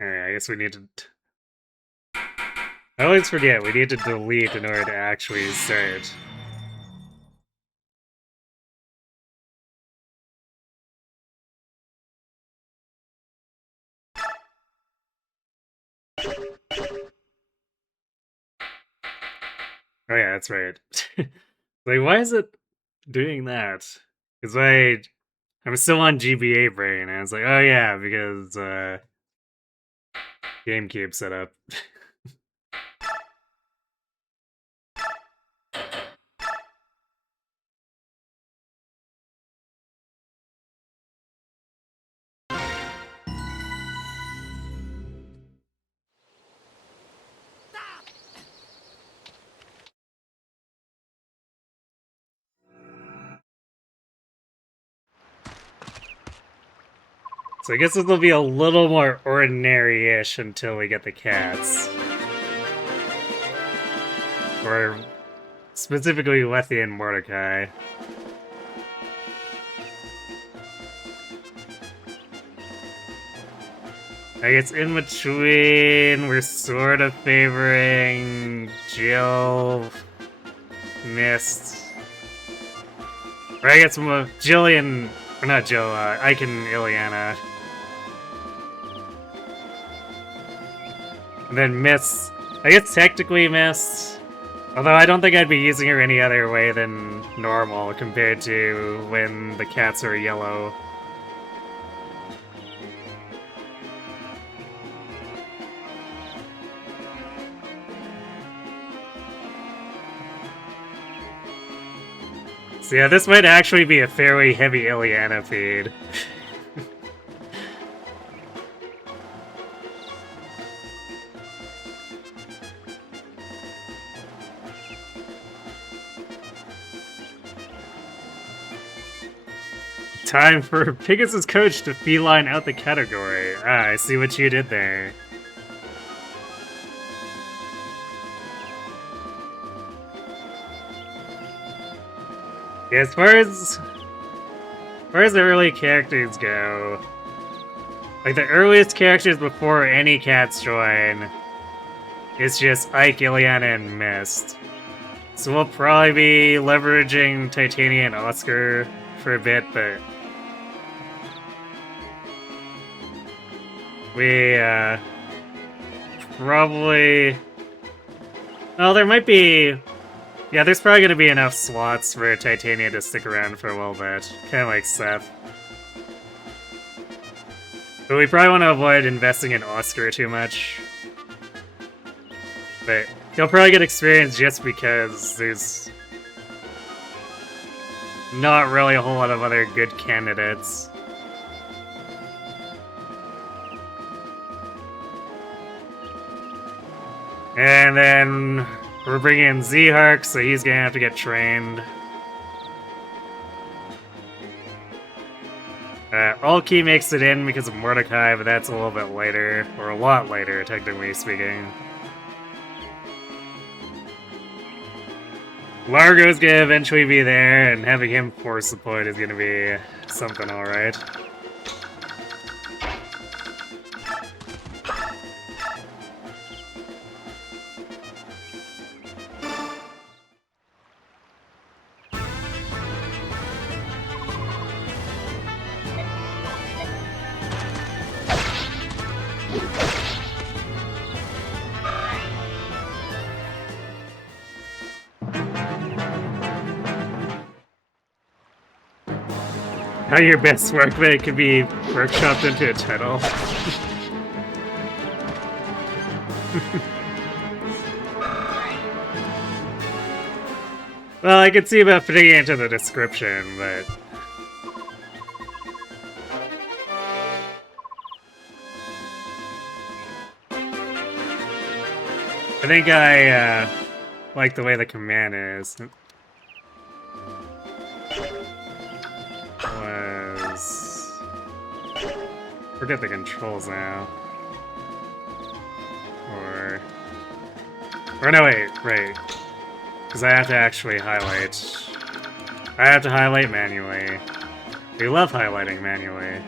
Alright, I guess we need to... I always forget, we need to delete in order to actually start. Oh yeah, that's right. Like, why is it doing that? Because I'm still on GBA brain, and I was like, oh yeah, because, GameCube setup. So I guess this will be a little more ordinary-ish until we get the cats. Or specifically Lethe and Mordecai. I guess in between, we're sort of favoring Jill, Mist. Or I guess Jillian, or not Jill, Ike and Ileana. And then Mist, I guess technically Mist. Although I don't think I'd be using her any other way than normal compared to when the cats are yellow. So yeah, this might actually be a fairly heavy Ileana feed. Time for Pegasus Coach to feline out the category. Ah, I see what you did there. Yeah, as far as the early characters go, like the earliest characters before any cats join, it's just Ike, Ileana, and Mist. So we'll probably be leveraging Titania and Oscar for a bit, but we probably... Well, there might be... Yeah, there's probably going to be enough slots for Titania to stick around for a little bit. Kind of like Seth. But we probably want to avoid investing in Oscar too much. But he'll probably get experience just because there's not really a whole lot of other good candidates. And then we're bringing in Z-Hark, so he's gonna have to get trained. Ulki makes it in because of Mordecai, but that's a little bit later. Or a lot later, technically speaking. Largo's gonna eventually be there, and having him force support is gonna be something alright. How your best workmate could be workshopped into a title. Well, I could see about putting it into the description, but... I think I, like the way the command is. Forget the controls now. Or no, wait, right. Because I have to actually highlight. I have to highlight manually. We love highlighting manually.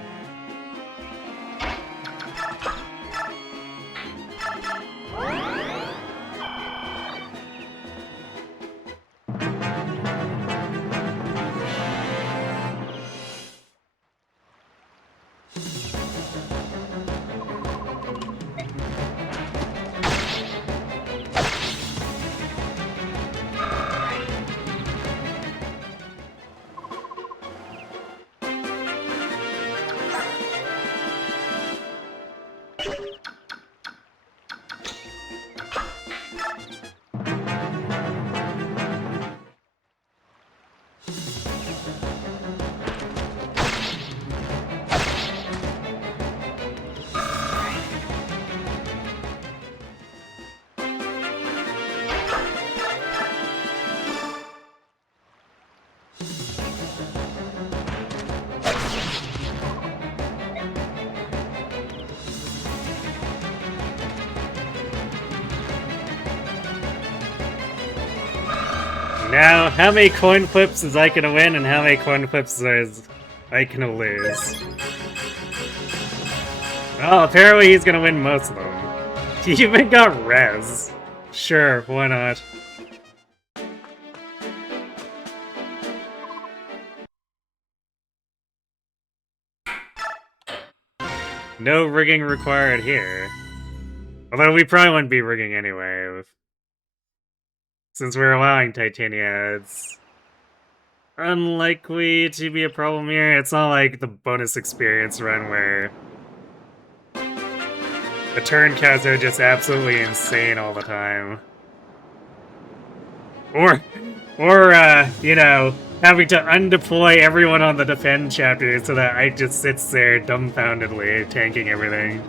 Now, how many coin flips is Ike gonna win, and how many coin flips is Ike gonna lose? Well, apparently he's gonna win most of them. He even got res. Sure, why not? No rigging required here. Although we probably wouldn't be rigging anyway. Since we're allowing Titania, it's unlikely to be a problem here. It's not like the bonus experience run where the turn counts are just absolutely insane all the time. Or, you know, having to undeploy everyone on the defend chapter so that Ike just sits there dumbfoundedly tanking everything.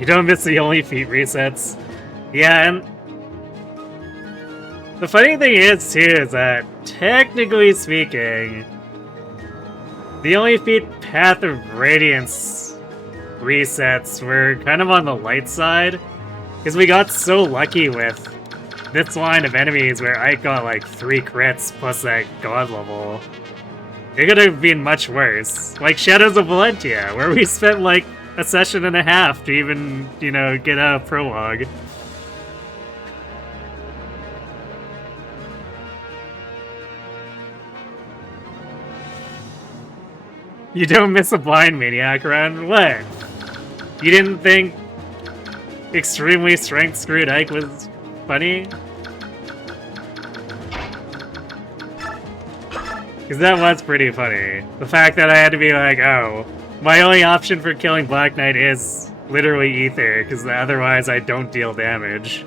You don't miss the only feat resets. Yeah, and the funny thing is, too, is that, technically speaking, the only feat Path of Radiance resets were kind of on the light side, because we got so lucky with this line of enemies where Ike got like 3 crits plus that god level. It could have been much worse. Like Shadows of Valentia, where we spent like a session and a half to even, you know, get a prologue. You don't miss a blind Maniac run? What? You didn't think extremely strength screwed Ike was funny? Because that was pretty funny. The fact that I had to be like, oh, my only option for killing Black Knight is literally Ether, because otherwise I don't deal damage.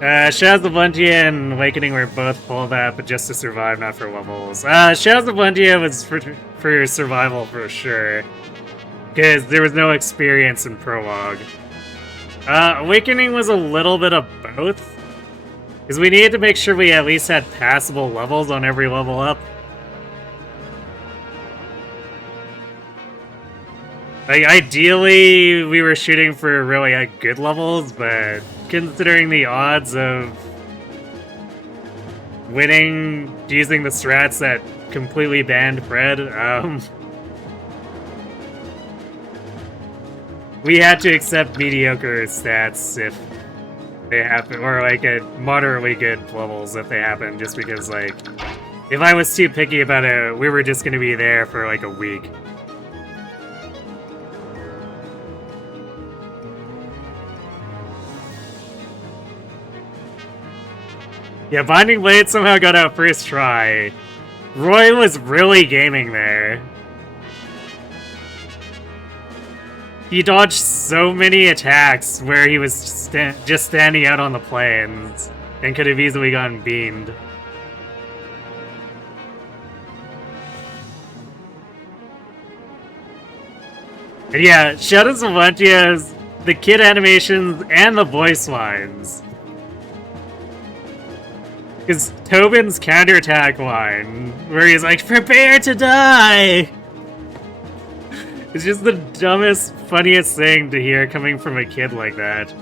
Shadows of Valentia and Awakening were both pulled that, but just to survive, not for levels. Shadows of Valentia was for survival for sure, because there was no experience in Prologue. Awakening was a little bit of both, because we needed to make sure we at least had passable levels on every level up. Like, ideally, we were shooting for really good levels, but considering the odds of winning using the strats that completely banned Fred, we had to accept mediocre stats if they happen, or like at moderately good levels if they happen, just because like, if I was too picky about it, we were just gonna be there for like a week. Yeah, Binding Blade somehow got out first try. Roy was really gaming there. He dodged so many attacks where he was just standing out on the plains and could have easily gotten beamed. And yeah, Shadows of Valentia's, the kid animations, and the voice lines. Because Tobin's counterattack line, where he's like, "Prepare to die!" It's just the dumbest, funniest thing to hear coming from a kid like that.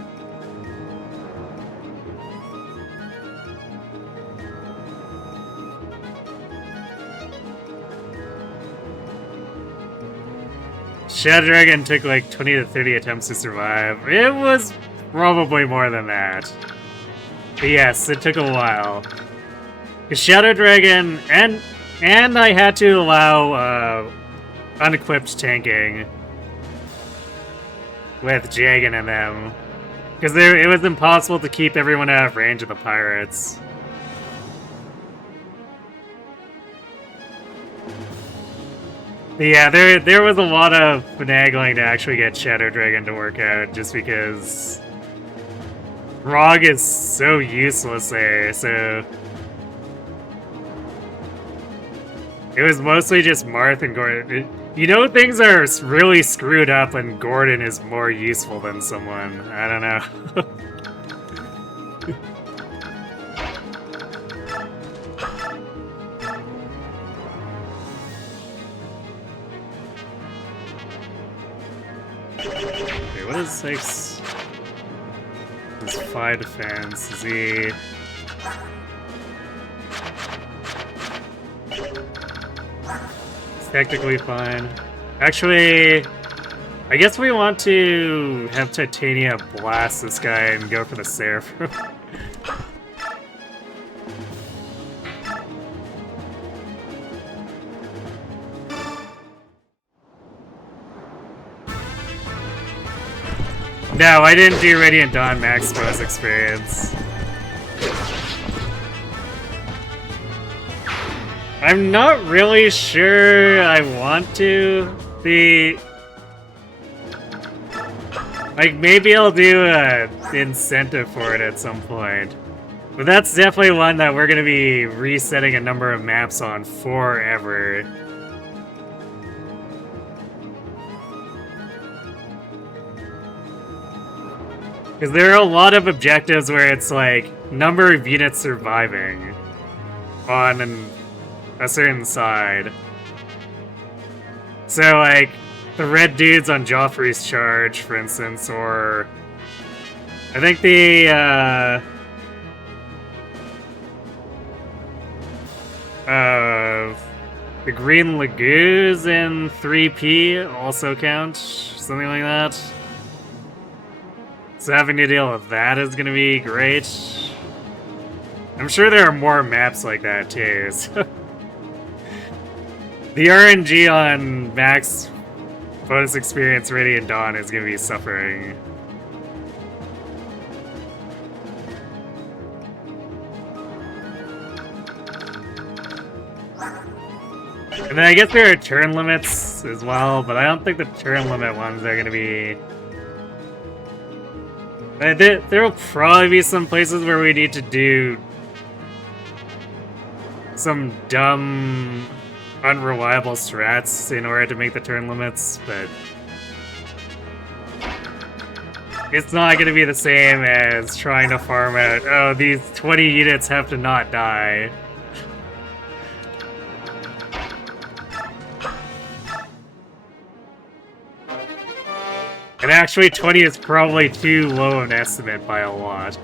Shadow Dragon took like 20 to 30 attempts to survive. It was probably more than that. But yes, it took a while. Because Shadow Dragon, and I had to allow unequipped tanking with Jagan and them. Because it was impossible to keep everyone out of range of the pirates. But yeah, there was a lot of finagling to actually get Shadow Dragon to work out, just because Rog is so useless there, so it was mostly just Marth and Gordon. You know, things are really screwed up when Gordon is more useful than someone. I don't know. Wait, what is 6? This 5 defense. Is he... It's technically fine. Actually, I guess we want to have Titania blast this guy and go for the Seraphim. No, I didn't do Radiant Dawn Max Pose experience. I'm not really sure I want to. Like, maybe I'll do an incentive for it at some point. But that's definitely one that we're gonna be resetting a number of maps on forever. Because there are a lot of objectives where it's like, number of units surviving on a certain side. So like, the red dudes on Joffrey's charge, for instance, or... I think the Green Lagoons in 3P also count, something like that. So having to deal with that is gonna be great. I'm sure there are more maps like that too, so... The RNG on Max bonus experience Radiant Dawn is gonna be suffering. And then I guess there are turn limits as well, but I don't think the turn limit ones are gonna be... There will probably be some places where we need to do some dumb, unreliable strats in order to make the turn limits, but it's not going to be the same as trying to farm out, oh, these 20 units have to not die. And actually, 20 is probably too low an estimate by a lot.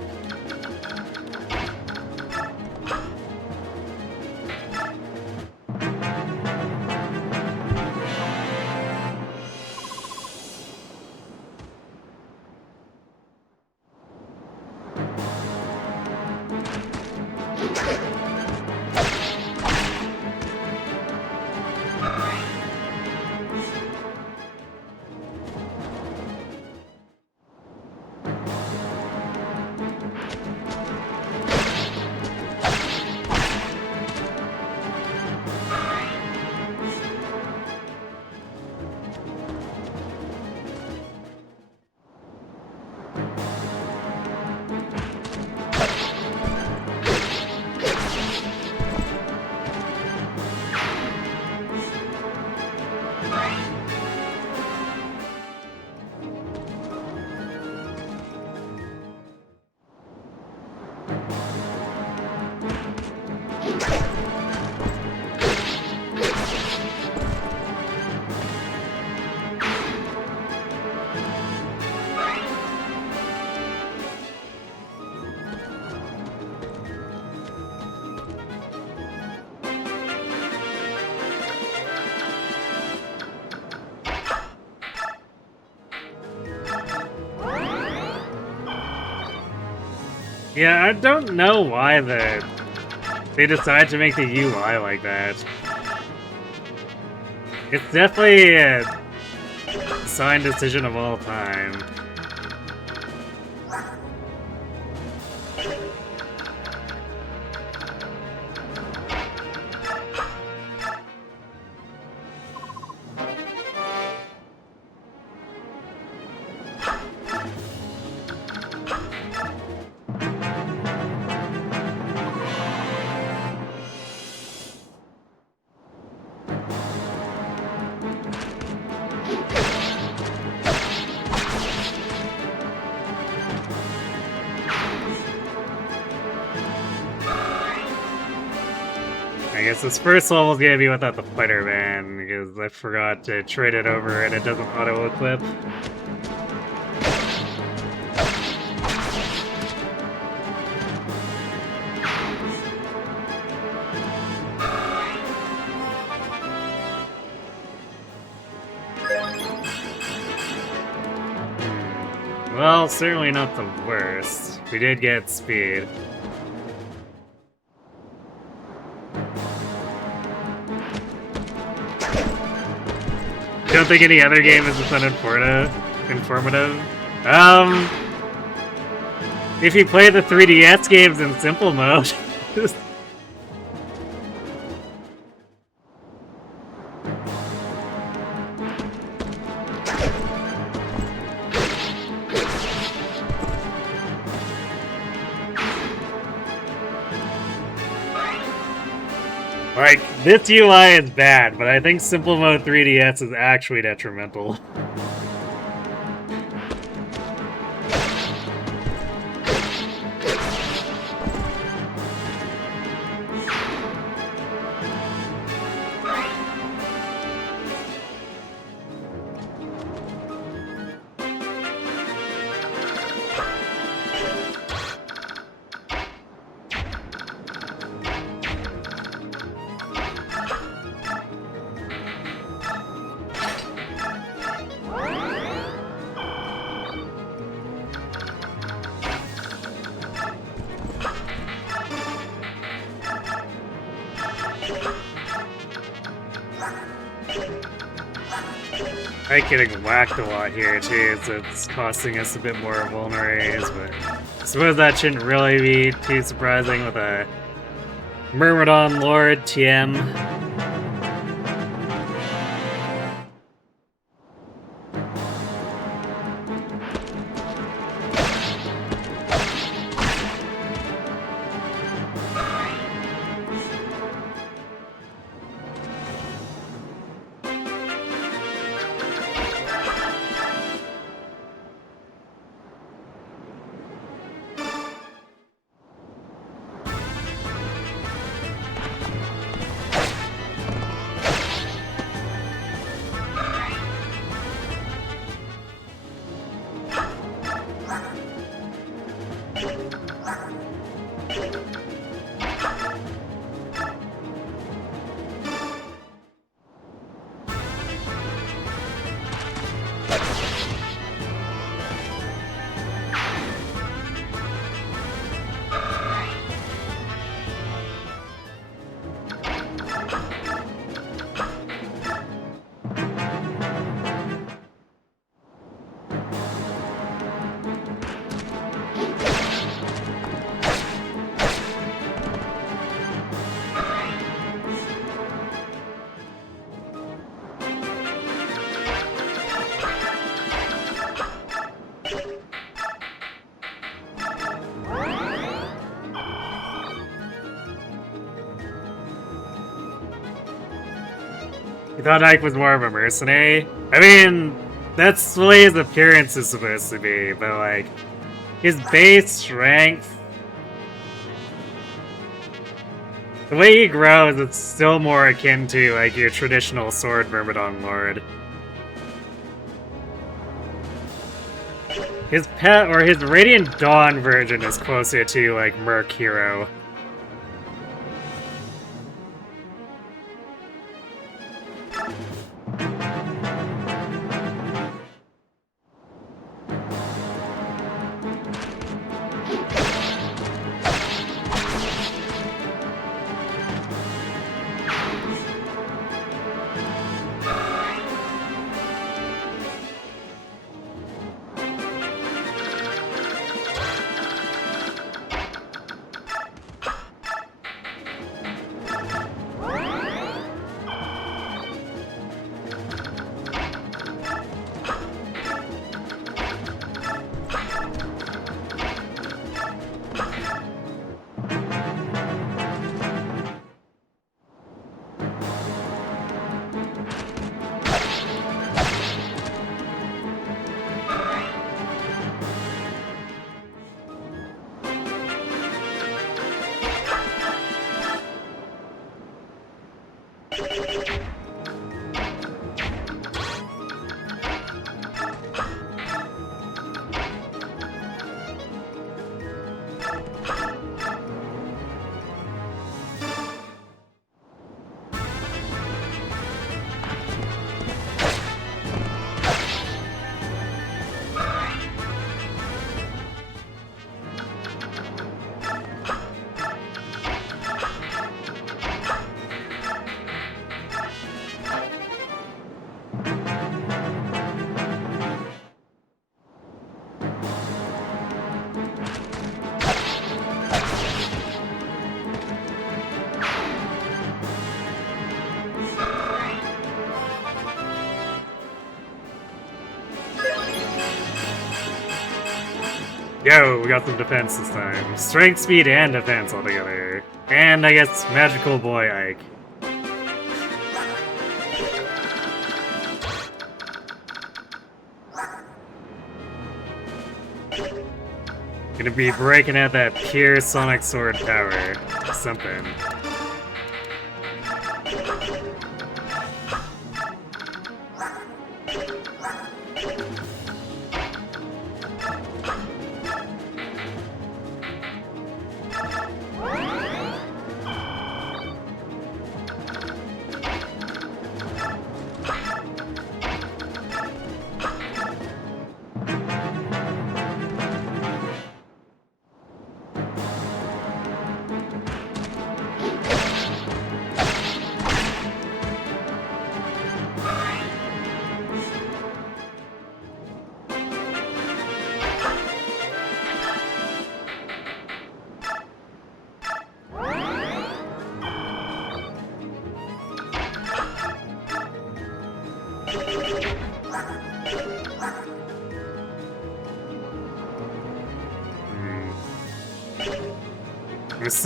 Yeah, I don't know why they decided to make the UI like that. It's definitely a design decision of all time. I guess this first level is gonna be without the fighter van, because I forgot to trade it over and it doesn't auto-equip. Well, certainly not the worst. We did get speed. Don't think any other game is this informative. If you play the 3DS games in simple mode. Like, this UI is bad, but I think simple mode 3DS is actually detrimental. I'm getting whacked a lot here too, so it's costing us a bit more vulneraries, but I suppose that shouldn't really be too surprising with a Myrmidon Lord TM. You thought Ike was more of a mercenary? I mean, that's the way his appearance is supposed to be, but like, his base strength, the way he grows, it's still more akin to like your traditional sword Myrmidon Lord. His pet, or his Radiant Dawn version is closer to like Merc Hero. Yo, we got some defense this time. Strength, speed, and defense all together. And I guess magical boy Ike. Gonna be breaking out that pure sonic sword power. Something.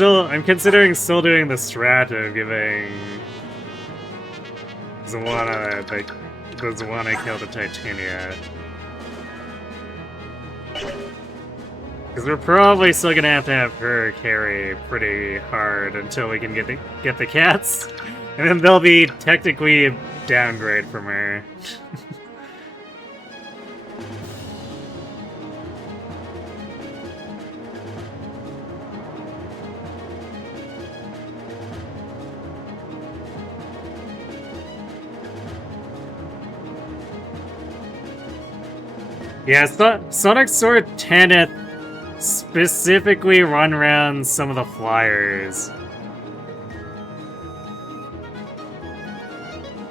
I'm considering still doing the strat of giving Zawana the Zawana kill to Titania. Because we're probably still gonna have to have her carry pretty hard until we can get the cats, and then they'll be technically a downgrade from her. Yeah, Sonic Sword tended specifically run around some of the flyers.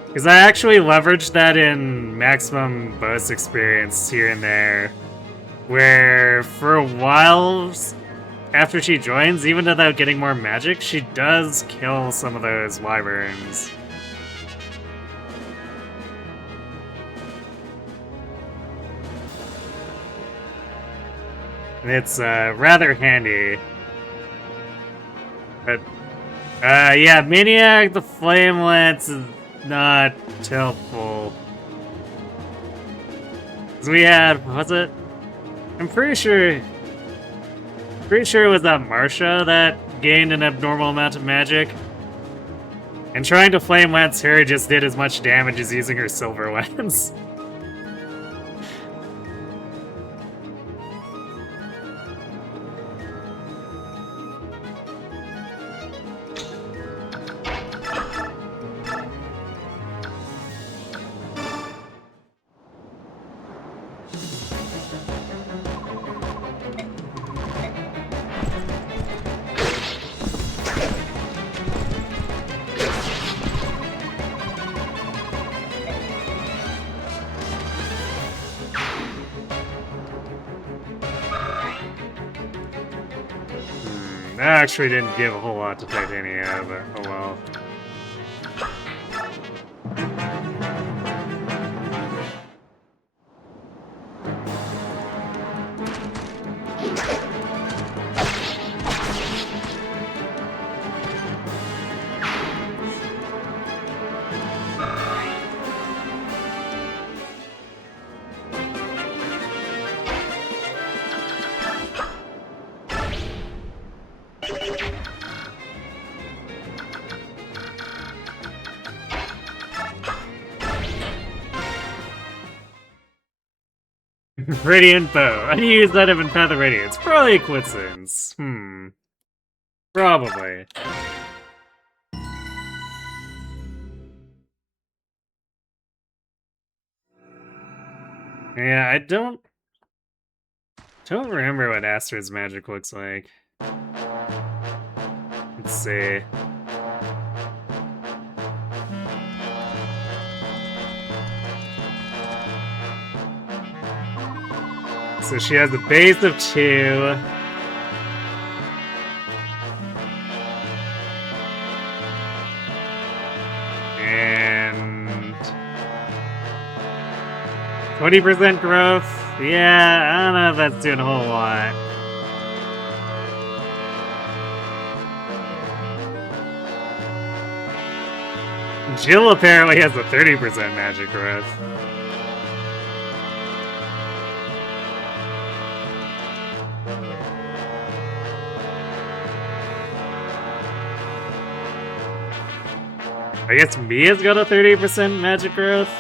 Because I actually leveraged that in maximum bonus experience here and there, where for a while after she joins, even without getting more magic, she does kill some of those wyverns. It's rather handy. But, yeah, Maniac, the Flame Lance is not helpful. Because we had, was it? I'm pretty sure it was that Marsha that gained an abnormal amount of magic. And trying to Flame Lance her just did as much damage as using her Silver Lance. That actually didn't give a whole lot to Titania, but oh well. Radiant Bow. I used that in Path of Radiance. Probably a coincidence. Probably. Yeah, I don't remember what Astra's magic looks like. Let's see. So she has a base of 2. And 20% growth. Yeah, I don't know if that's doing a whole lot. Jill apparently has a 30% magic growth. I guess Mia's got a 30% magic growth.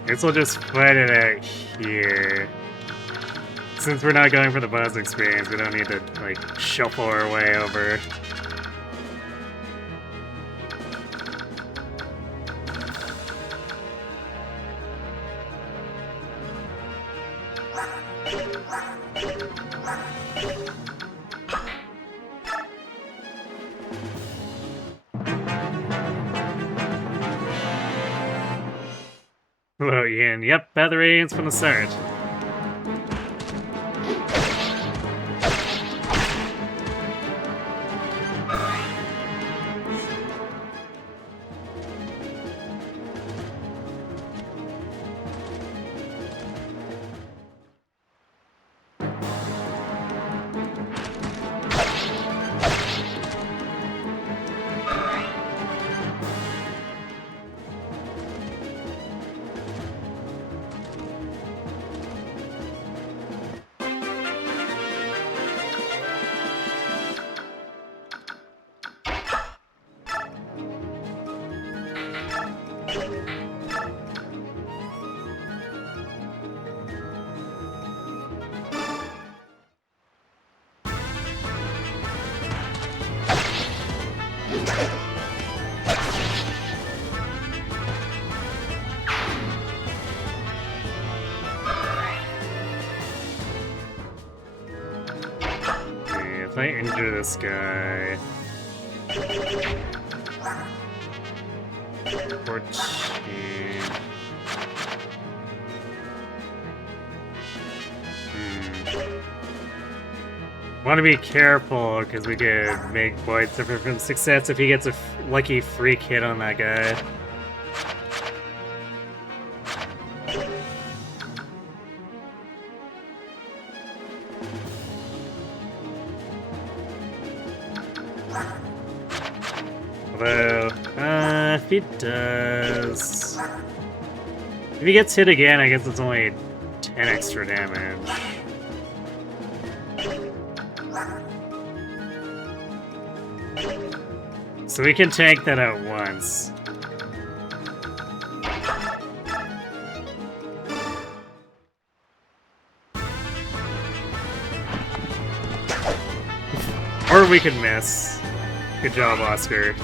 I guess we'll just put it out here. Since we're not going for the bonus experience, we don't need to, like, shuffle our way over. Hello, Ian. Yep, bad the radiance from the start. If I injure this guy... 14... Want to be careful, because we could make Void suffer from success if he gets a lucky freak hit on that guy. Although, if he does... If he gets hit again, I guess it's only 10 extra damage. So we can tank that out once. Or we could miss. Good job, Oscar.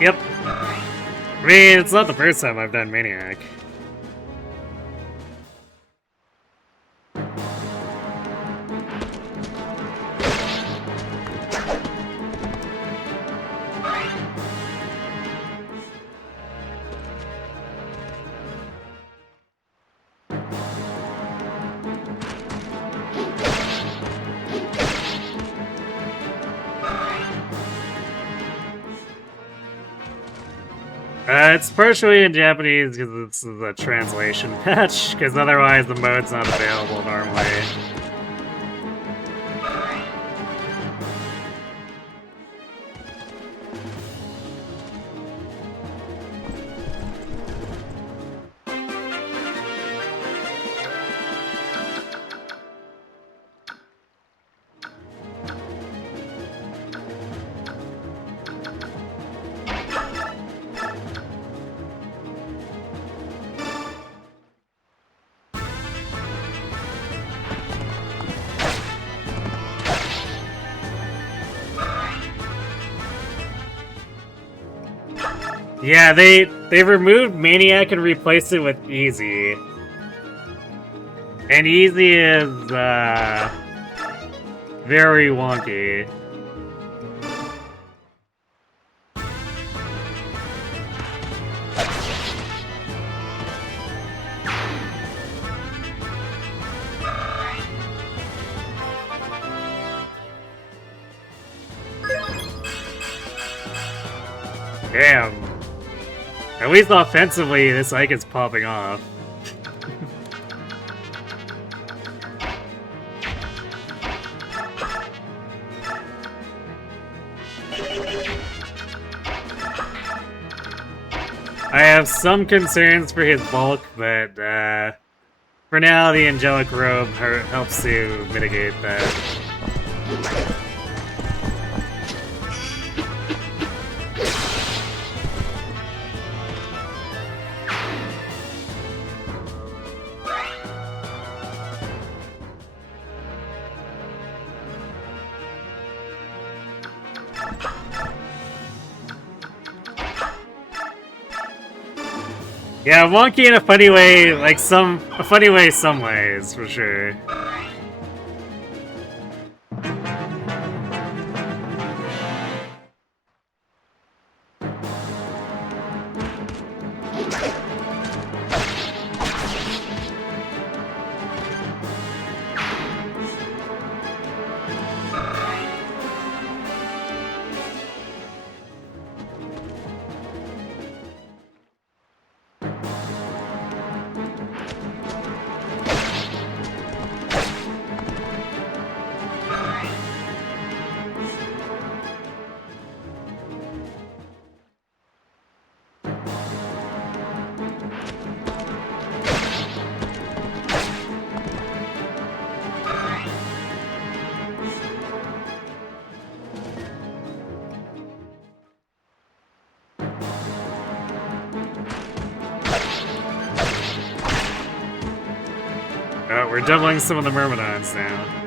Yep. I mean, it's not the first time I've done Maniac. It's partially in Japanese because this is a translation patch, because otherwise the mode's not available normally. Yeah, they removed Maniac and replaced it with Easy. And Easy is, very wonky. Damn. At least offensively, this Ike is popping off. I have some concerns for his bulk, but for now the Angelic Robe helps to mitigate that. Yeah, wonky in a funny way, like some ways, for sure. Oh, we're doubling some of the Myrmidons now.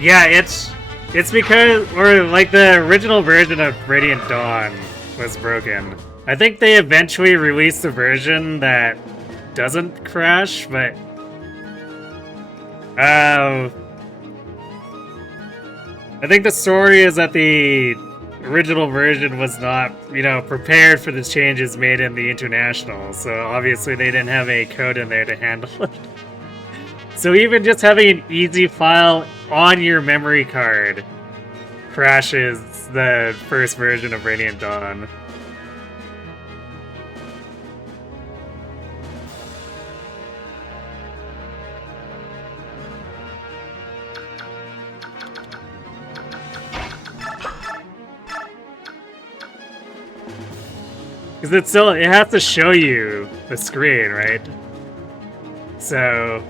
Yeah, it's because, or like the original version of Radiant Dawn was broken. I think they eventually released a version that doesn't crash, but I think the story is that the original version was not, you know, prepared for the changes made in the International, so obviously they didn't have a code in there to handle it. So even just having an easy file on your memory card crashes the first version of Radiant Dawn. Because it has to show you the screen, right? So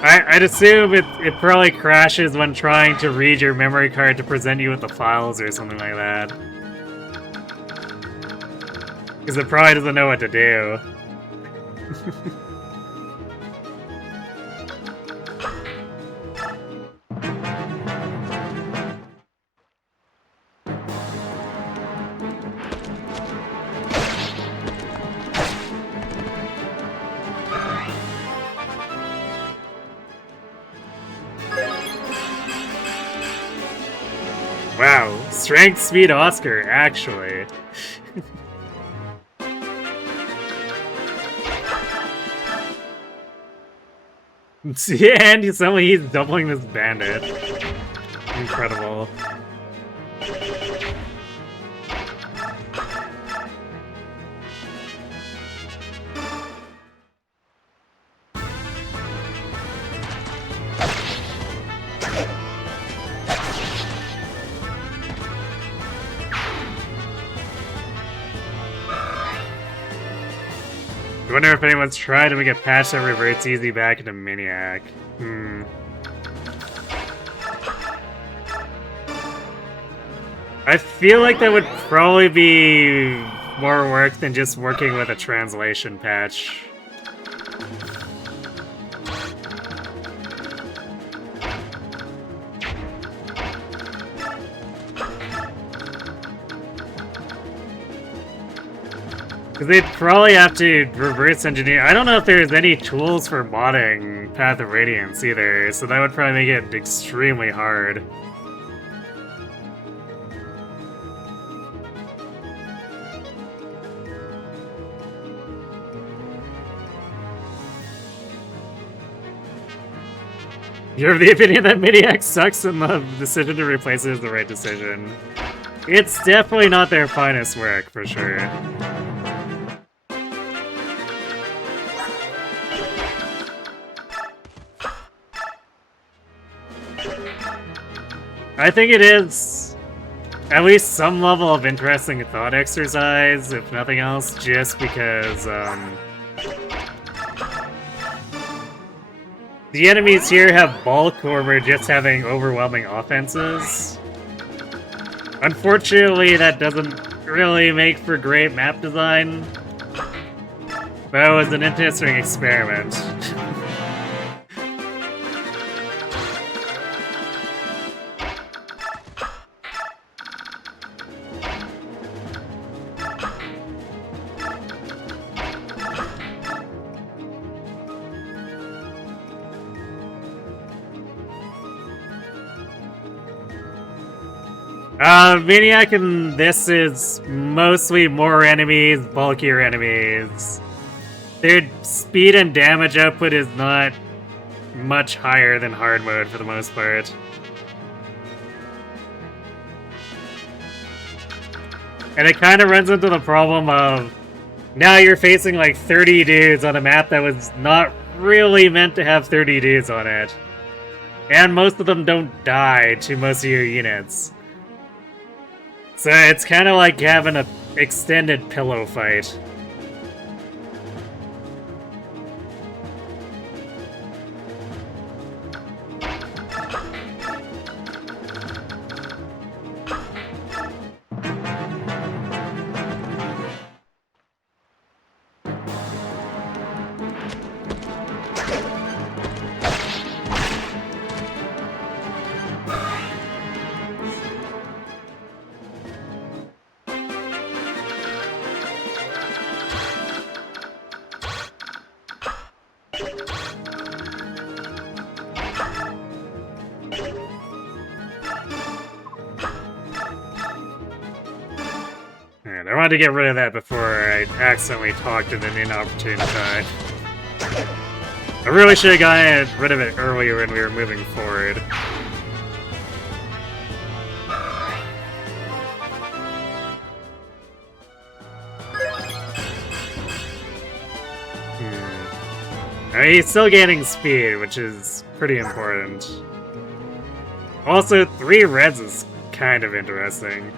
I'd assume it probably crashes when trying to read your memory card to present you with the files or something like that. Because it probably doesn't know what to do. Wow, strength, speed, Oscar, actually. And suddenly he's doubling this bandit. Incredible. I wonder if anyone's tried to make a patch that reverts easy back into Maniac. I feel like that would probably be more work than just working with a translation patch. Because they'd probably have to reverse engineer. I don't know if there's any tools for modding Path of Radiance either, so that would probably make it extremely hard. You're of the opinion that Maniac sucks and the decision to replace it is the right decision. It's definitely not their finest work, for sure. I think it is at least some level of interesting thought exercise, if nothing else, just because, the enemies here have bulk or we're just having overwhelming offenses. Unfortunately, that doesn't really make for great map design, but it was an interesting experiment. Maniac in this is mostly more enemies, bulkier enemies. Their speed and damage output is not much higher than hard mode for the most part. And it kind of runs into the problem of now you're facing like 30 dudes on a map that was not really meant to have 30 dudes on it. And most of them don't die to most of your units. So it's kind of like having an extended pillow fight. I wanted to get rid of that before I accidentally talked at an inopportune time. I really should have gotten rid of it earlier when we were moving forward. He's still gaining speed, which is pretty important. Also, 3 reds is kind of interesting.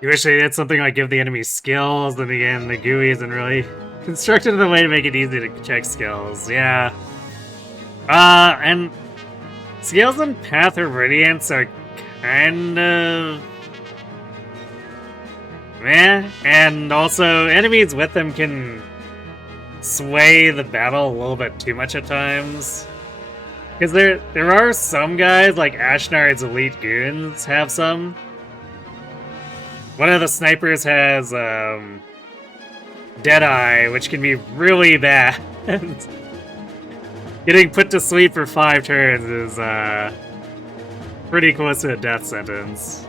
You wish they did something like give the enemy skills, then again, the GUI isn't really constructed in a way to make it easy to check skills, yeah. And skills in Path of Radiance are kind of meh, and also enemies with them can sway the battle a little bit too much at times. Because there are some guys, like Ashnard's elite goons, have some. One of the snipers has Deadeye, which can be really bad. Getting put to sleep for 5 turns is pretty close to a death sentence.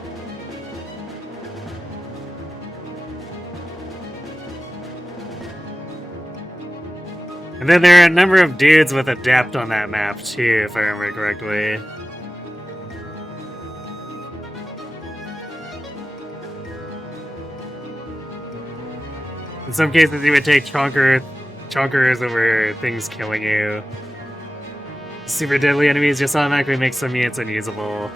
And then there are a number of dudes with Adept on that map too, if I remember correctly. In some cases, you would take chunkers over things killing you. Super deadly enemies just automatically make some units unusable.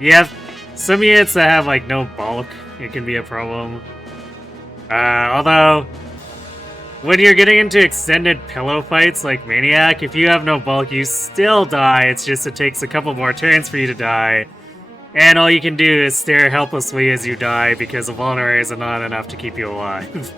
You have some units that have like no bulk, it can be a problem. Although, when you're getting into extended pillow fights like Maniac, if you have no bulk, you still die. It's just it takes a couple more turns for you to die. And all you can do is stare helplessly as you die because the vulneraries are not enough to keep you alive.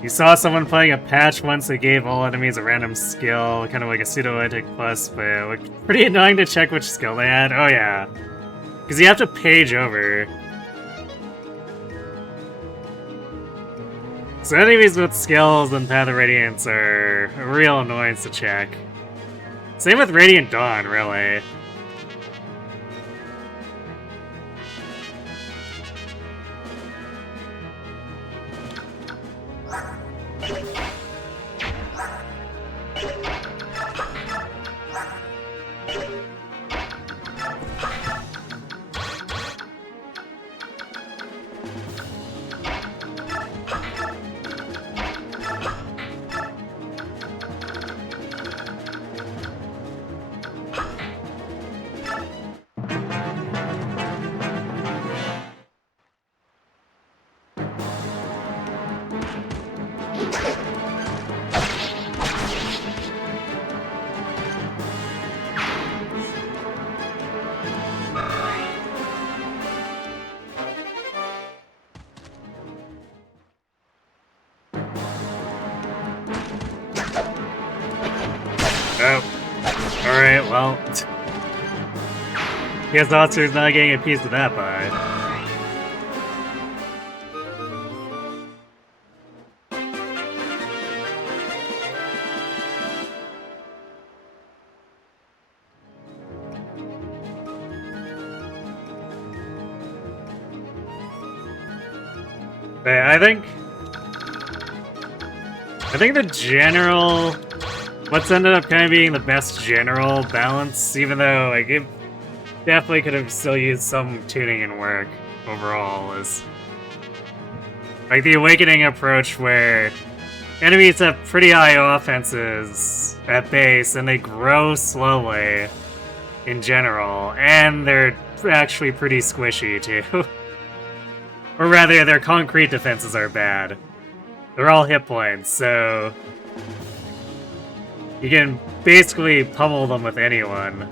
You saw someone playing a patch once that gave all enemies a random skill, kind of like a pseudo-epic plus, but it looked pretty annoying to check which skill they had. Oh yeah. Because you have to page over. So enemies with skills in Path of Radiance are a real annoyance to check. Same with Radiant Dawn, really. Oh. Alright, well. Guess Otter's not getting a piece of that pie. But I think the general, what's ended up kind of being the best general balance, even though like it definitely could have still used some tuning and work overall, is like the Awakening approach where enemies have pretty high offenses at base and they grow slowly in general, and they're actually pretty squishy too. Or rather, their concrete defenses are bad. They're all hit points, so you can basically pummel them with anyone.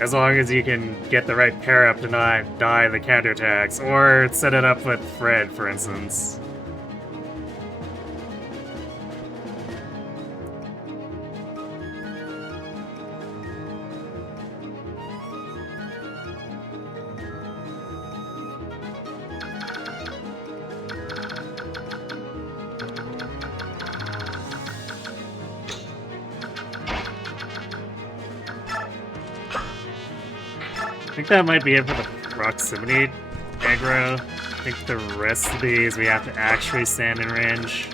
As long as you can get the right pair up to not die the counterattacks, or set it up with Fred, for instance. I think that might be it for the proximity aggro. I think the rest of these we have to actually stand in range.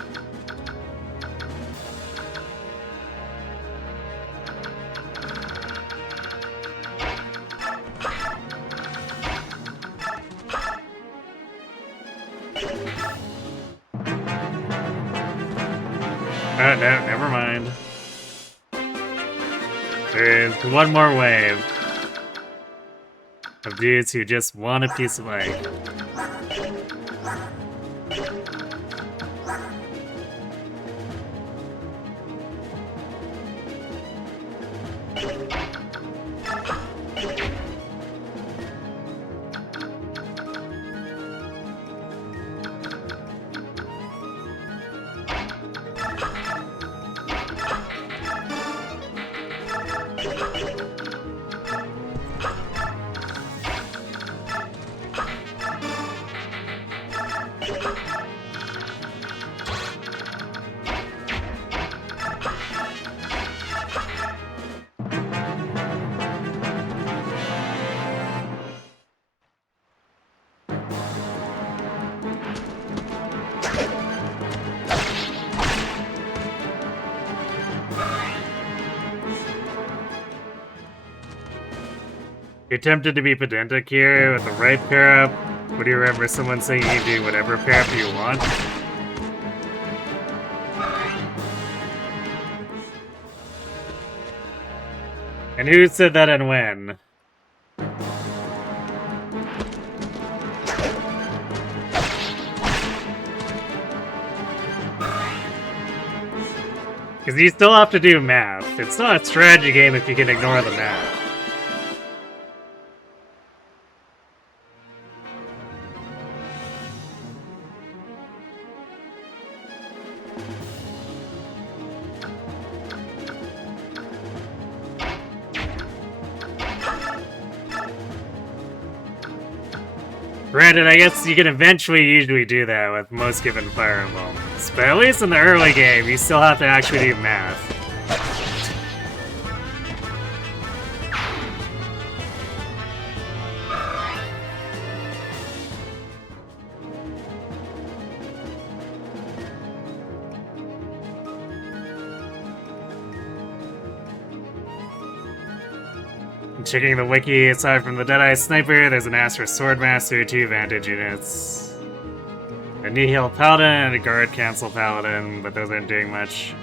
Oh, no, never mind. There's one more wave of dudes who just want a piece of egg. You're tempted to be pedantic here with the right pair up. Would you remember someone saying you can do whatever pair up you want? And who said that and when? Because you still have to do math. It's not a strategy game if you can ignore the math. Granted, I guess you can eventually usually do that with most given Fire Emblems, but at least in the early game, you still have to actually do math. Checking the wiki, aside from the Deadeye Sniper, there's an Astra Swordmaster, 2 Vantage units, a Nihil Paladin, and a Guard Council Paladin, but those aren't doing much.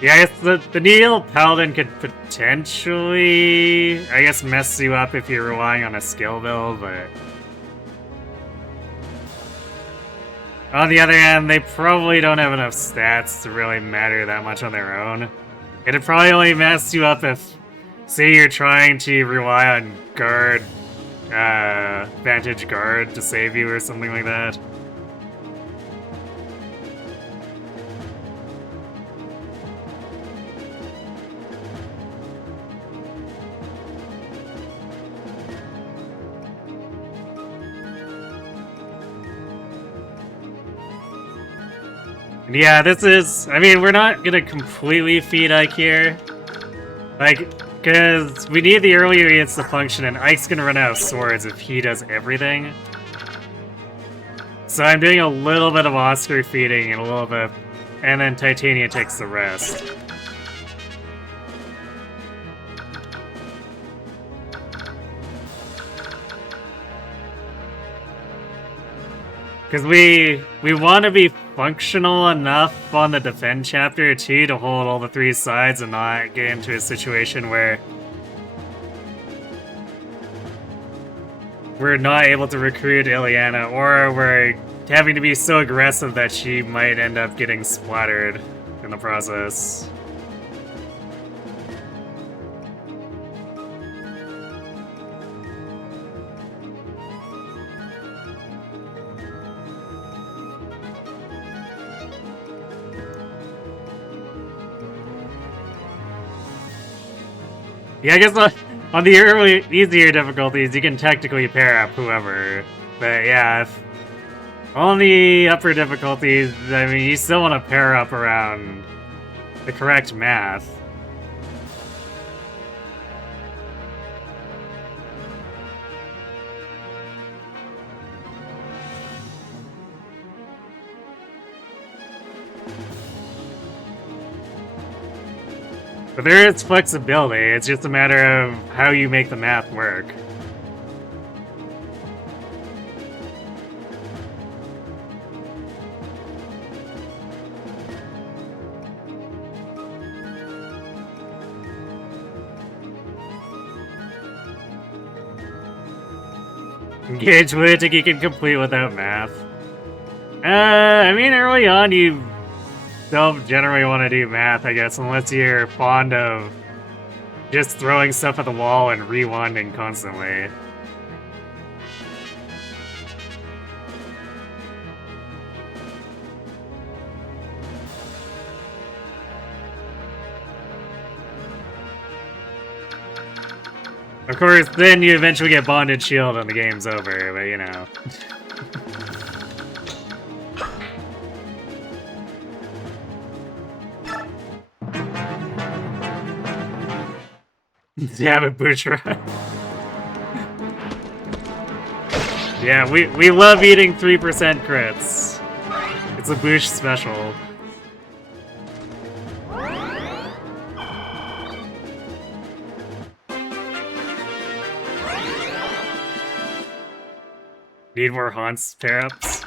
Yeah, I guess the Nihil Paladin could potentially, I guess, mess you up if you're relying on a skill build, but on the other hand, they probably don't have enough stats to really matter that much on their own. It'd probably only mess you up if, say you're trying to rely on guard, Vantage Guard to save you or something like that. Yeah, this is... I mean, we're not gonna completely feed Ike here. Like, Because we need the earlier units to function, and Ike's gonna run out of swords if he does everything. So I'm doing a little bit of Oscar feeding and a little bit, and then Titania takes the rest. Because we want to be functional enough on the defend chapter too to hold all the three sides and not get into a situation where we're not able to recruit Ileana, or we're having to be so aggressive that she might end up getting splattered in the process. Yeah, I guess on the early, easier difficulties, you can technically pair up whoever. But yeah, on the upper difficulties, I mean, you still want to pair up around the correct math. But there is flexibility, it's just a matter of how you make the math work. Engage which you can complete without math. I mean, early on you don't generally want to do math, I guess, unless you're fond of just throwing stuff at the wall and rewinding constantly. Of course, then you eventually get Bonded Shield and the game's over, but you know. Damn it, Bouchra. Yeah, we love eating 3% crits. It's a Bouch special. Need more Haunts pair-ups?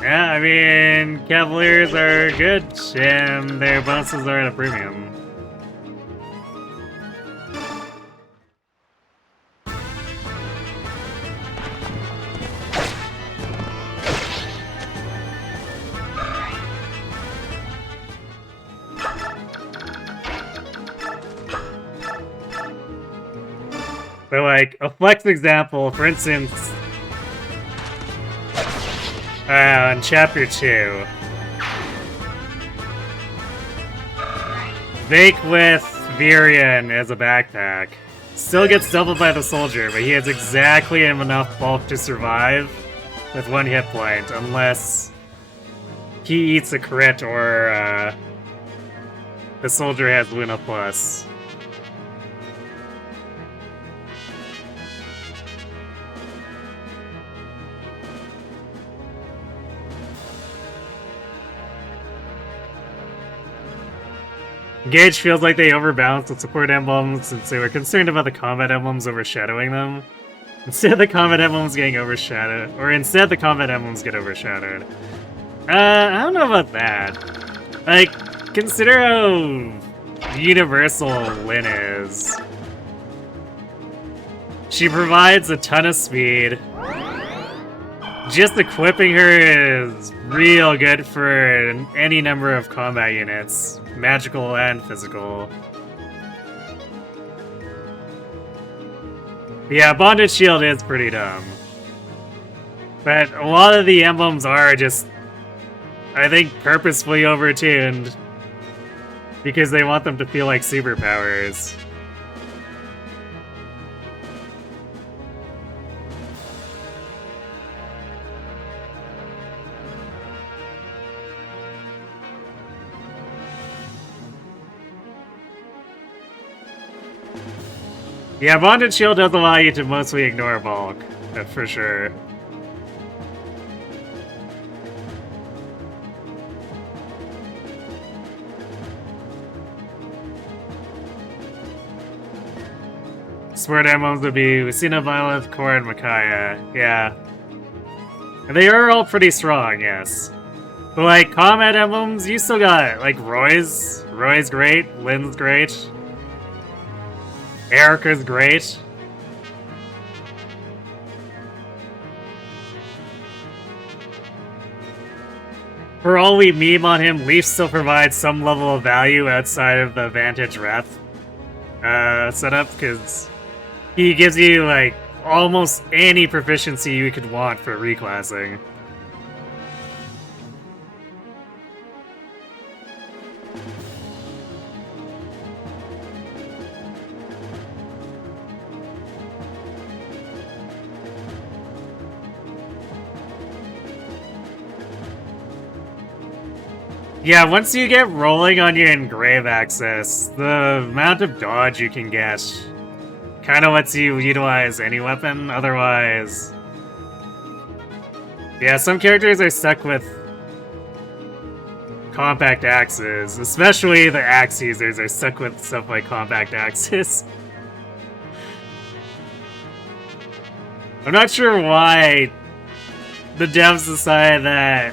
Yeah, I mean, Cavaliers are good, and their bonuses are at a premium. So, like, a flex example, for instance, in Chapter 2, Vake with Virion as a backpack still gets doubled by the soldier, but he has exactly enough bulk to survive with 1 hit point, unless he eats a crit or the soldier has Luna Plus. Gage feels like they overbalanced the support emblems since they were concerned about the combat emblems overshadowing them. Instead, the combat emblems getting overshadowed. Or instead, the combat emblems get overshadowed. I don't know about that. Like, consider how universal Lyn is. She provides a ton of speed. Just equipping her is real good for any number of combat units. Magical and physical. Yeah, Bonded Shield is pretty dumb. But a lot of the emblems are just, I think, purposefully overtuned. Because they want them to feel like superpowers. Yeah, Bonded Shield does allow you to mostly ignore bulk, for sure. Sword emblems would be Lucina, Violet, Core, and Micaiah. Yeah. And they are all pretty strong, yes. But like, combat emblems, you still got, like, Roy's. Roy's great, Lynn's great. Erica's great. For all we meme on him, Leaf still provides some level of value outside of the Vantage Wrath setup, because he gives you, like, almost any proficiency you could want for reclassing. Yeah, once you get rolling on your engrave access, the amount of dodge you can get kind of lets you utilize any weapon, otherwise... Yeah, some characters are stuck with compact axes, especially the axe users are stuck with stuff like compact axes. I'm not sure why the devs decided that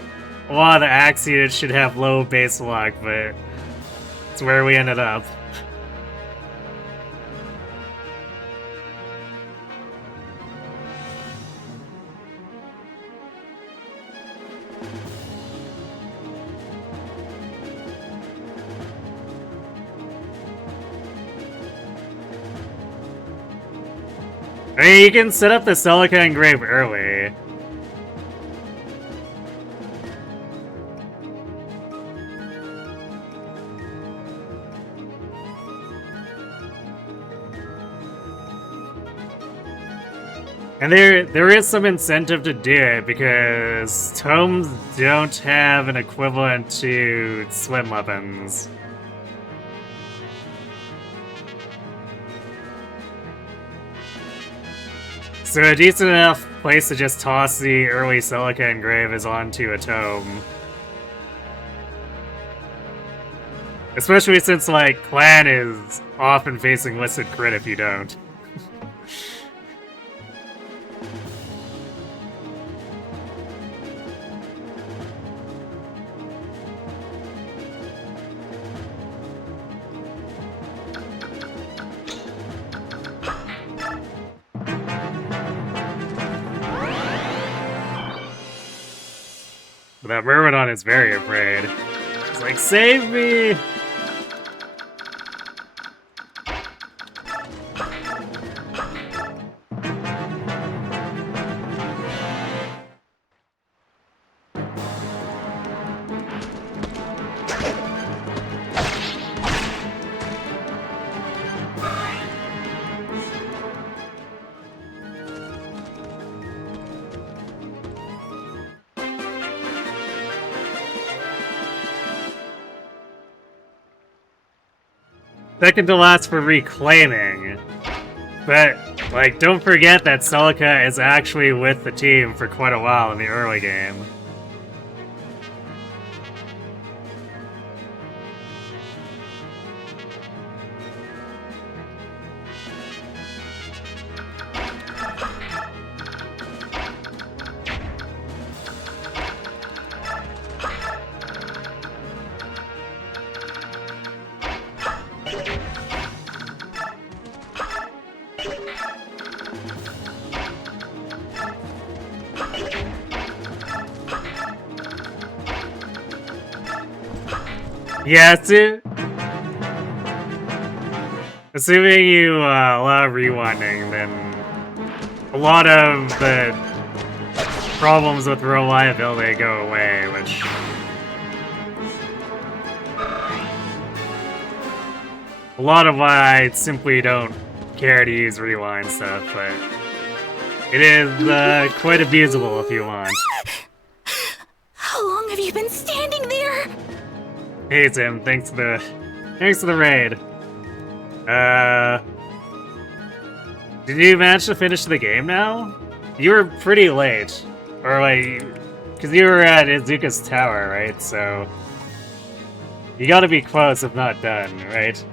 a lot of the axe units should have low base luck, but it's where we ended up. I mean, you can set up the Celica engrave early. And there is some incentive to do it, because tomes don't have an equivalent to swim weapons. So a decent enough place to just toss the early Celica engrave is onto a tome. Especially since, like, Clan is often facing listed crit if you don't. That Myrmidon is very afraid. It's like, save me! Second to last for reclaiming. But, like, don't forget that Celica is actually with the team for quite a while in the early game. Yeah, that's it. Assuming you allow rewinding, then a lot of the problems with reliability go away, which... a lot of why I simply don't care to use rewind stuff, but it is quite abusable if you want. How long have you been standing there? Hey Tim, thanks for the raid. Did you manage to finish the game now? You were pretty late. Or like, because you were at Izuka's tower, right? So you gotta be close if not done, right?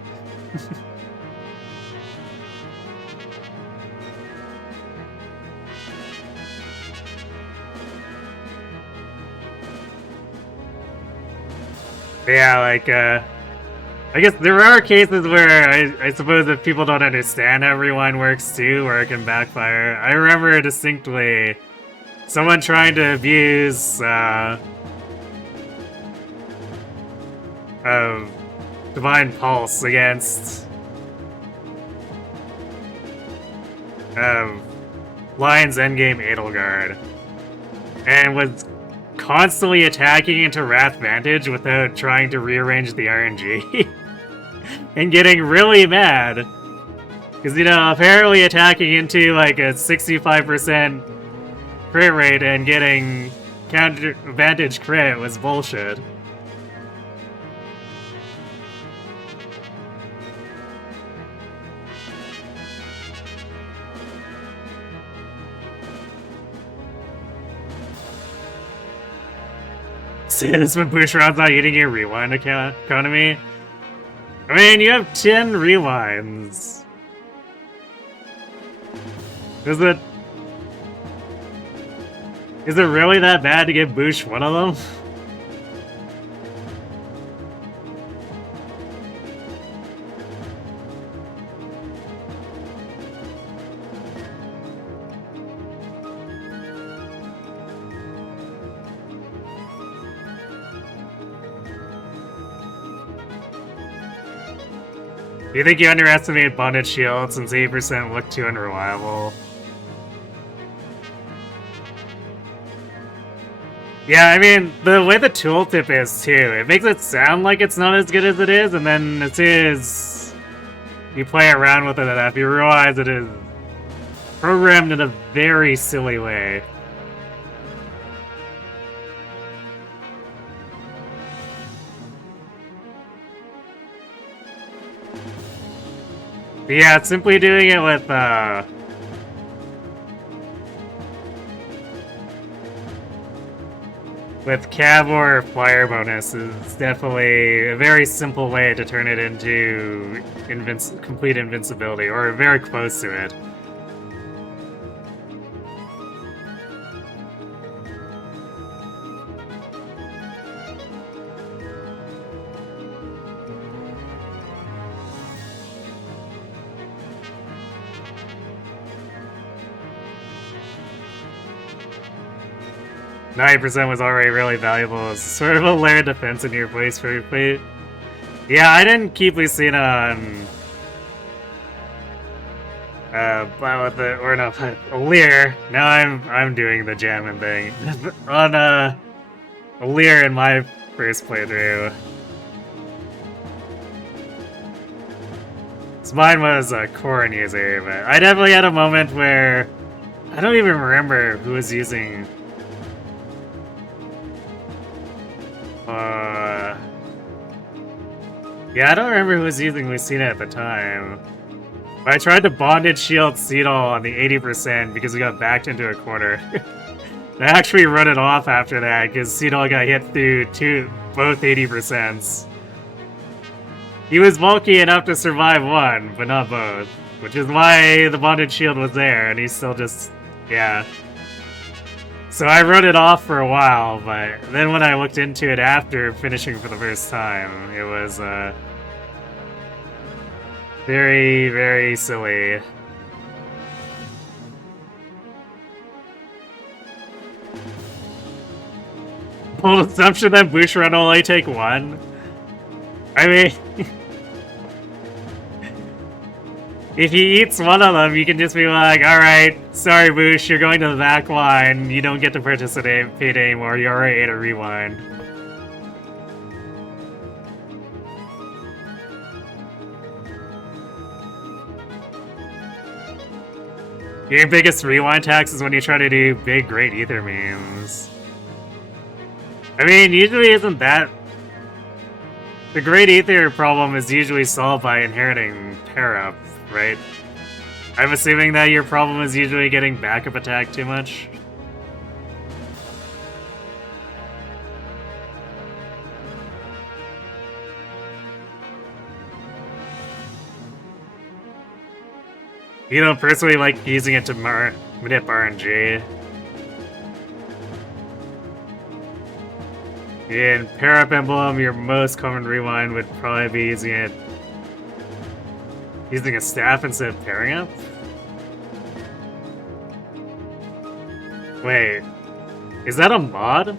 Yeah, like, I guess there are cases where I suppose if people don't understand how rewind works too, where it can backfire. I remember distinctly someone trying to abuse Divine Pulse against Lion's Endgame Edelgard, and was constantly attacking into Wrath Vantage without trying to rearrange the RNG. And getting really mad. Because, you know, apparently attacking into like a 65% crit rate and getting counter advantage crit was bullshit. See, this when Bushiroad's not eating your rewind economy. I mean, you have 10 rewinds. Is it really that bad to get Bush one of them? Do you think you underestimated Bonded Shield since 80% looked too unreliable? Yeah, I mean, the way the tooltip is too, it makes it sound like it's not as good as it is, and then as soon as you play around with it enough, you realize it is programmed in a very silly way. But yeah, simply doing it with Cav or Flyer bonus is definitely a very simple way to turn it into complete invincibility, or very close to it. %, was already really valuable as sort of a layer of defense in your place for your plate. Yeah, I didn't keep Lucina on Lear. Now I'm doing the jamming thing. On Lear in my first playthrough. So mine was a Corrin user, but I definitely had a moment where I don't even remember who was using yeah, I don't remember who was using Lucina at the time. But I tried to Bonded Shield Cedal on the 80% because we got backed into a corner. I actually run it off after that because Cedal got hit through both 80%s. He was bulky enough to survive one, but not both. Which is why the Bonded Shield was there, and he's still just, yeah. So I wrote it off for a while, but then when I looked into it after finishing for the first time, it was very, very silly. Bold assumption that Bushiroad will only take one? I mean, if he eats one of them, you can just be like, alright, sorry Bush, you're going to the back line, you don't get to participate anymore, you already ate a rewind. Your biggest rewind tax is when you try to do big Great Ether memes. I mean, usually isn't that... The Great Ether problem is usually solved by inheriting pair-up, right? I'm assuming that your problem is usually getting backup attack too much. You don't personally like using it to manip RNG. In Pair Up Emblem, your most common rewind would probably be using a staff instead of pairing up? Wait, is that a mod?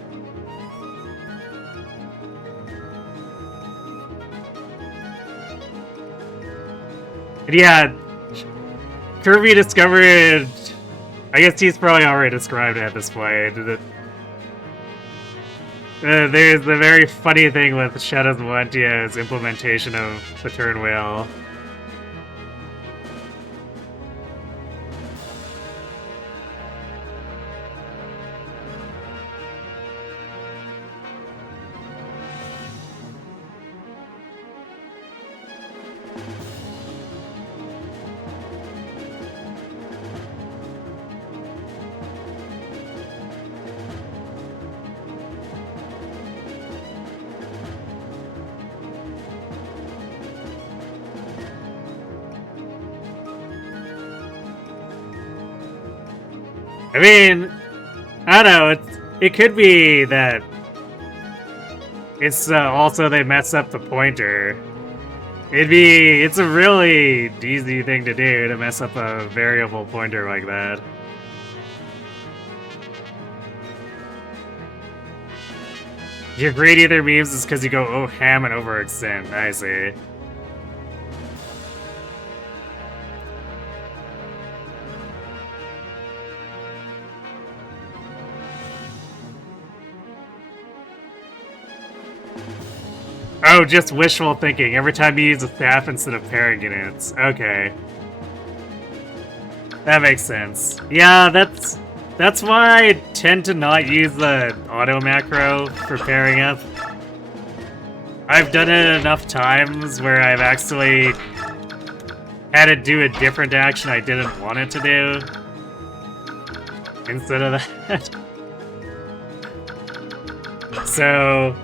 Yeah, Kirby discovered... I guess he's probably already described it at this point. There's the very funny thing with Shadow's Valentia's implementation of the turn wheel. I mean, I don't know, it could be that it's also they mess up the pointer. It's a really easy thing to do to mess up a variable pointer like that. Your great either memes is because you go oh ham and overextend. I see. Oh, just wishful thinking. Every time you use a staff instead of pairing units. Okay. That makes sense. Yeah, that's why I tend to not use the auto macro for pairing up. I've done it enough times where I've actually had to do a different action I didn't want it to do instead of that. So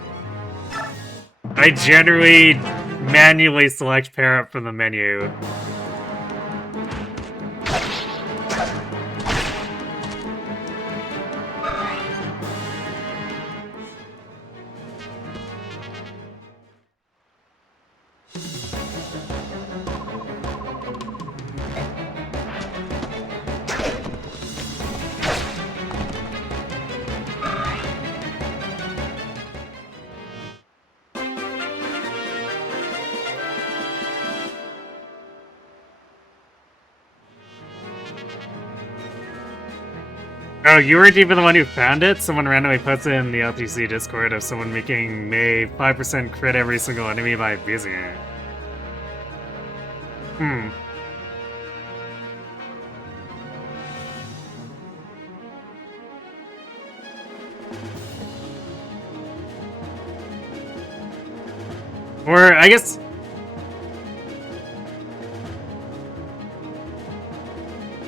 I generally manually select pair up from the menu. Oh, you weren't even the one who found it? Someone randomly puts it in the LTC Discord of someone making May 5% crit every single enemy by abusing it. Hmm. Or, I guess...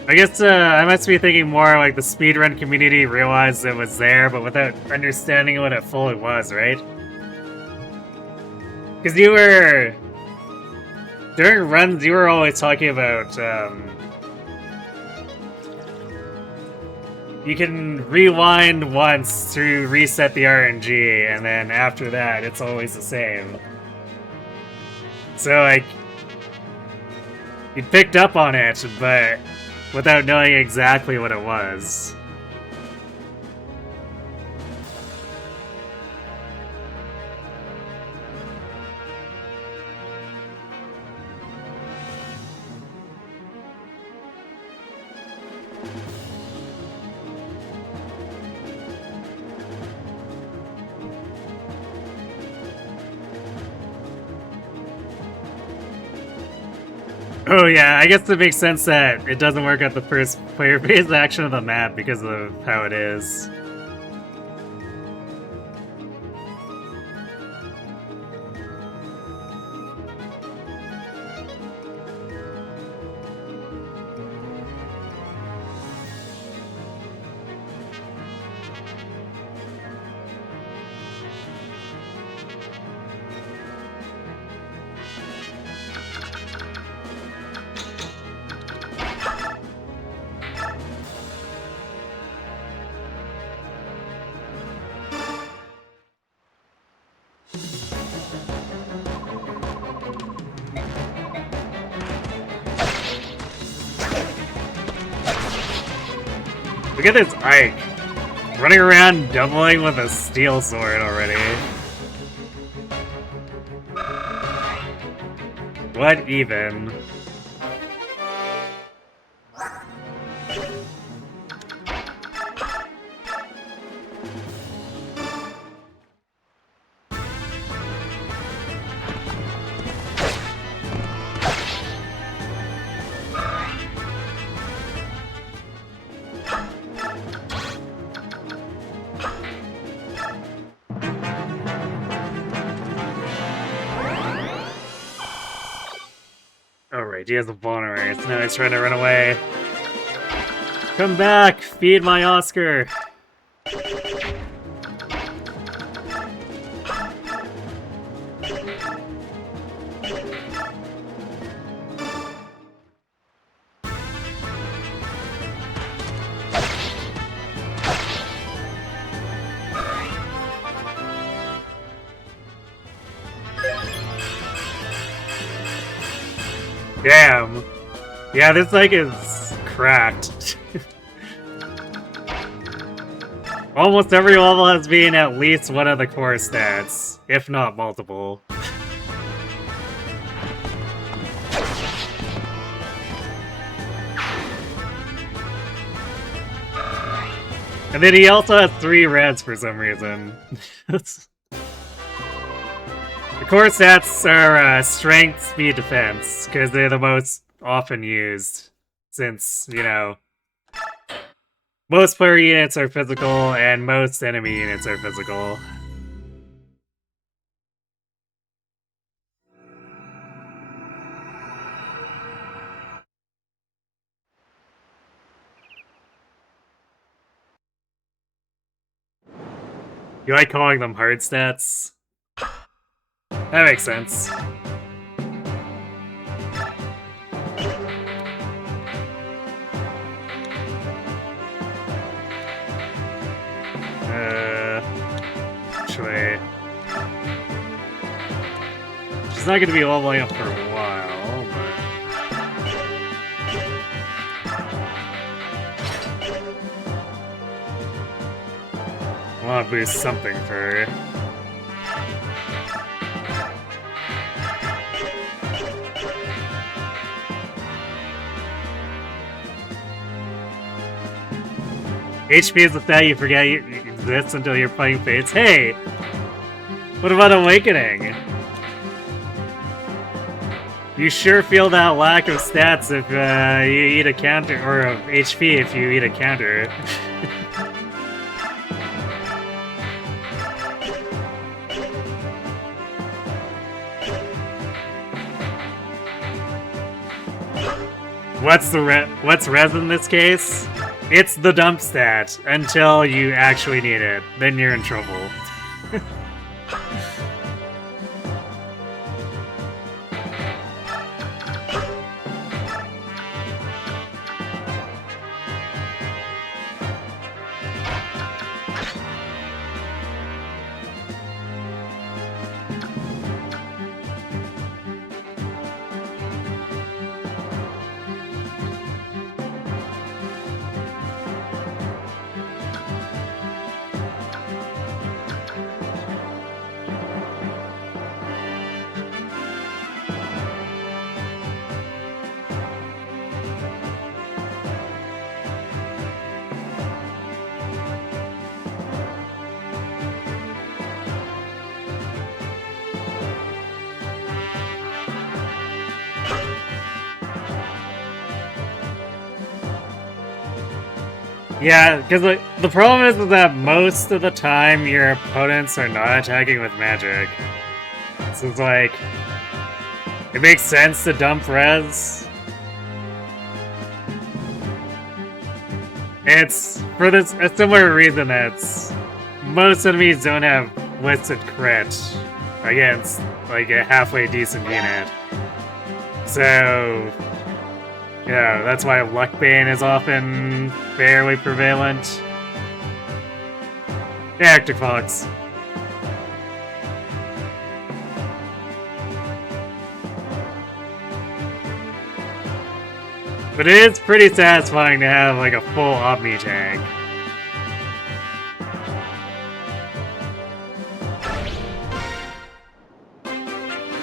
I must be thinking more like the speedrun community realized it was there, but without understanding what it fully was, right? Because during runs, you were always talking about, you can rewind once to reset the RNG, and then after that, it's always the same. So, like, you picked up on it, but without knowing exactly what it was. Oh yeah, I guess it makes sense that it doesn't work at the first player phase action of the map because of how it is. Look at this Ike. Running around doubling with a steel sword already. What even? Alright, he has a vulnerary, so now he's trying to run away. Come back! Feed my Oscar! Damn. Yeah, this like is cracked. Almost every level has been at least one of the core stats, if not multiple. And then he also has 3 reds for some reason. The core stats are strength, speed, defense, because they're the most often used. Since, you know, most player units are physical and most enemy units are physical. You like calling them hard stats? That makes sense. Actually, she's not going to be leveling up for a while, but... I want to boost something for her. HP is the stat you forget exists until you're playing Fates. Hey! What about Awakening? You sure feel that lack of stats if you eat a counter, or of HP if you eat a counter. What's res in this case? It's the dump stat, until you actually need it. Then you're in trouble. Yeah, because the problem is that most of the time your opponents are not attacking with magic. So it's like, it makes sense to dump res. It's for this a similar reason that most enemies don't have listed crit against like a halfway decent unit. So yeah, that's why Luckbane is often fairly prevalent. Yeah, Arctic Fox. But it is pretty satisfying to have like a full Omni tank.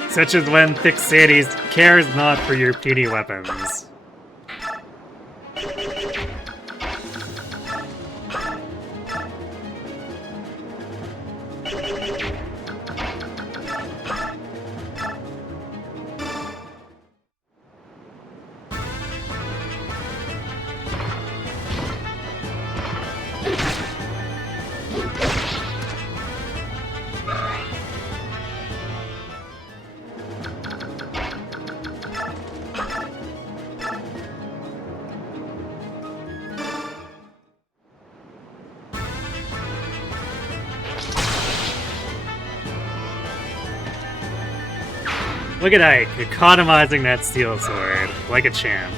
Such as when Thick cares not for your puny weapons. Look at Ike, economizing that steel sword, like a champ.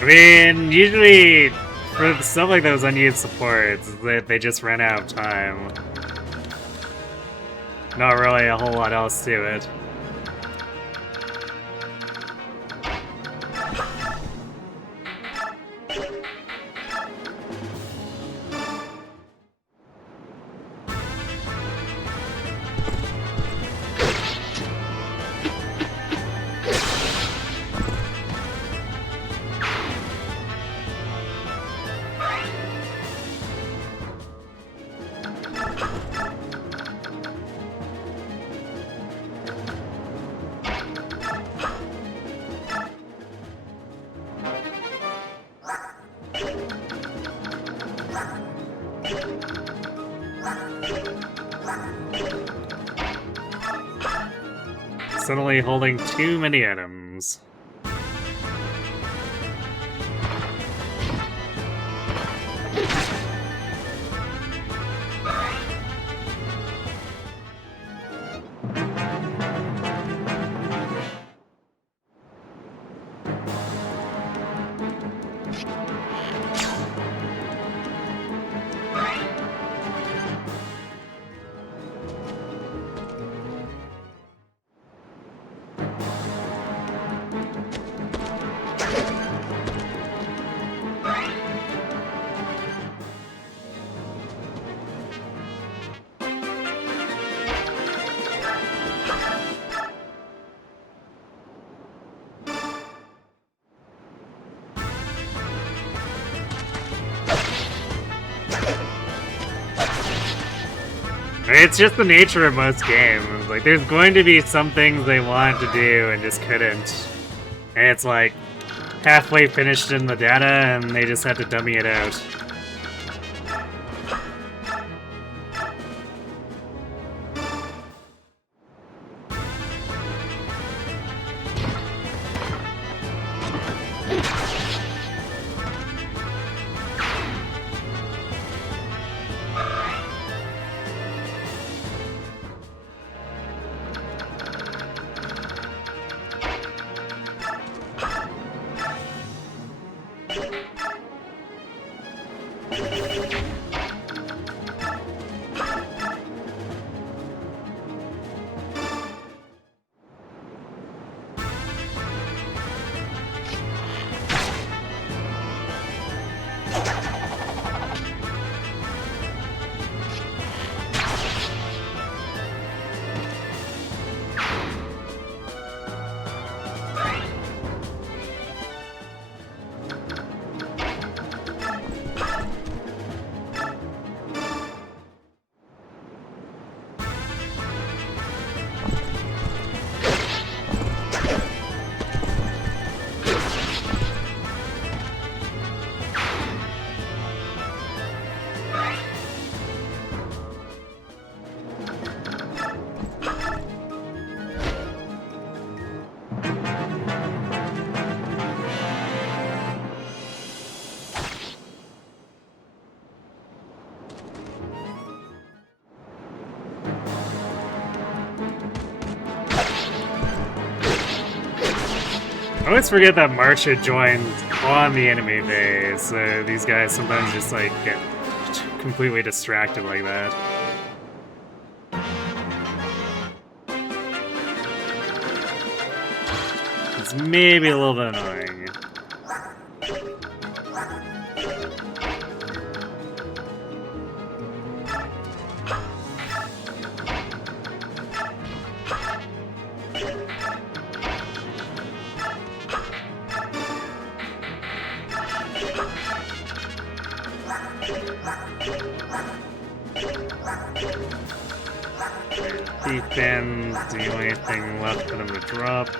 I mean, usually for stuff like those unused supports, they just ran out of time. Not really a whole lot else to it. Suddenly holding too many items. It's just the nature of most games. Like, there's going to be some things they wanted to do and just couldn't. And it's like halfway finished in the data and they just had to dummy it out. I always forget that March had joined on the enemy phase, so these guys sometimes just like get completely distracted like that. It's maybe a little bit annoying. Defense, the only thing left for them to drop.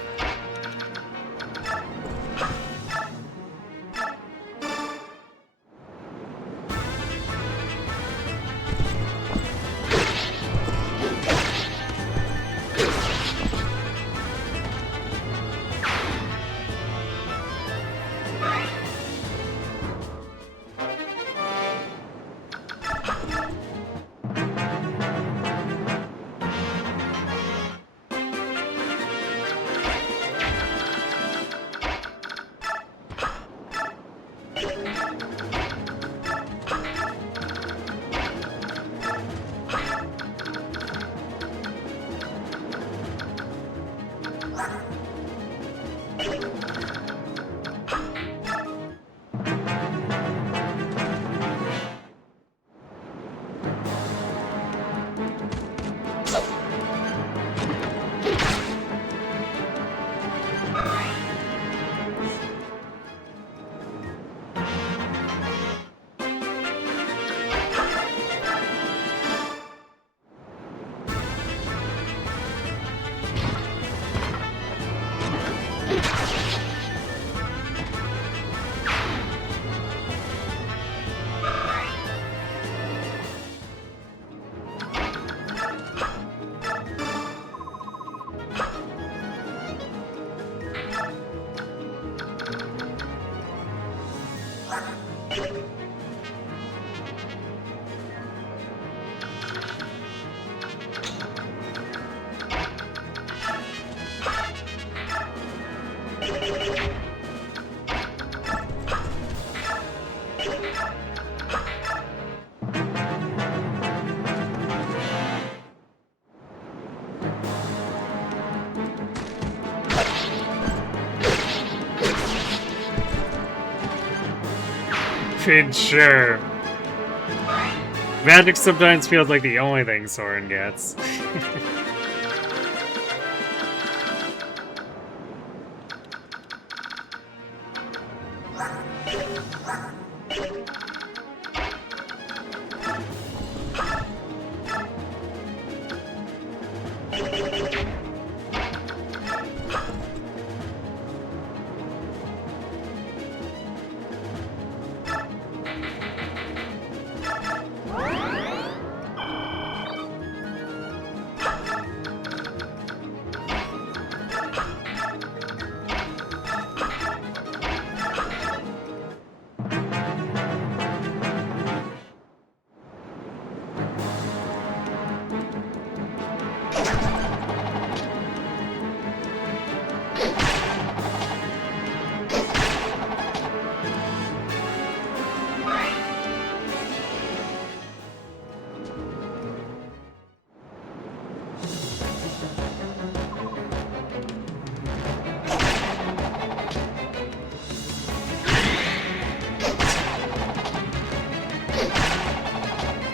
Sure. Magic sometimes feels like the only thing Soren gets.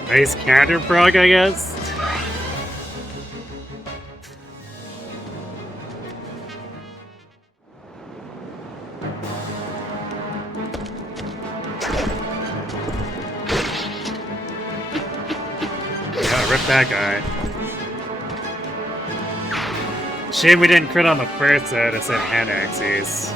Nice counter prog, I guess. Yeah, rip that guy. Shame we didn't crit on the first set to send hand axes.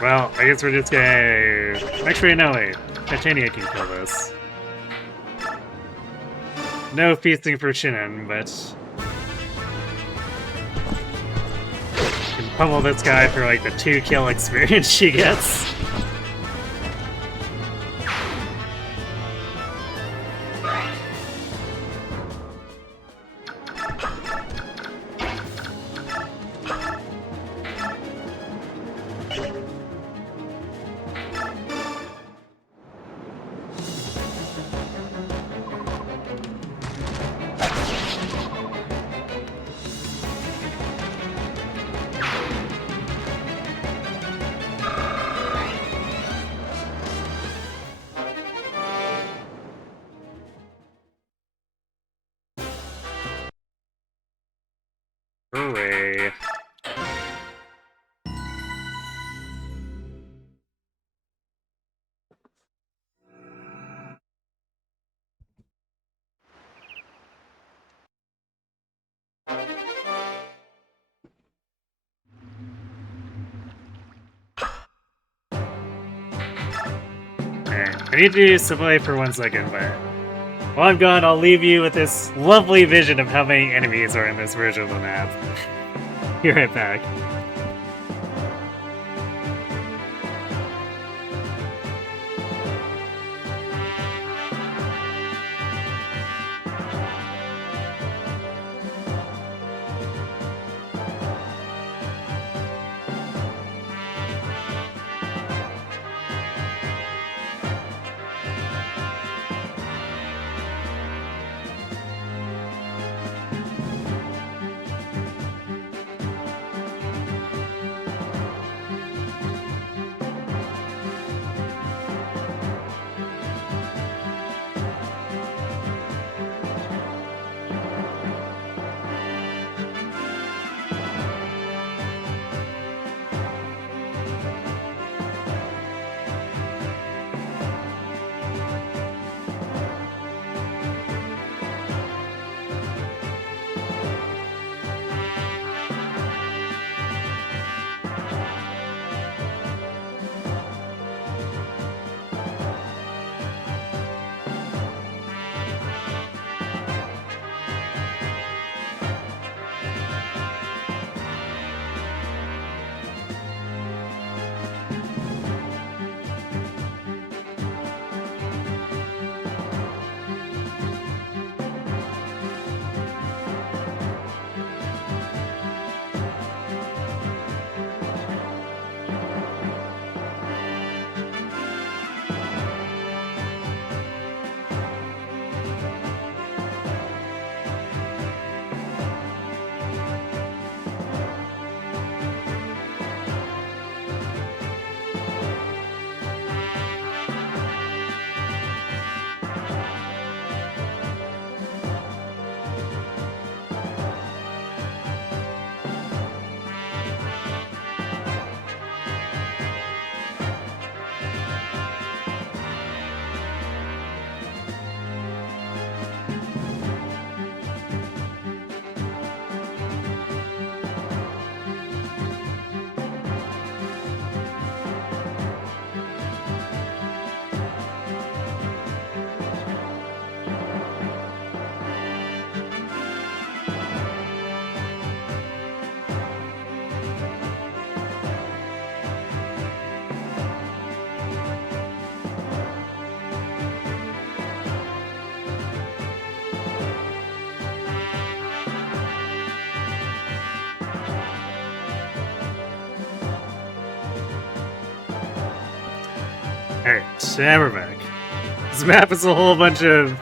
Well, I guess we're just gonna... Actually, no, wait. Titania can kill this. No feasting for Shinnen, but... can pummel this guy for, like, the 2-kill experience she gets. Hooray. Alright, I need to simulate for 1 second, but while I'm gone, I'll leave you with this lovely vision of how many enemies are in this version of the map. Be right back. And we're back. This map is a whole bunch of...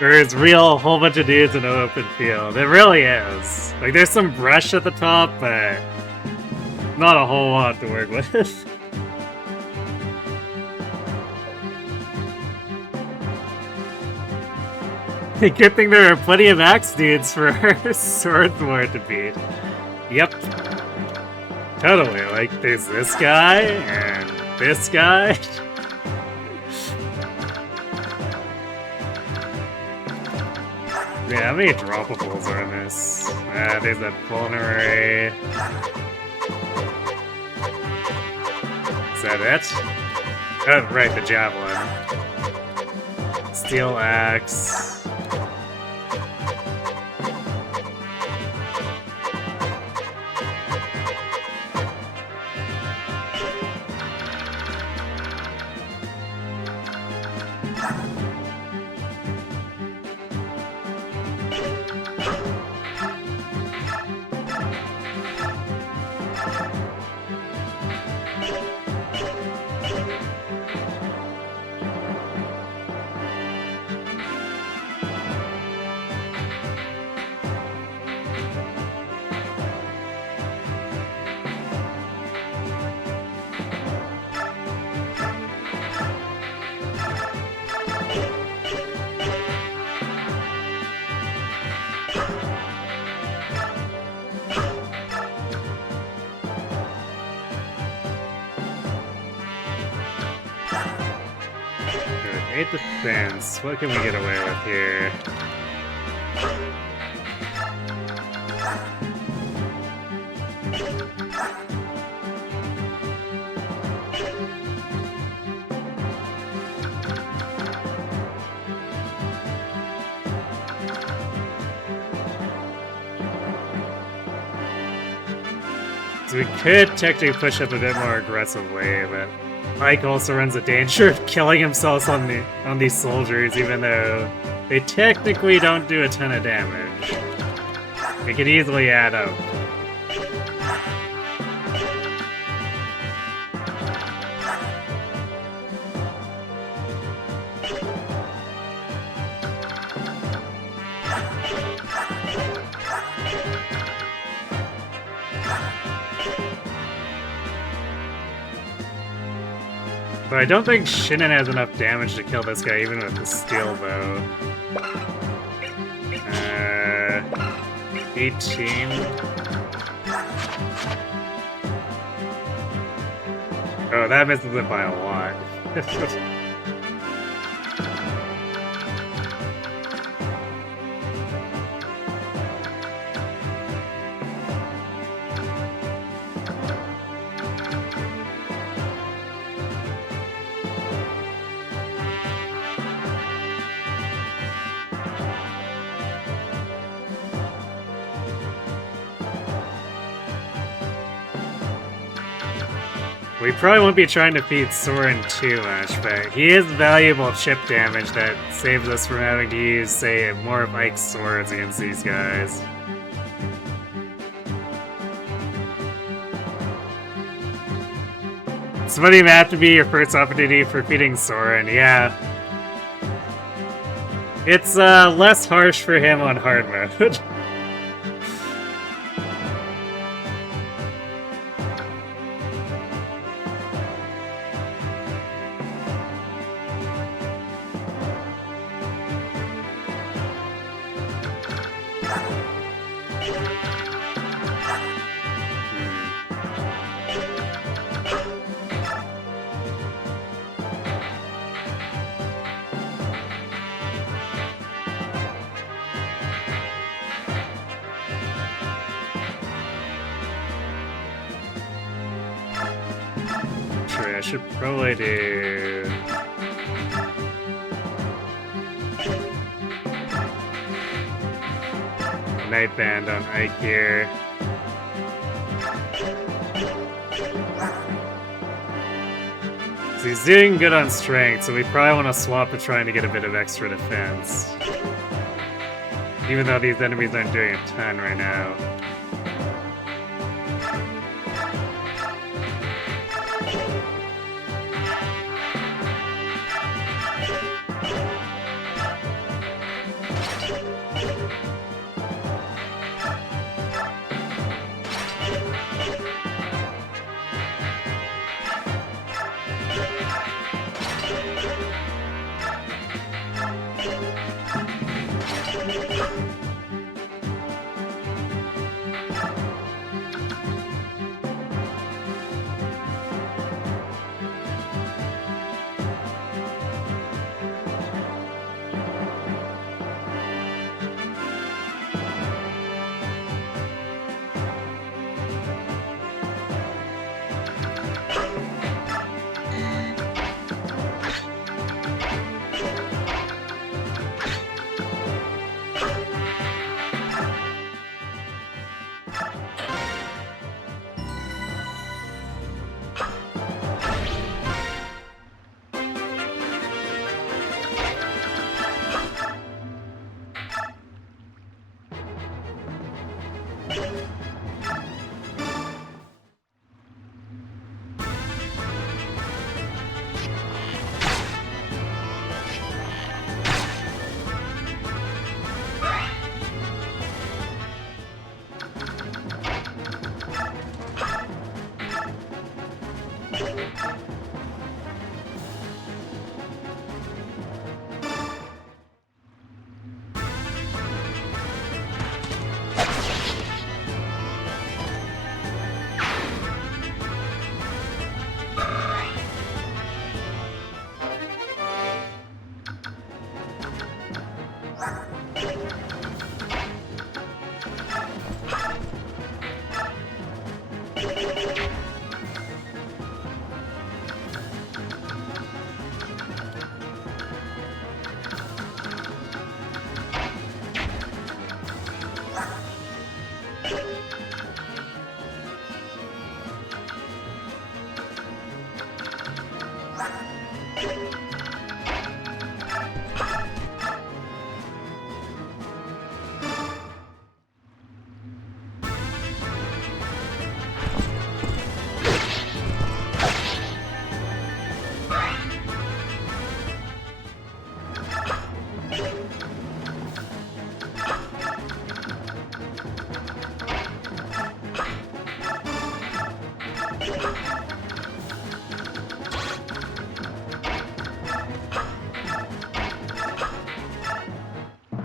Or it's real, a whole bunch of dudes in an open field. It really is. Like, there's some brush at the top, but... not a whole lot to work with. Good thing there are plenty of axe dudes for Swordlord to beat. Yep. Totally, like, there's this guy, and this guy. Yeah, how many droppables are in this? There's that vulnerary. Is that it? Oh, right, the javelin. Steel axe. Defense. What can we get away with here? So we could technically push up a bit more aggressively, but Mike also runs the danger of killing himself on these soldiers, even though they technically don't do a ton of damage. It could easily add up. But I don't think Shinnen has enough damage to kill this guy, even with the steel bow. 18. Oh, that misses it by a lot. We probably won't be trying to feed Soren too much, but he is valuable chip damage that saves us from having to use, say, more of Ike's swords against these guys. Somebody may have to be your first opportunity for feeding Soren, yeah. It's less harsh for him on hard mode. I should probably do... Night Band on Ike here. So he's doing good on strength, so we probably want to swap to trying to get a bit of extra defense. Even though these enemies aren't doing a ton right now.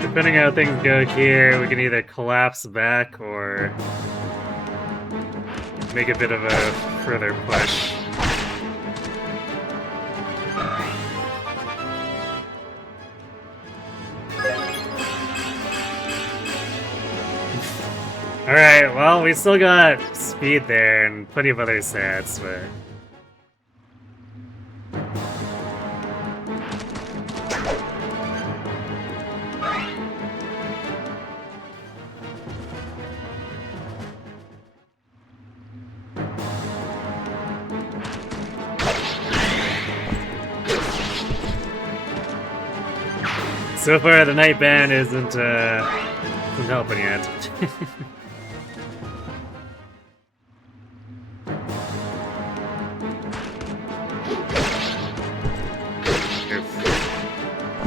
Depending on how things go here, we can either collapse back or make a bit of a further push. Alright, well, we still got speed there and plenty of other stats, but... So far, the night band isn't helping yet.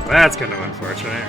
That's kind of unfortunate.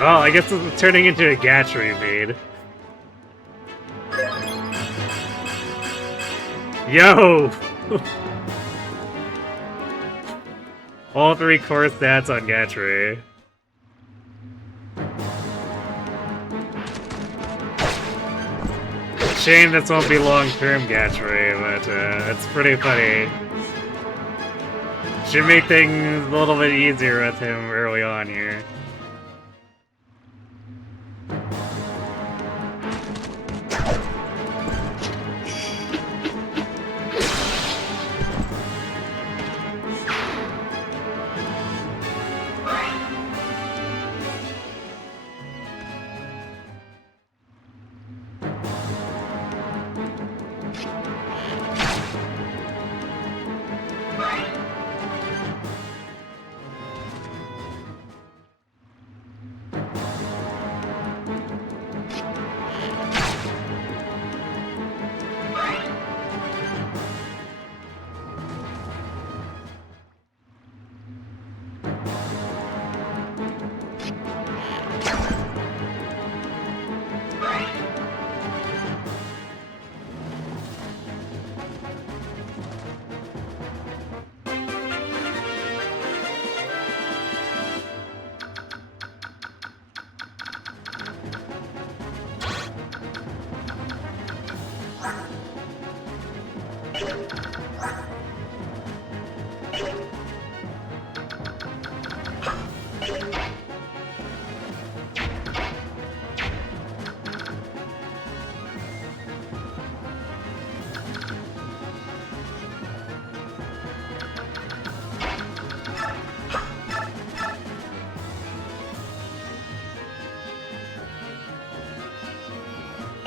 Well, I guess it's turning into a Gatchery maid. Yo! All 3 core stats on Gatchery. Shame this won't be long-term Gatchery, but it's pretty funny. Should make things a little bit easier with him early on here.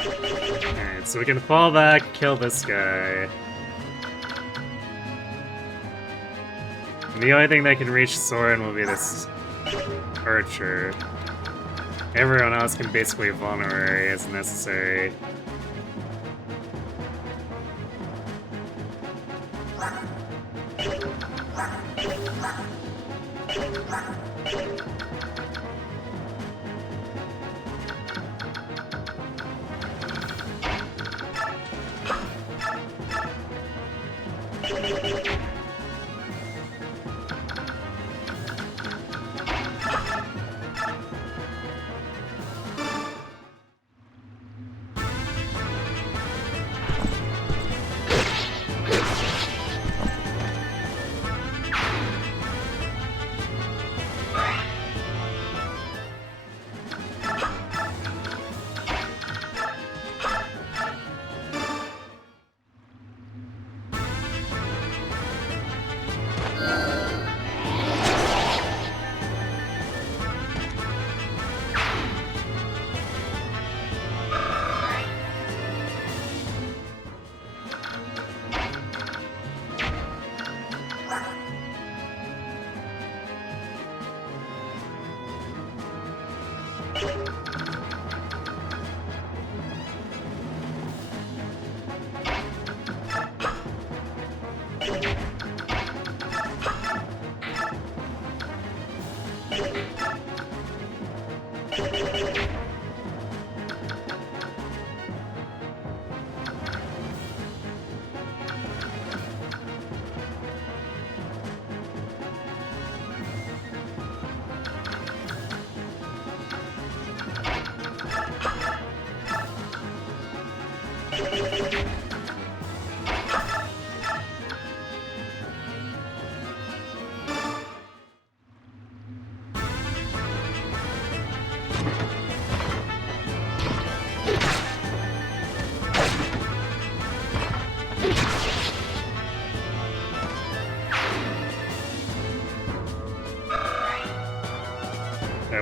Alright, so we can fall back, kill this guy. And the only thing that can reach Soren will be this archer. Everyone else can basically vulnerary as necessary.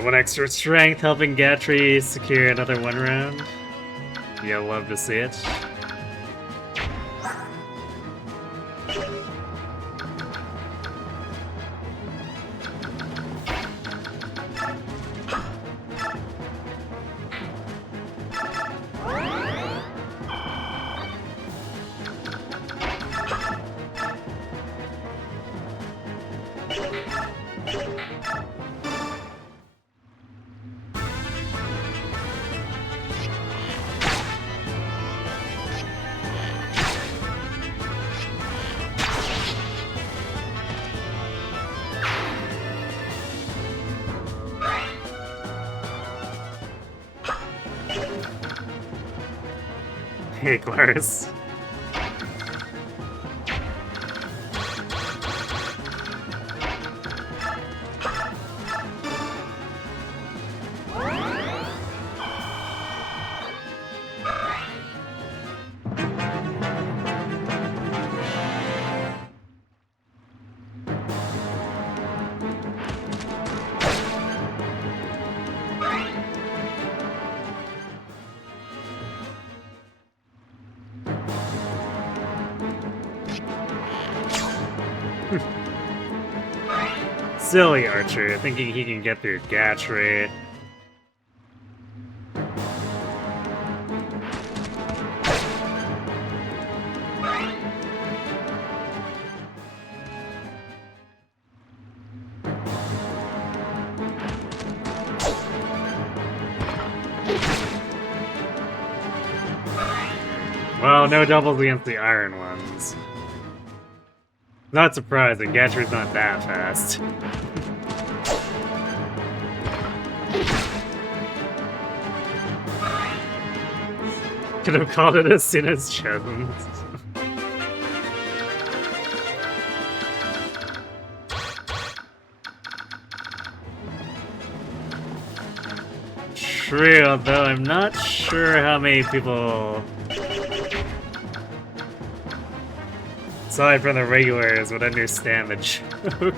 One extra strength, helping Gatry secure another 1 round. You'll love to see it. Hecklers. Silly Archer, thinking he can get through Gatry. Well, no doubles against the iron ones. Not surprising, Gatry's not that fast. Could have called it as soon as chosen. True, although I'm not sure how many people, aside from the regulars, would understand the joke.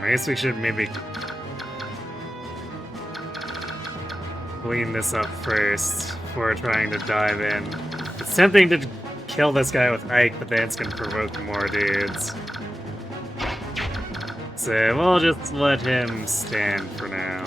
I guess we should maybe clean this up first before trying to dive in. It's tempting to kill this guy with Ike, but then it's gonna provoke more dudes. So we'll just let him stand for now.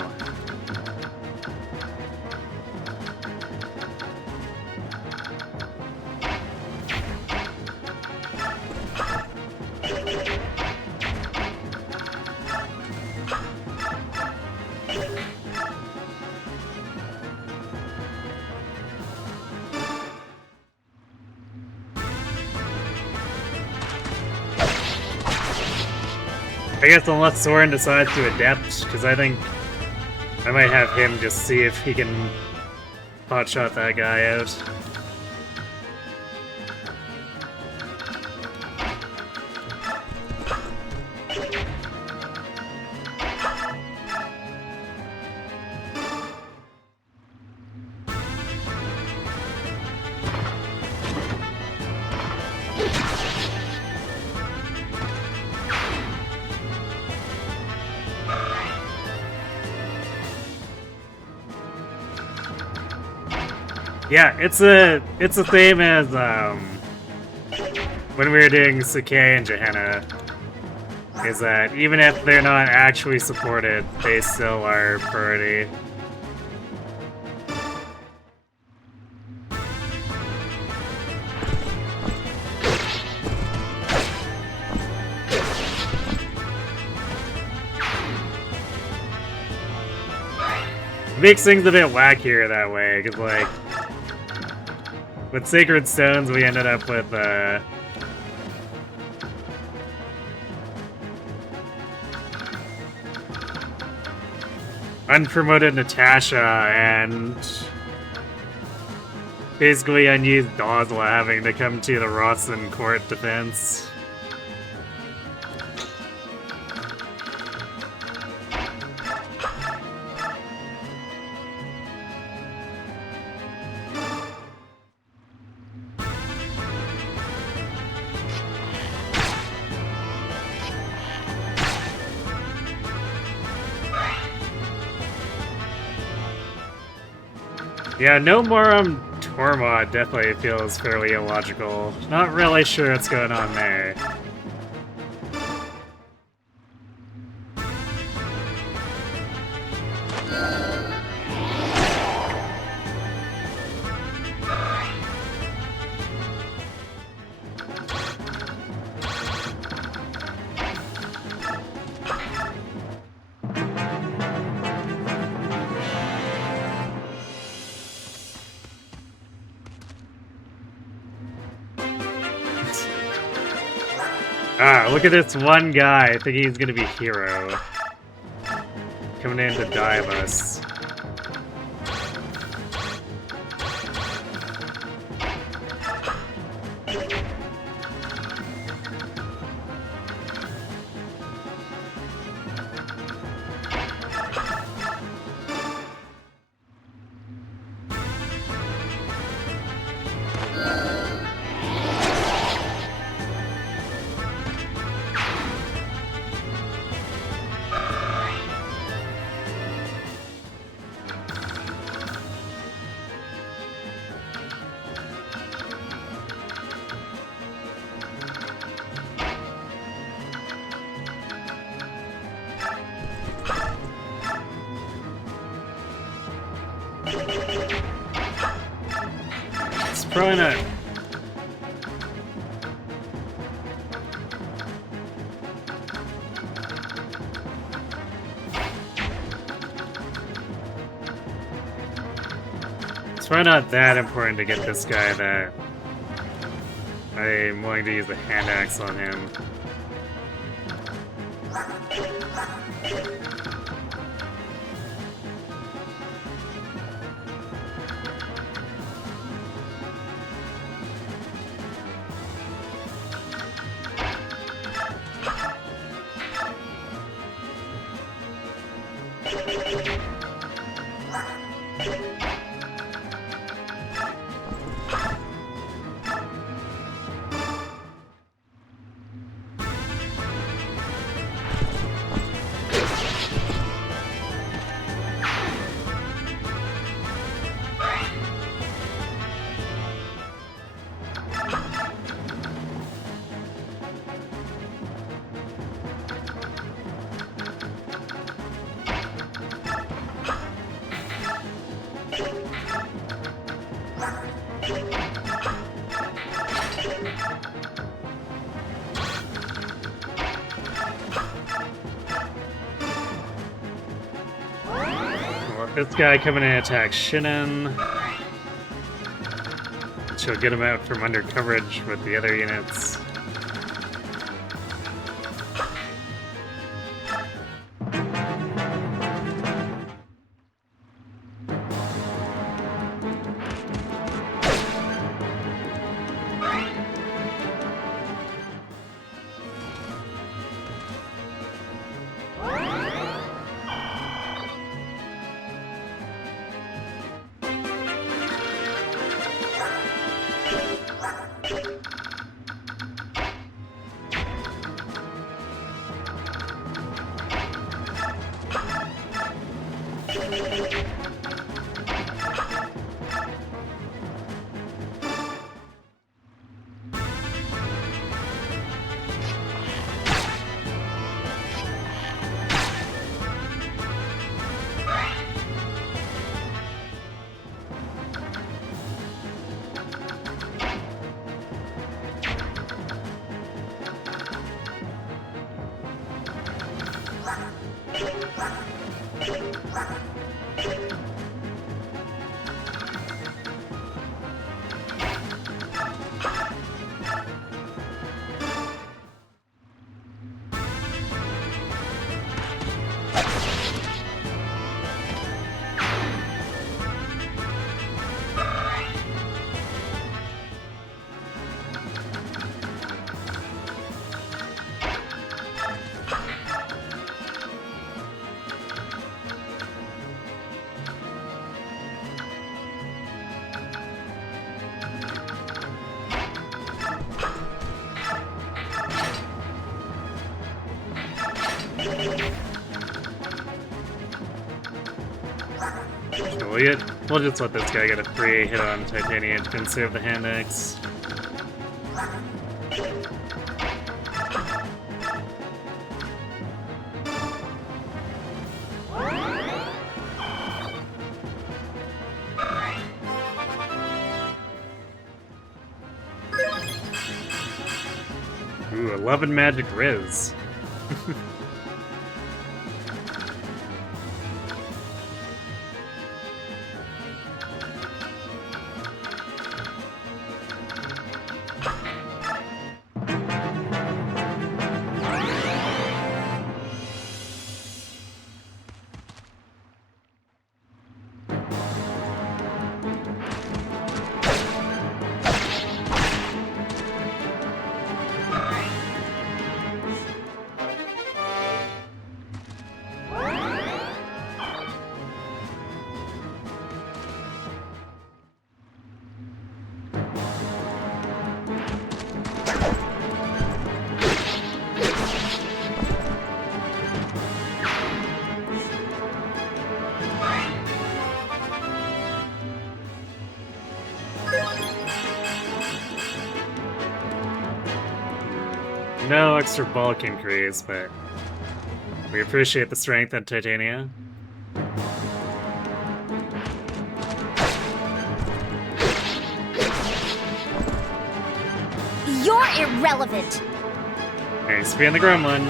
I guess unless Soren decides to adapt, because I think I might have him just see if he can potshot that guy out. Yeah, it's the same as when we were doing Sakai and Gehenna, is that even if they're not actually supported, they still are priority. Makes things a bit wackier that way, because like, with Sacred Stones, we ended up with, unpromoted Natasha and basically unused Dosla having to come to the Rawson court defense. Yeah, no Muarim Tormod definitely feels fairly illogical. Not really sure what's going on there. Ah, look at this one guy thinking he's gonna be hero. Coming in to dive us. It's probably not. It's probably not that important to get this guy that I'm willing to use the hand axe on him. This guy coming in and attack Shinnen. She'll get him out from under coverage with the other units. we'll just let this guy get a free hit on Titania and conserve the hand axe. Ooh, 11 magic Riz. No extra bulk increase, but we appreciate the strength on Titania. You're irrelevant. Thanks for being the gremlin.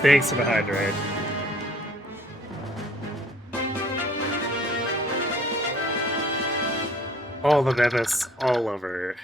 Thanks for the hydrate. All the Bevis all over.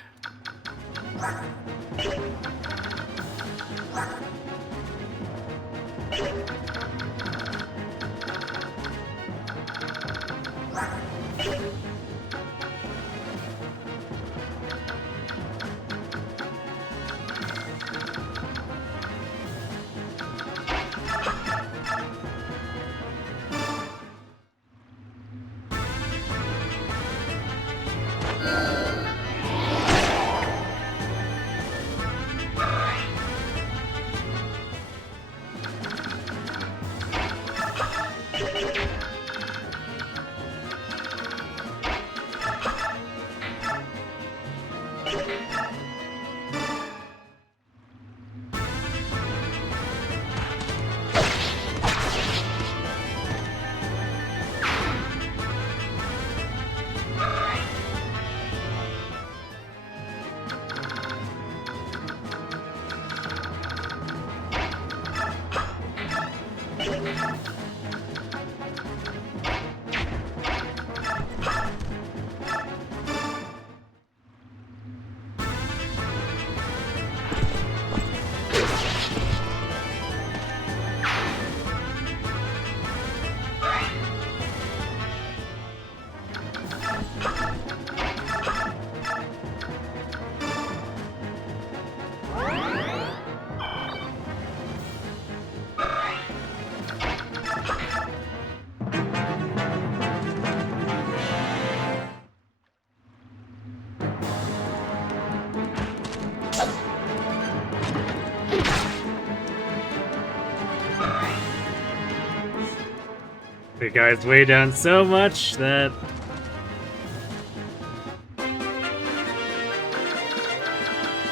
The guy's way down so much that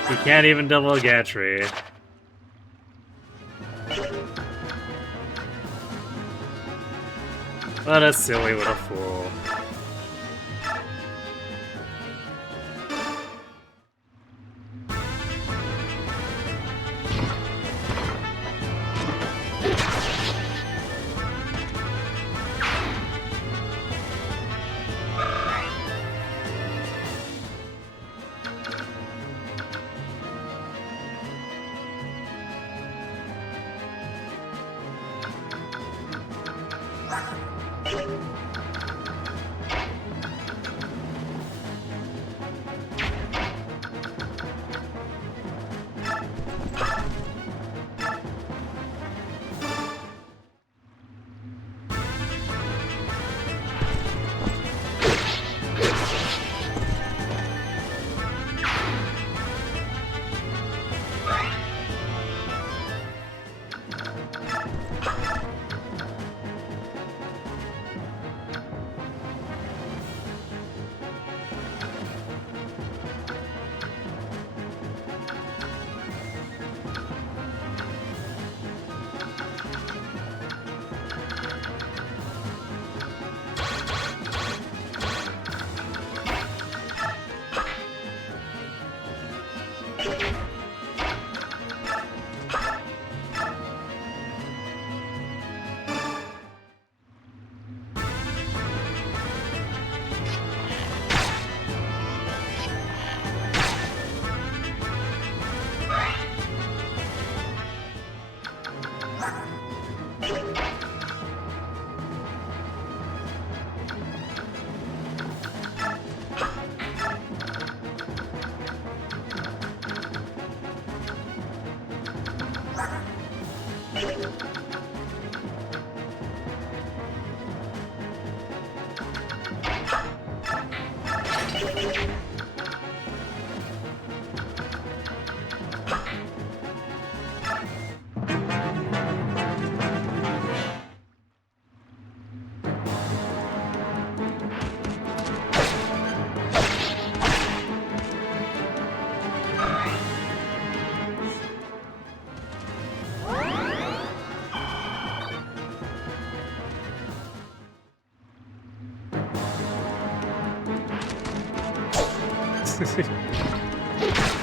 he can't even double a Gatry. What a silly little fool.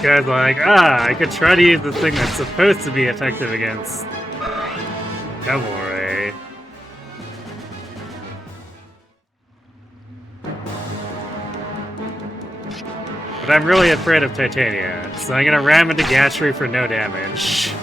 Guy's like, I could try to use the thing that's supposed to be effective against cavalry. But I'm really afraid of Titania, so I'm gonna ram into Gatchery for no damage.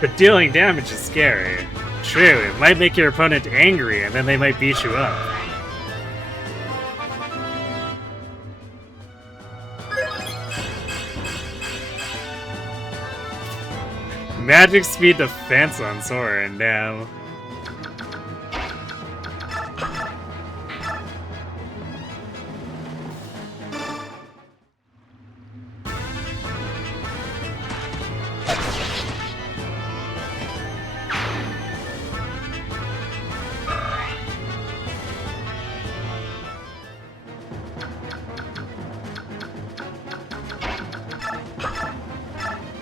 But dealing damage is scary. True, it might make your opponent angry and then they might beat you up. Magic speed defense on Soren now.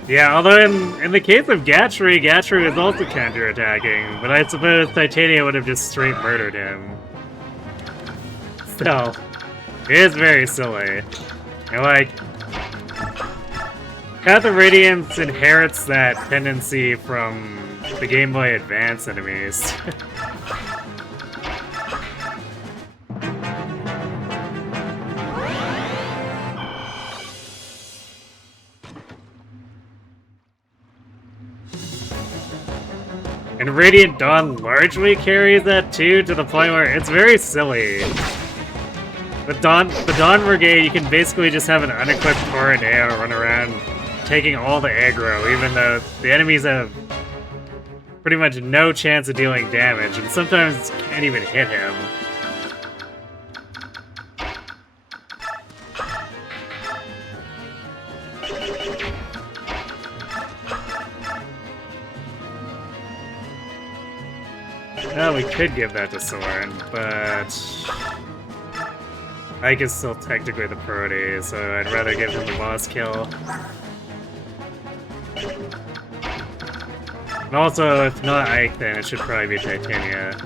Yeah, although in the case of Gatchery is also counterattacking, but I suppose Titania would have just straight murdered him. Still, it is very silly. And like, Path of Radiance inherits that tendency from the Game Boy Advance enemies. And Radiant Dawn largely carries that too, to the point where it's very silly. The Dawn Brigade, you can basically just have an unequipped PoR and AR run around taking all the aggro, even though the enemies have pretty much no chance of dealing damage, and sometimes can't even hit him. Well, we could give that to Soren, but Ike is still technically the priority, so I'd rather give him the boss kill. And also, if not Ike, then it should probably be Titania.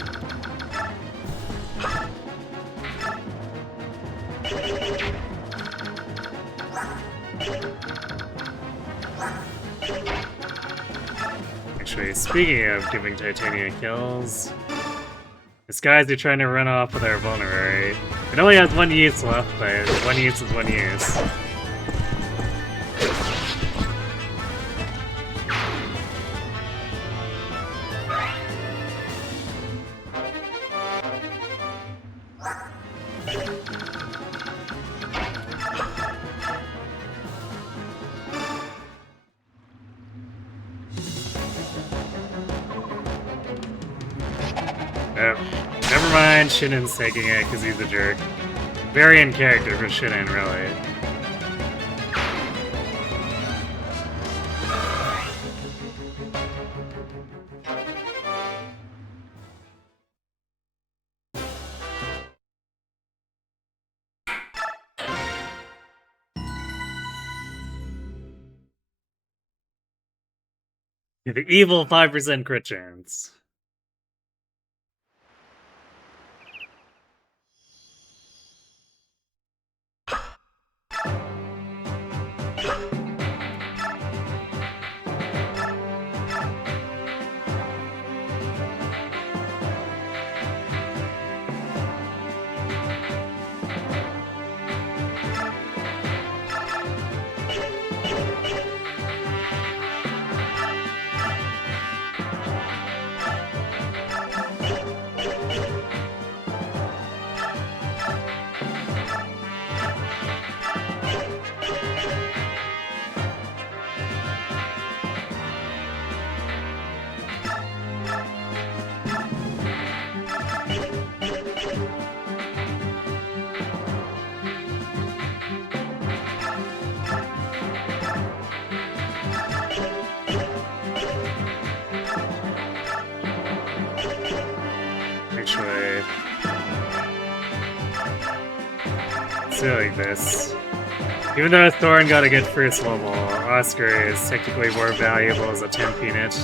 Actually, speaking of giving Titania kills, this guys are trying to run off with our vulnerary. It only has one use left, but one use is one use. Never mind, Shinnen's taking it because he's a jerk. Very in character for Shinnen, really. The evil 5% crit chance. So like this. Even though Thorin got a good first level, Oscar is technically more valuable as a temp unit.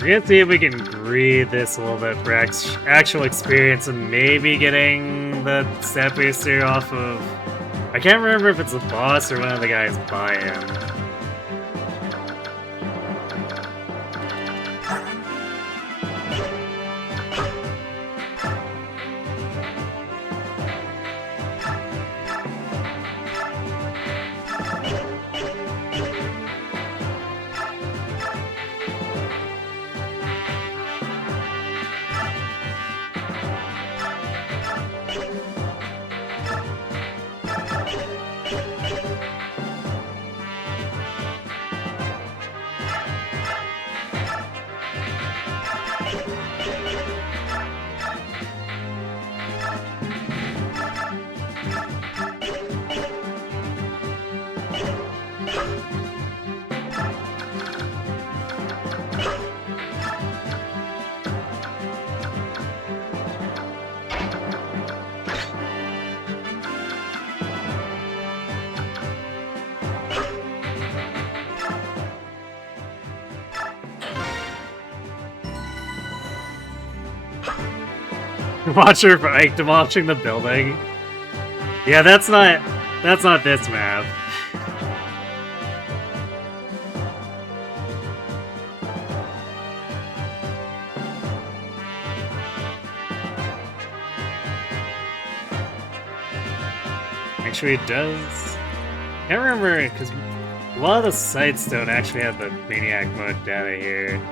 We're gonna see if we can breathe this a little bit for actual experience and maybe getting the stat booster off of... I can't remember if it's the boss or one of the guys by him. Watcher for Ike demolishing the building. Yeah, that's not this map. Actually, it does. I can't remember because a lot of the sites don't actually have the Maniac mode data here.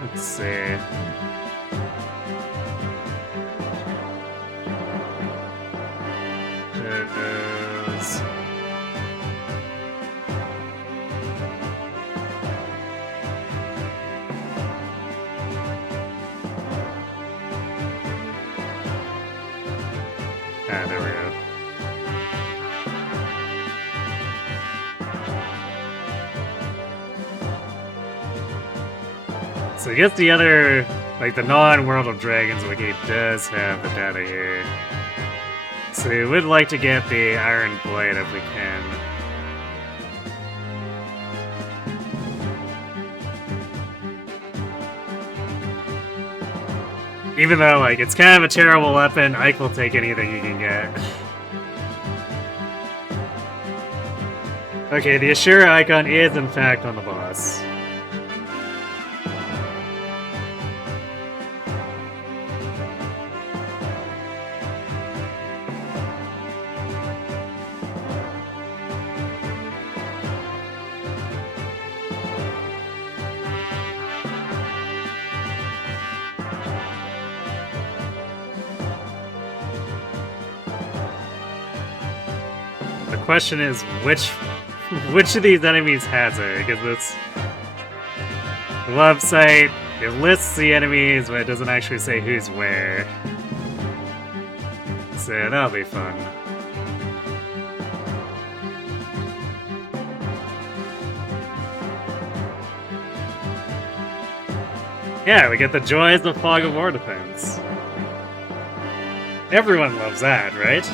Let's see. There we go. So I guess the other, like the non-World of Dragons wiki does have the data here. So we would like to get the Iron Blade if we can. Even though, like, it's kind of a terrible weapon, Ike will take anything you can get. Okay, the Ashura icon is in fact on the boss. The question is, which of these enemies has it? Because it's the website, it lists the enemies, but it doesn't actually say who's where. So that'll be fun. Yeah, we get the joys of Fog of War defense. Everyone loves that, right?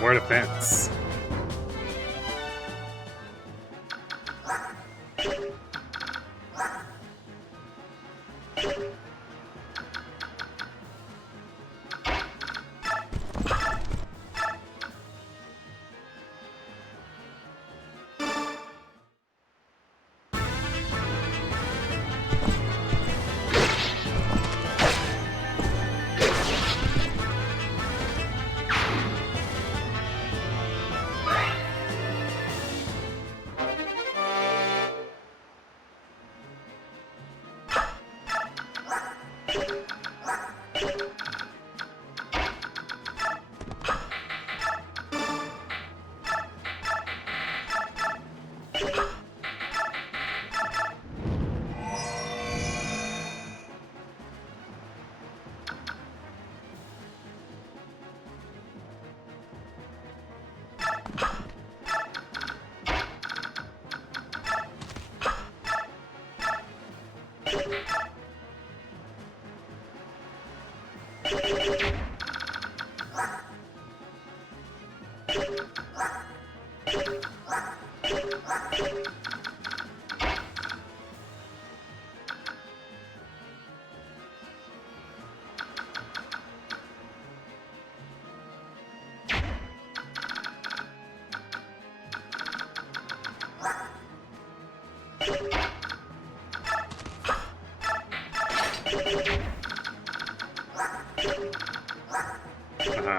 more defense.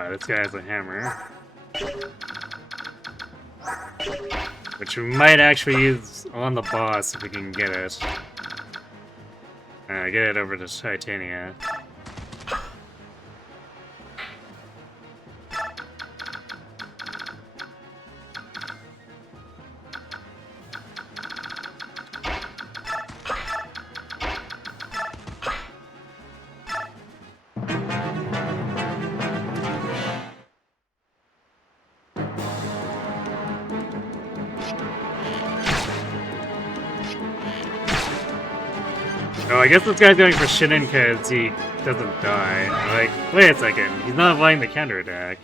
This guy has a hammer. Which we might actually use on the boss if we can get it. Get it over to Titania. Oh, I guess this guy's going for Shinin because he doesn't die. Like, wait a second, he's not avoiding the counterattack.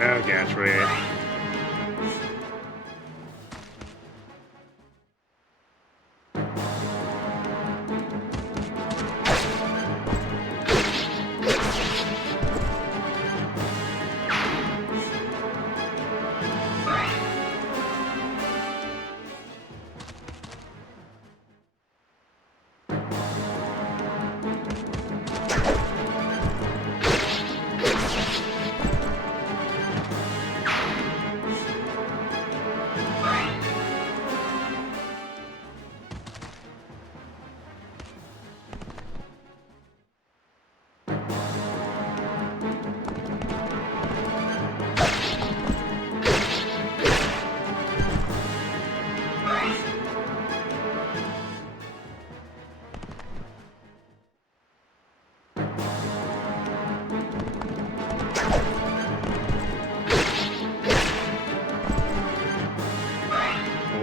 Oh gosh, wait.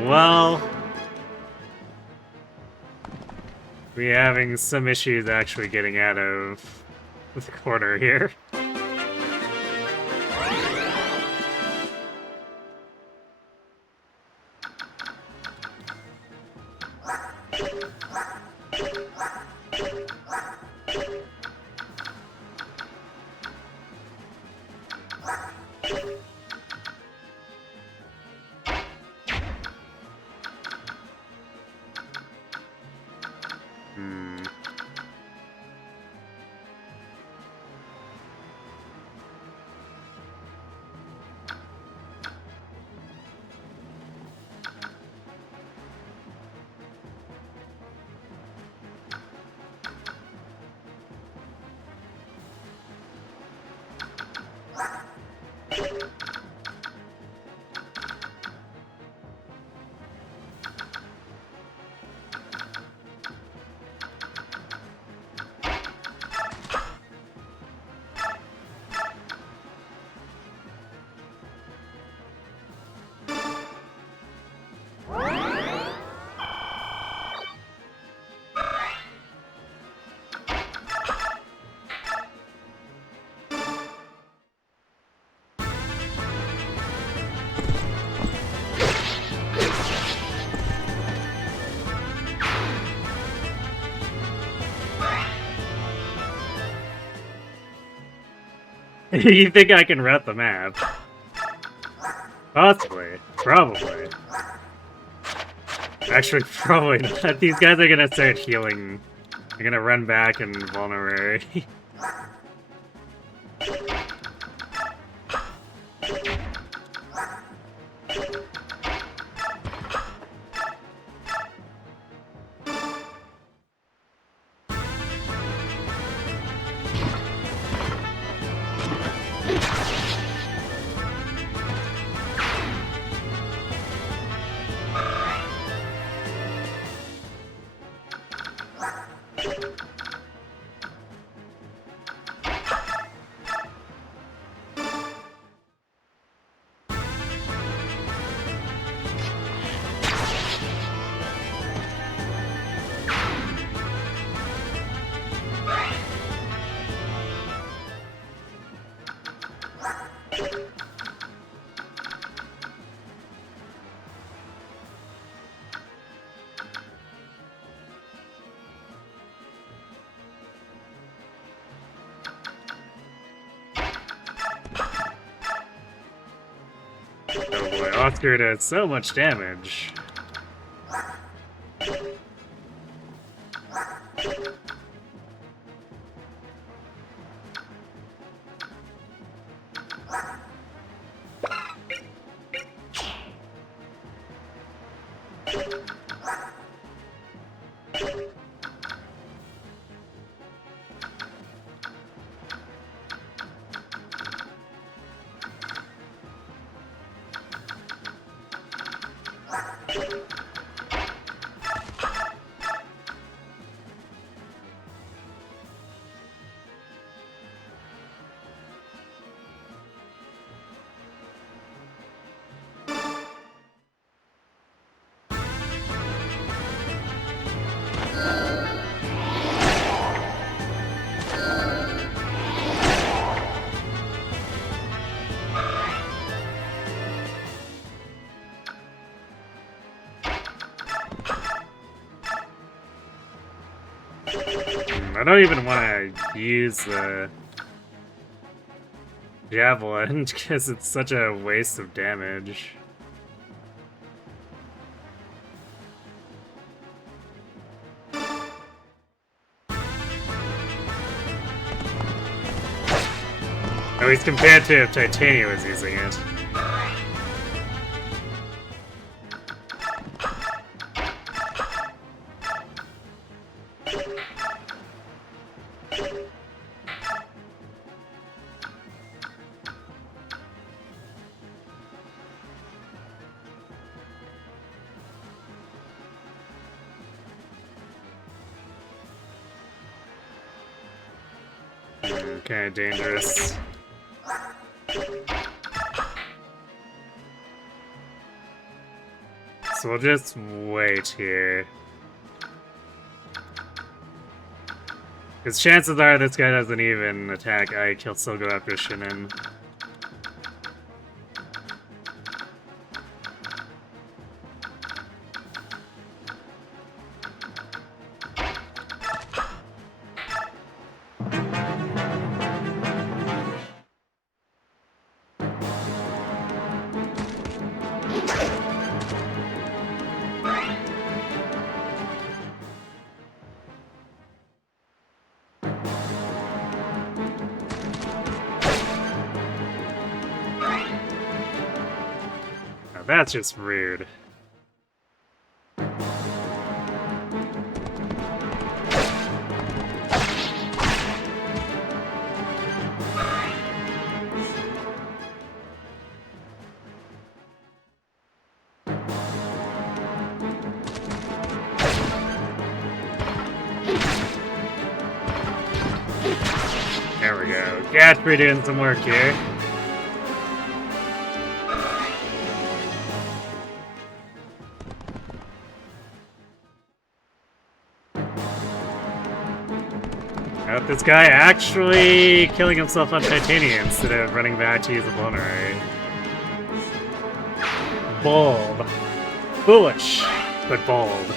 Well, we're having some issues actually getting out of the corner here. You think I can route the map? Possibly. Probably. Actually, probably not. These guys are gonna start healing. They're gonna run back in vulnerary. Oh boy, Oscar does so much damage. I don't even want to use the javelin because it's such a waste of damage. At least compared to if Titania was using it. Kind of dangerous. So we'll just wait here. Because chances are this guy doesn't even attack Ike, he'll still go after Shinin. That's just rude. There we go. Gatsby doing some work here. This guy actually killing himself on Titania instead of running back to use a vulnerary. Bold. Foolish, but bold.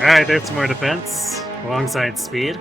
Alright, there's some more defense, alongside speed.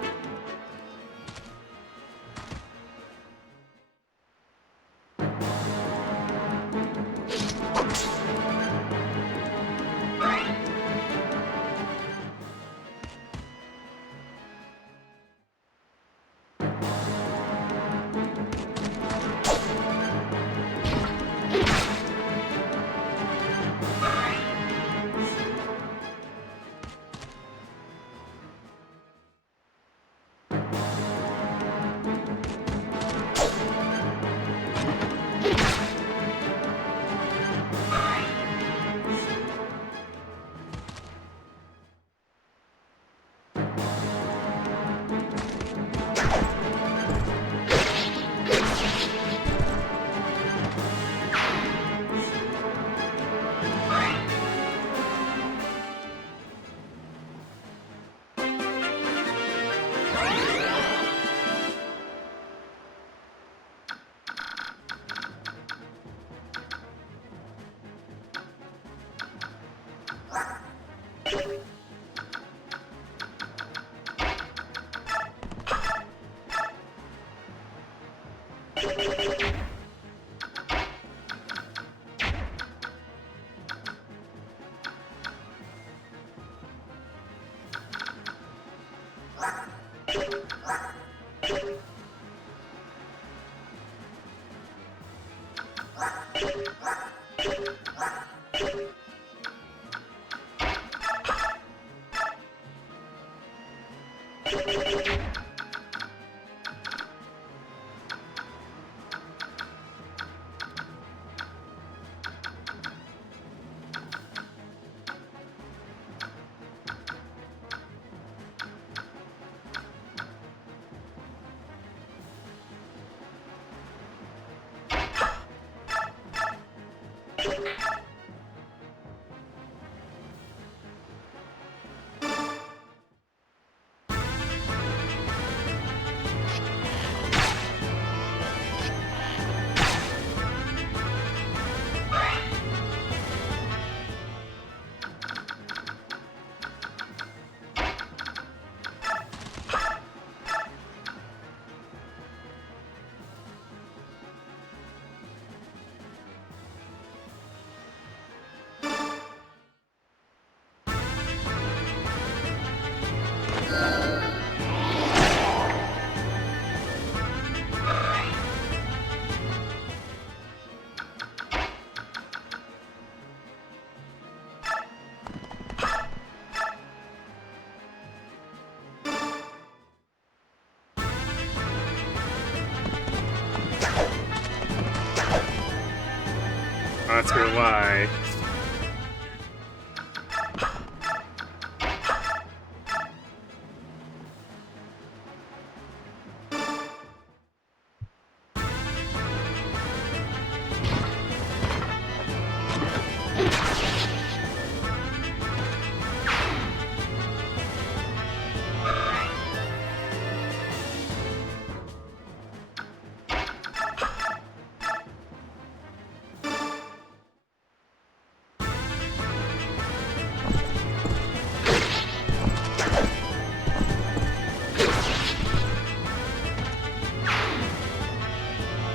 Oscar Y.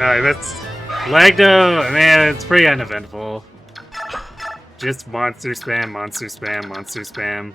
Alright, that's... Lagdo, man, it's pretty uneventful. Just monster spam, monster spam, monster spam.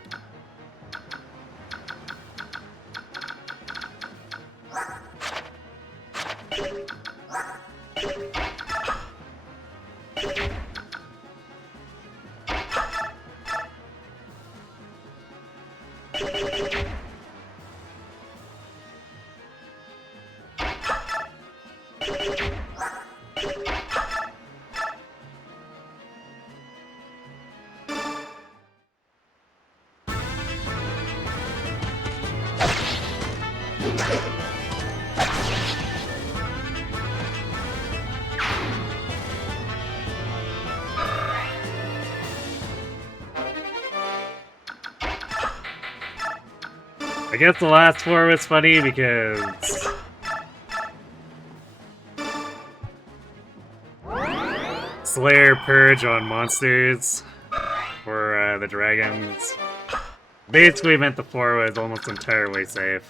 I guess the last four was funny because... Slayer Purge on monsters for the dragons. Basically meant the PoR was almost entirely safe.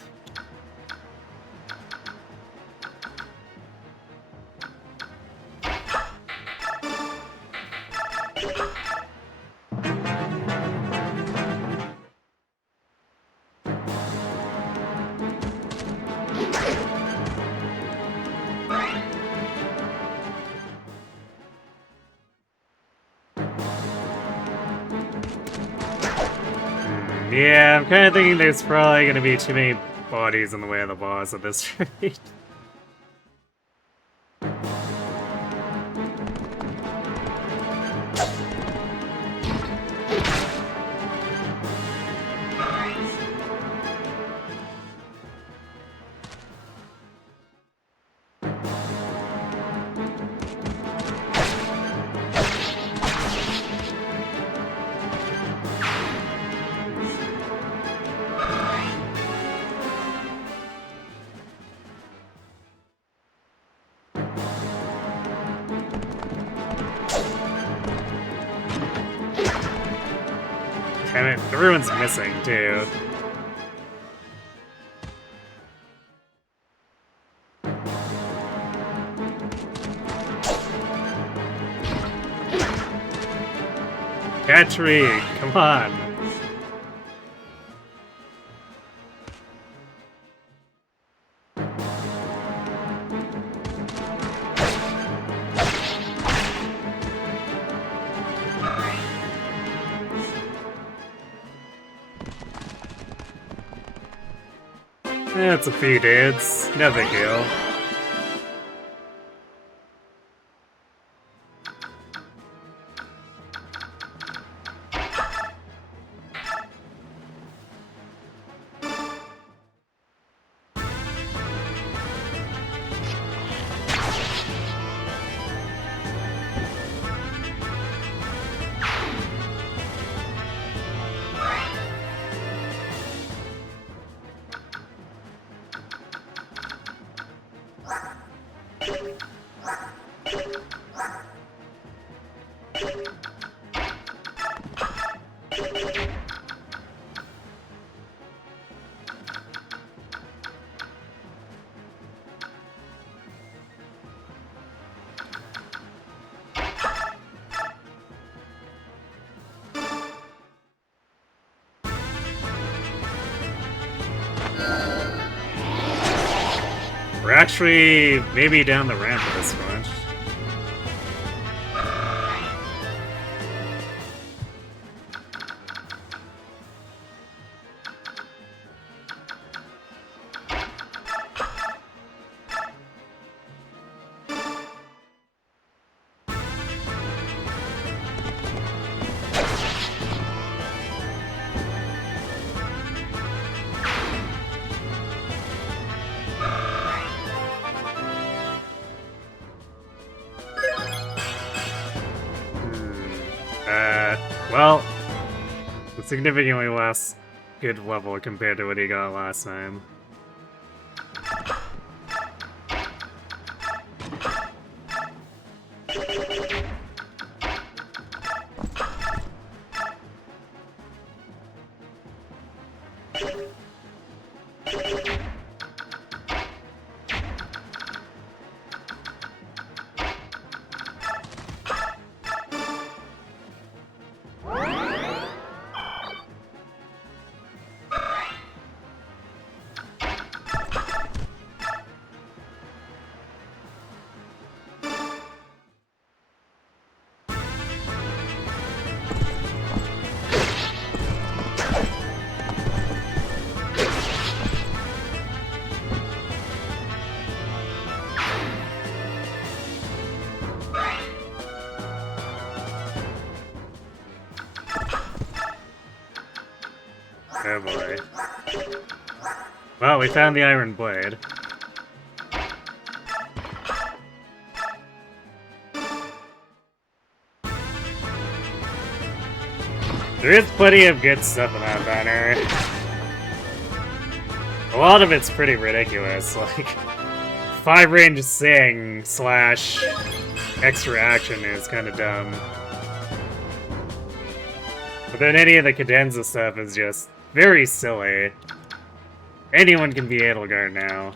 Yeah, I'm kind of thinking there's probably going to be too many bodies in the way of the boss at this rate. Damn it, everyone's missing, too. Catchery, come on. That's a few dudes, no big deal. We're actually maybe down the ramp at this point. Well, significantly less good level compared to what he got last time. Oh boy. Well, we found the iron blade. There is plenty of good stuff in that banner. A lot of it's pretty ridiculous, like 5-range sing / extra action is kind of dumb. But then any of the cadenza stuff is just very silly. Anyone can be Edelgard now.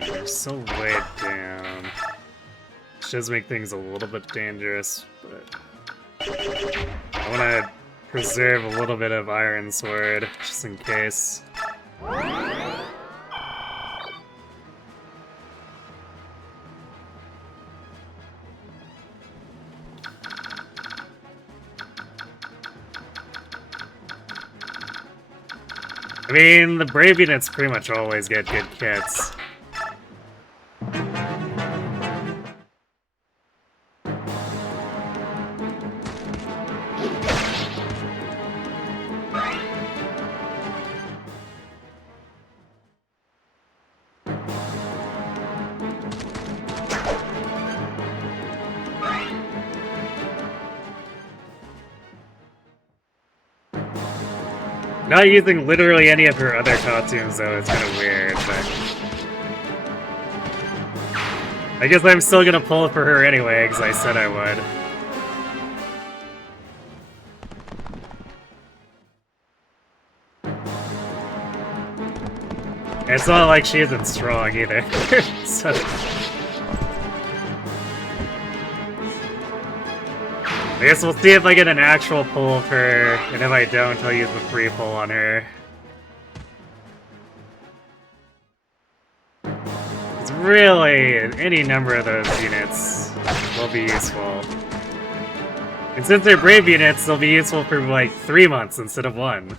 They're so weighed down. Which does make things a little bit dangerous, but I want to preserve a little bit of Iron Sword, just in case. I mean, the Brave units pretty much always get good kits. Not using literally any of her other costumes, though, is kind of weird, but... I guess I'm still gonna pull for her anyway, because I said I would. And it's not like she isn't strong, either. So... I guess we'll see if I get an actual pull of her, and if I don't, I'll use the free pull on her. It's really, any number of those units will be useful. And since they're Brave units, they'll be useful for like 3 months instead of 1.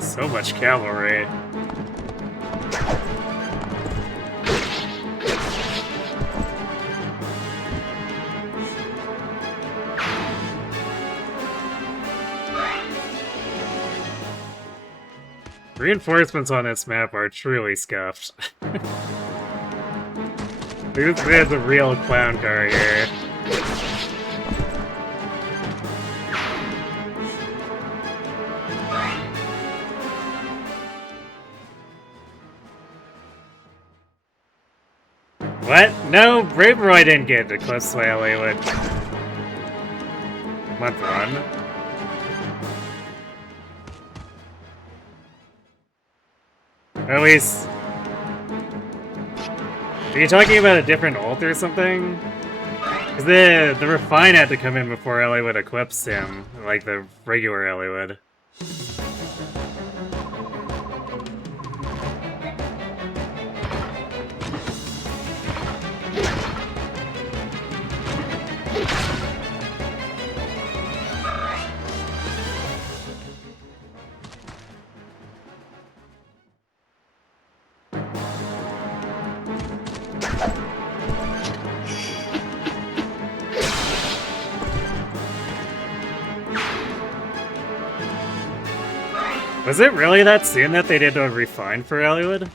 So much cavalry. Reinforcements on this map are truly scuffed. This is a real clown car here. What? No, Brave Roy didn't get eclipsed by Hollywood. Month 1. Or at least... Are you talking about a different ult or something? Because the Refine had to come in before Hollywood equips him, like the regular Hollywood. Was it really that soon that they did a refine for Hollywood?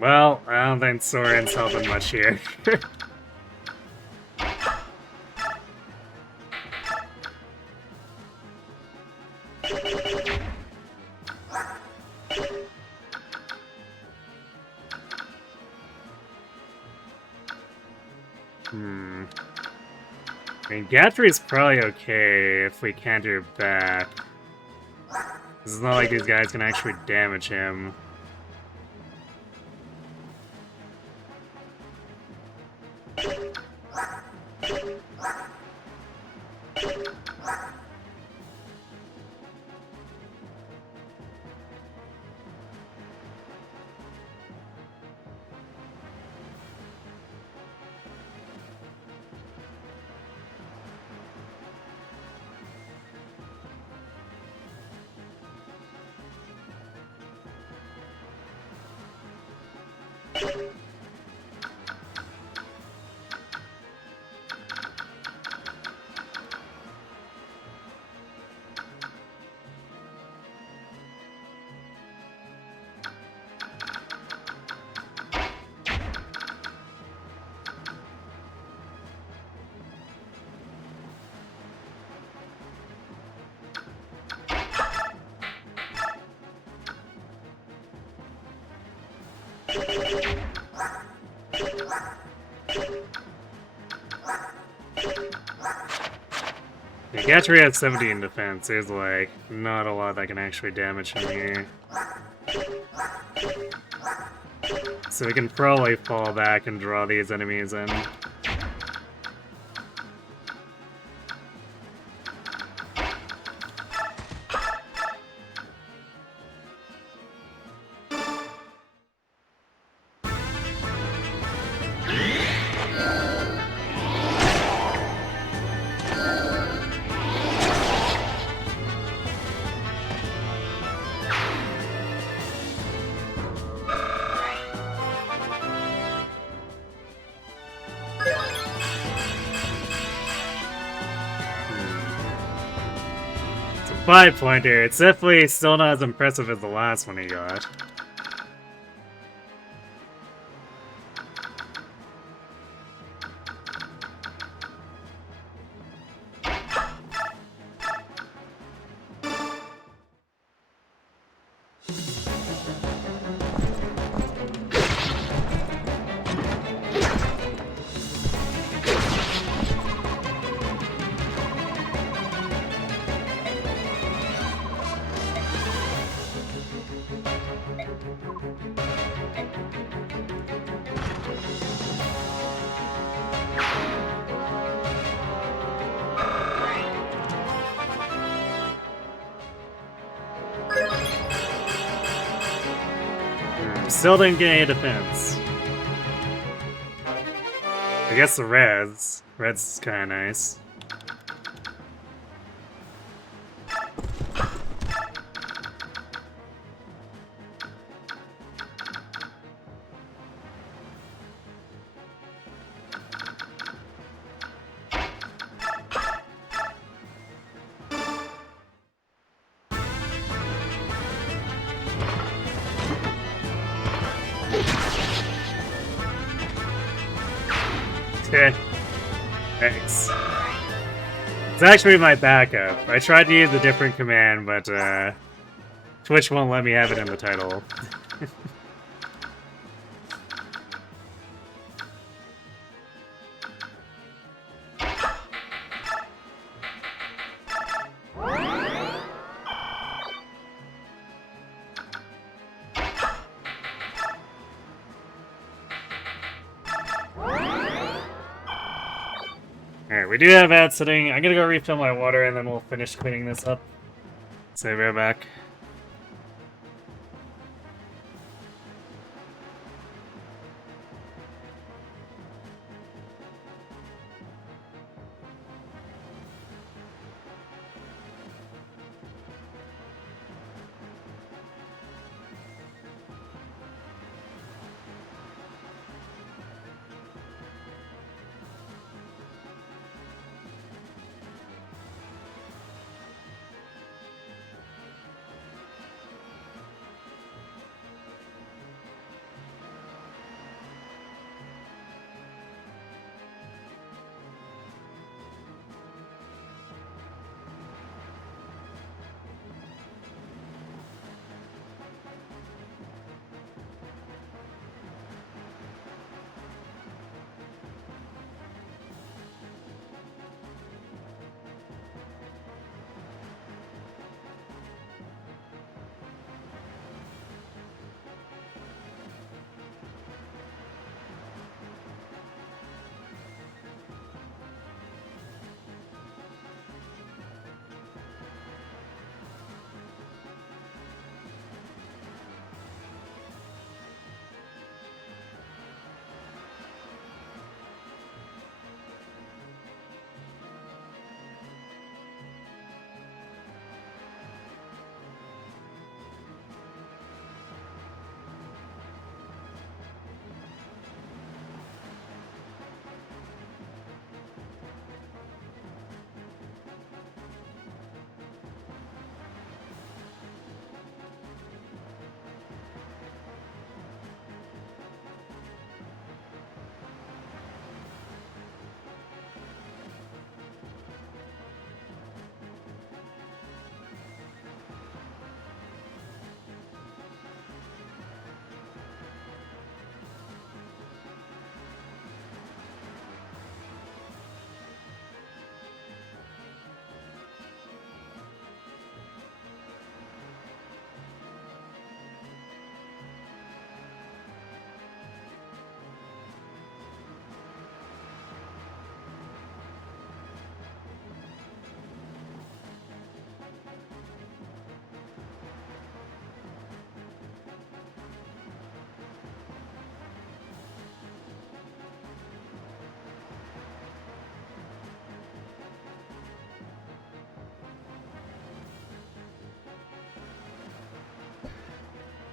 Well, I don't think Soren's helping much here. I mean, Gatry's probably okay if we counter back. It's not like these guys can actually damage him. Yeah, Gatry has 70 in defense. There's like not a lot that can actually damage him here. So we can probably fall back and draw these enemies in. It's a 5-pointer. It's definitely still not as impressive as the last one he got. Still didn't get any defense. I guess the Reds. Reds is kinda nice. Thanks. It's actually my backup. I tried to use a different command, but Twitch won't let me have it in the title. Alright, we do have ads sitting. I'm gonna go refill my water and then we'll finish cleaning this up. So be right back.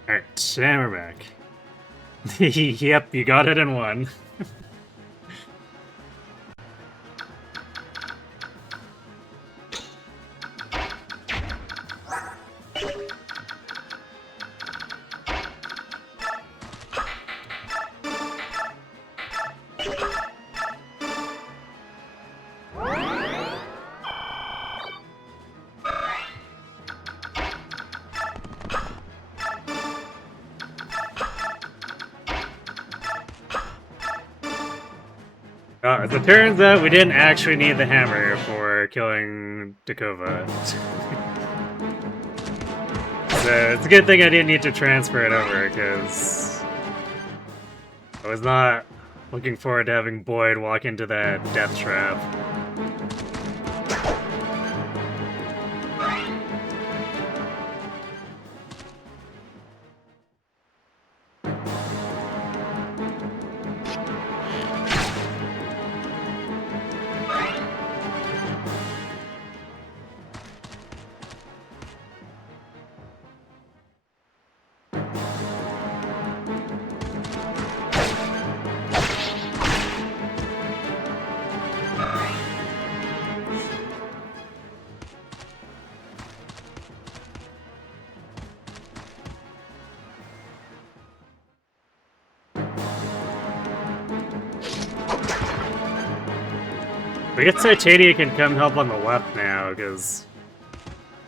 Alright, and we're back. Yep, you got it in one. As it turns out, we didn't actually need the hammer for killing Dakova. So it's a good thing I didn't need to transfer it over, because I was not looking forward to having Boyd walk into that death trap. I guess Titania can come help on the left now, because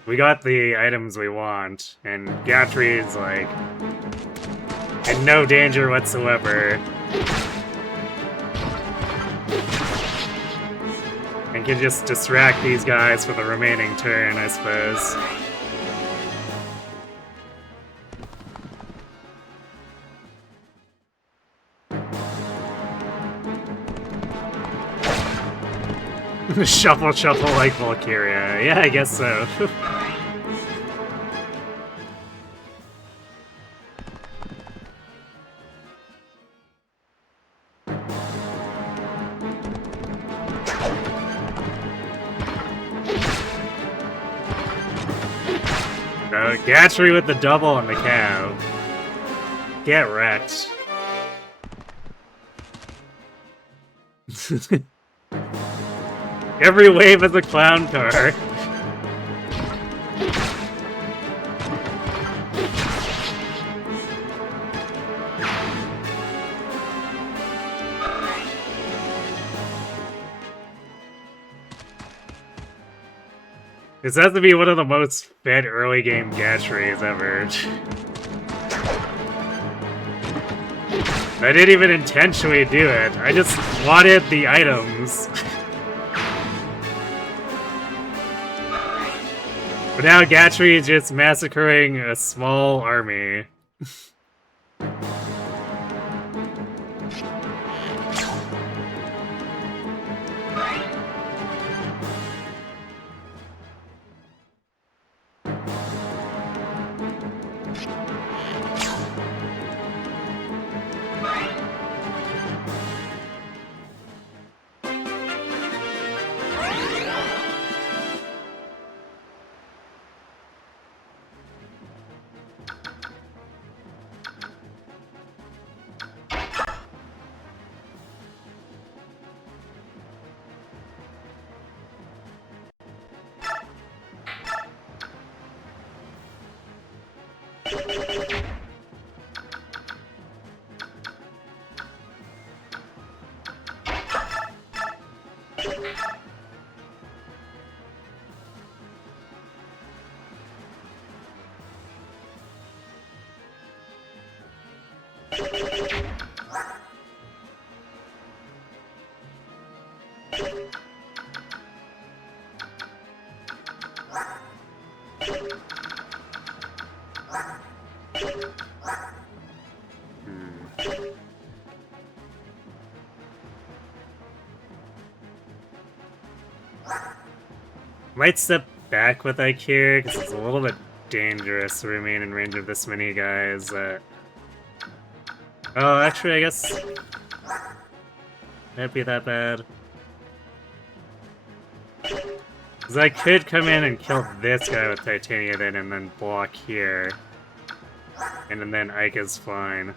we got the items we want, and Gatri's, like, in no danger whatsoever. And can just distract these guys for the remaining turn, I suppose. Shuffle, shuffle like Valkyria. Yeah, I guess so. Gatry with the double on the cow. Get wrecked. Every wave is a clown car. This has to be one of the most fed early game Gatries ever. I didn't even intentionally do it. I just wanted the items. But now Gatry is just massacring a small army. Might step back with Ike here, because it's a little bit dangerous to remain in range of this many guys. Oh, actually, I guess... Can't be that bad. Because I could come in and kill this guy with Titania then, and then block here. And then Ike is fine.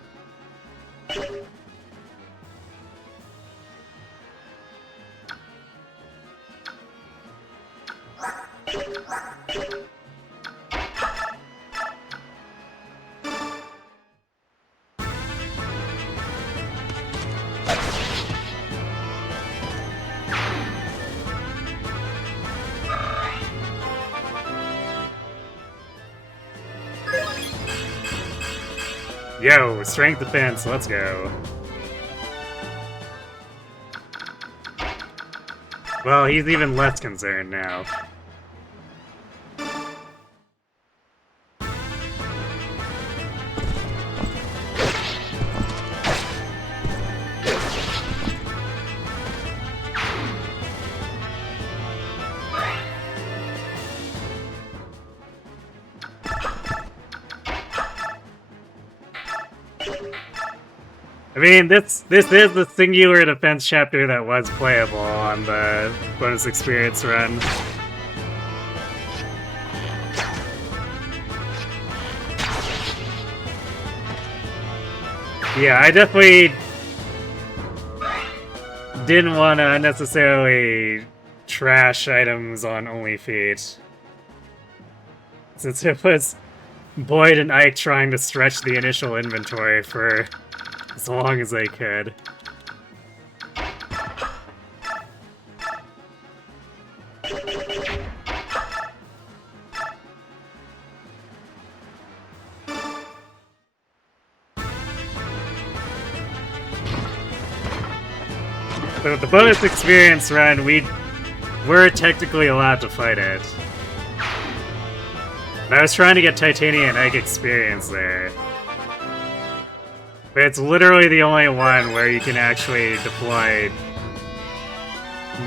Yo, strength defense, let's go. Well, he's even less concerned now. I mean, this is the singular defense chapter that was playable on the bonus experience run. Yeah, I definitely didn't want to unnecessarily trash items on Only Feet, since it was Boyd and Ike trying to stretch the initial inventory for as long as they could. But with the bonus experience run, we were technically allowed to fight it. And I was trying to get Titania and Ike experience there. But it's literally the only one where you can actually deploy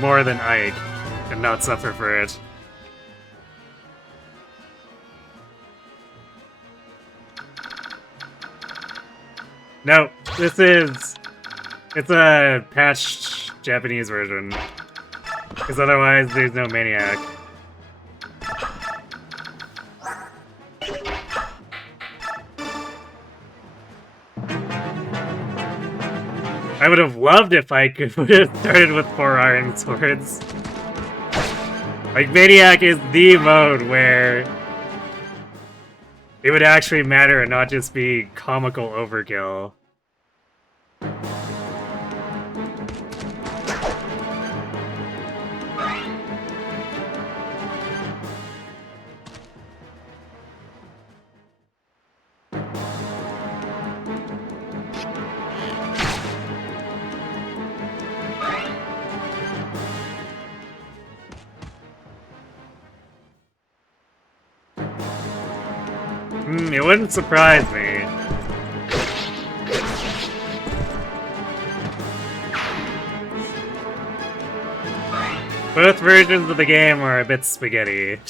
more than Ike and not suffer for it. No, it's a patched Japanese version. Because otherwise there's no Maniac. I would have loved if I could have started with 4 iron swords. Like, Maniac is the mode where it would actually matter and not just be comical overkill. It wouldn't surprise me. Both versions of the game are a bit spaghetti.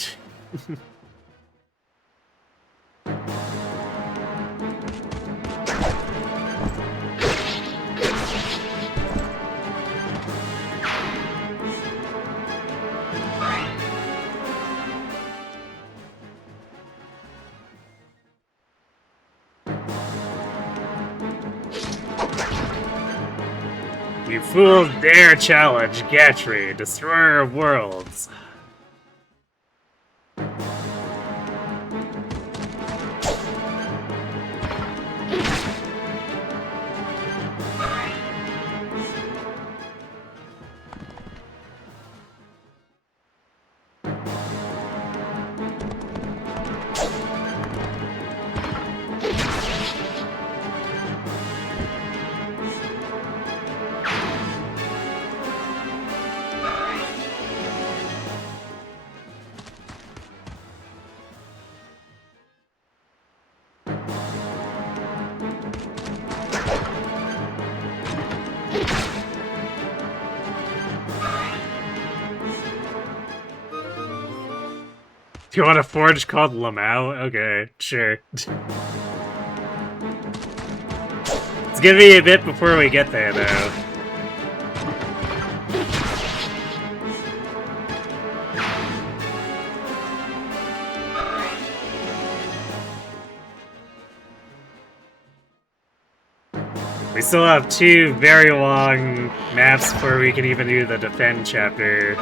You fools dare challenge Gatry, Destroyer of Worlds. You want a forge called Lamau? Okay, sure. It's gonna be a bit before we get there, though. We still have 2 very long maps before we can even do the defend chapter.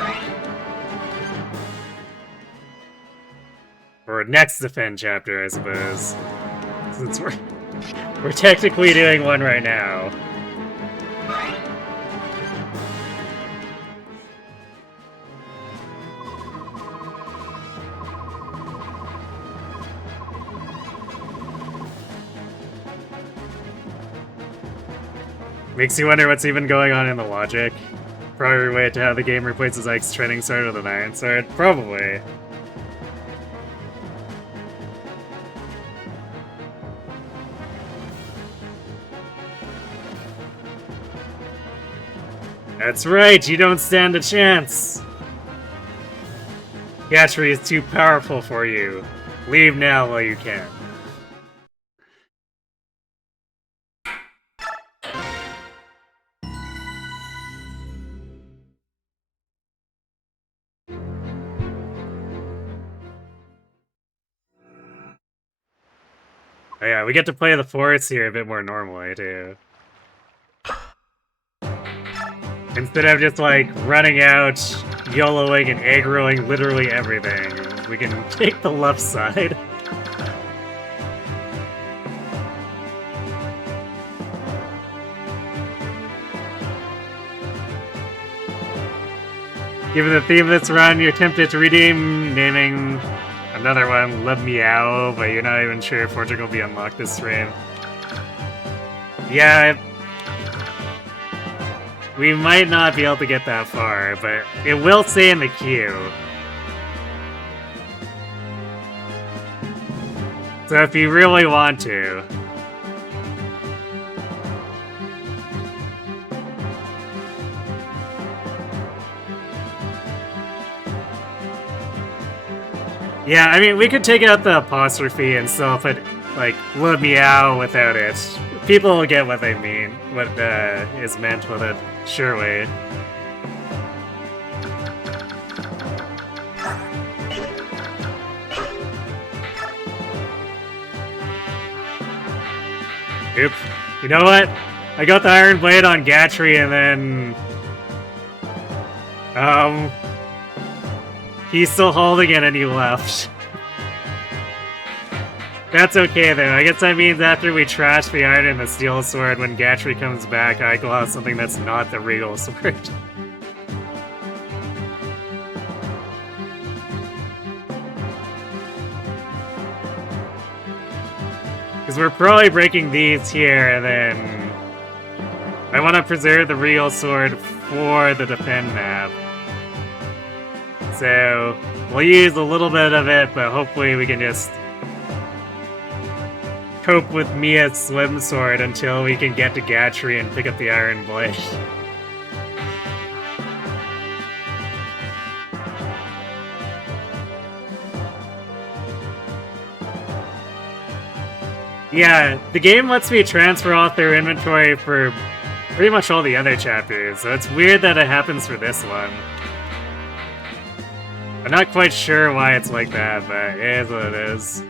Or next defend chapter, I suppose. Since we're technically doing one right now. Makes you wonder what's even going on in the logic. Probably related to how the game replaces Ike's training sword with an iron sword. Probably. That's right, you don't stand a chance! Gatry is too powerful for you. Leave now while you can. Oh yeah, we get to play the forest here a bit more normally, too. Instead of just, like, running out, YOLOing and aggroing literally everything, we can take the left side. Given the theme of this run, you attempted to redeem, naming another one Love Meow, but you're not even sure if Fortune will be unlocked this stream. Yeah, we might not be able to get that far, but it will stay in the queue. So if you really want to. Yeah, I mean, we could take out the apostrophe and still put, like, Love Meow without it. People will get what they mean, what is meant with it, surely. Oop. You know what? I got the Iron Blade on Gatry and then... he's still holding it and he left. That's okay though, I guess that means after we trash the iron and the steel sword, when Gatry comes back, I will have something that's not the regal sword. Because we're probably breaking these here, and then... I want to preserve the regal sword for the defend map. So, we'll use a little bit of it, but hopefully we can just cope with Mia's slim sword until we can get to Gatry and pick up the Iron Blade. Yeah, the game lets me transfer off their inventory for pretty much all the other chapters, so it's weird that it happens for this one. I'm not quite sure why it's like that, but it is what it is.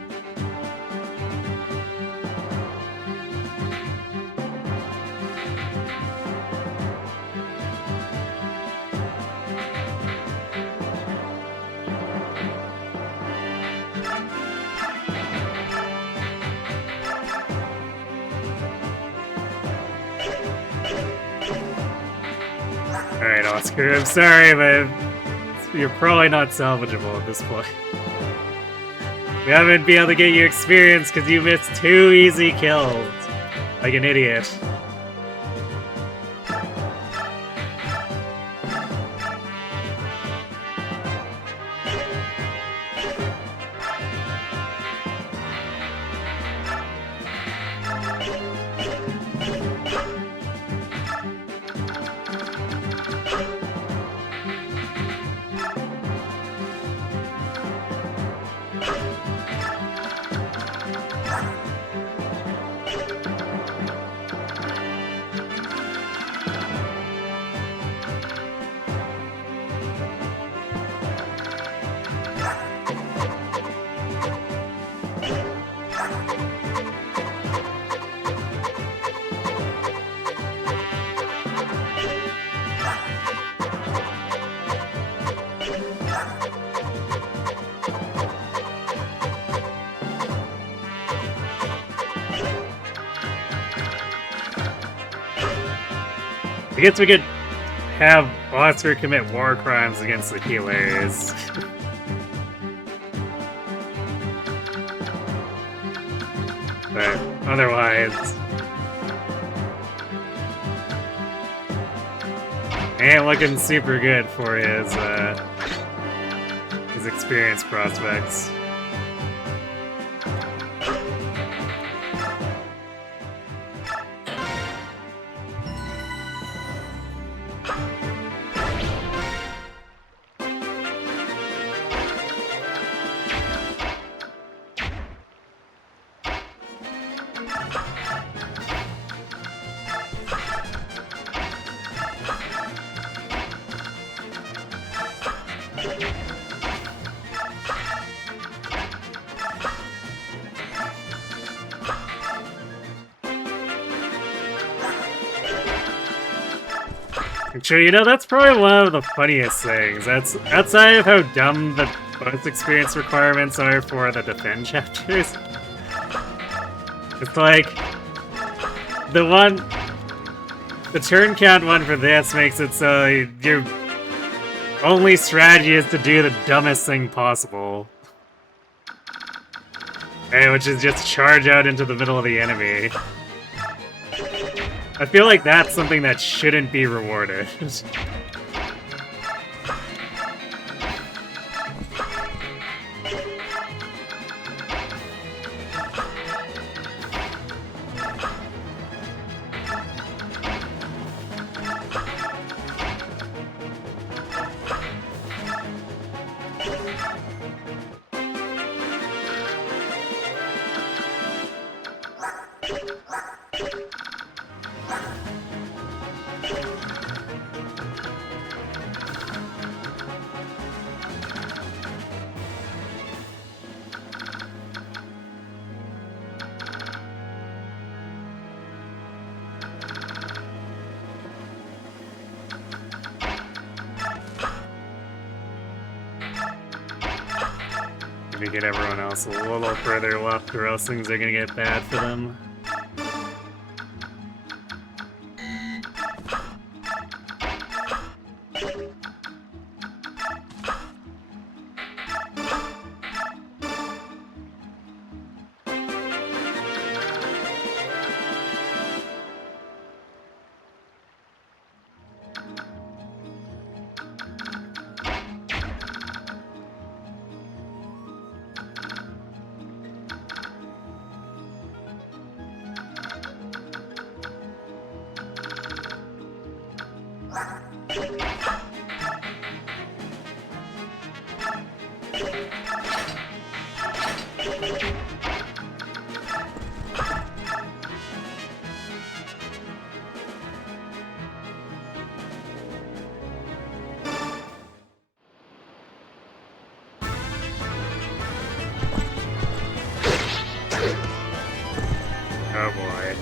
Alright, Oscar, I'm sorry, but you're probably not salvageable at this point. We haven't been able to get your experience because you missed 2 easy kills. Like an idiot. I guess we could have Oscar commit war crimes against the healers. But otherwise, ain't looking super good for his experience prospects. Sure, you know, that's probably one of the funniest things. That's outside of how dumb the bonus experience requirements are for the defend chapters. It's like the turn count one for this makes it so your only strategy is to do the dumbest thing possible. Which is just charge out into the middle of the enemy. I feel like that's something that shouldn't be rewarded. Maybe get everyone else a little further left, or else things are gonna get bad for them. Oh boy.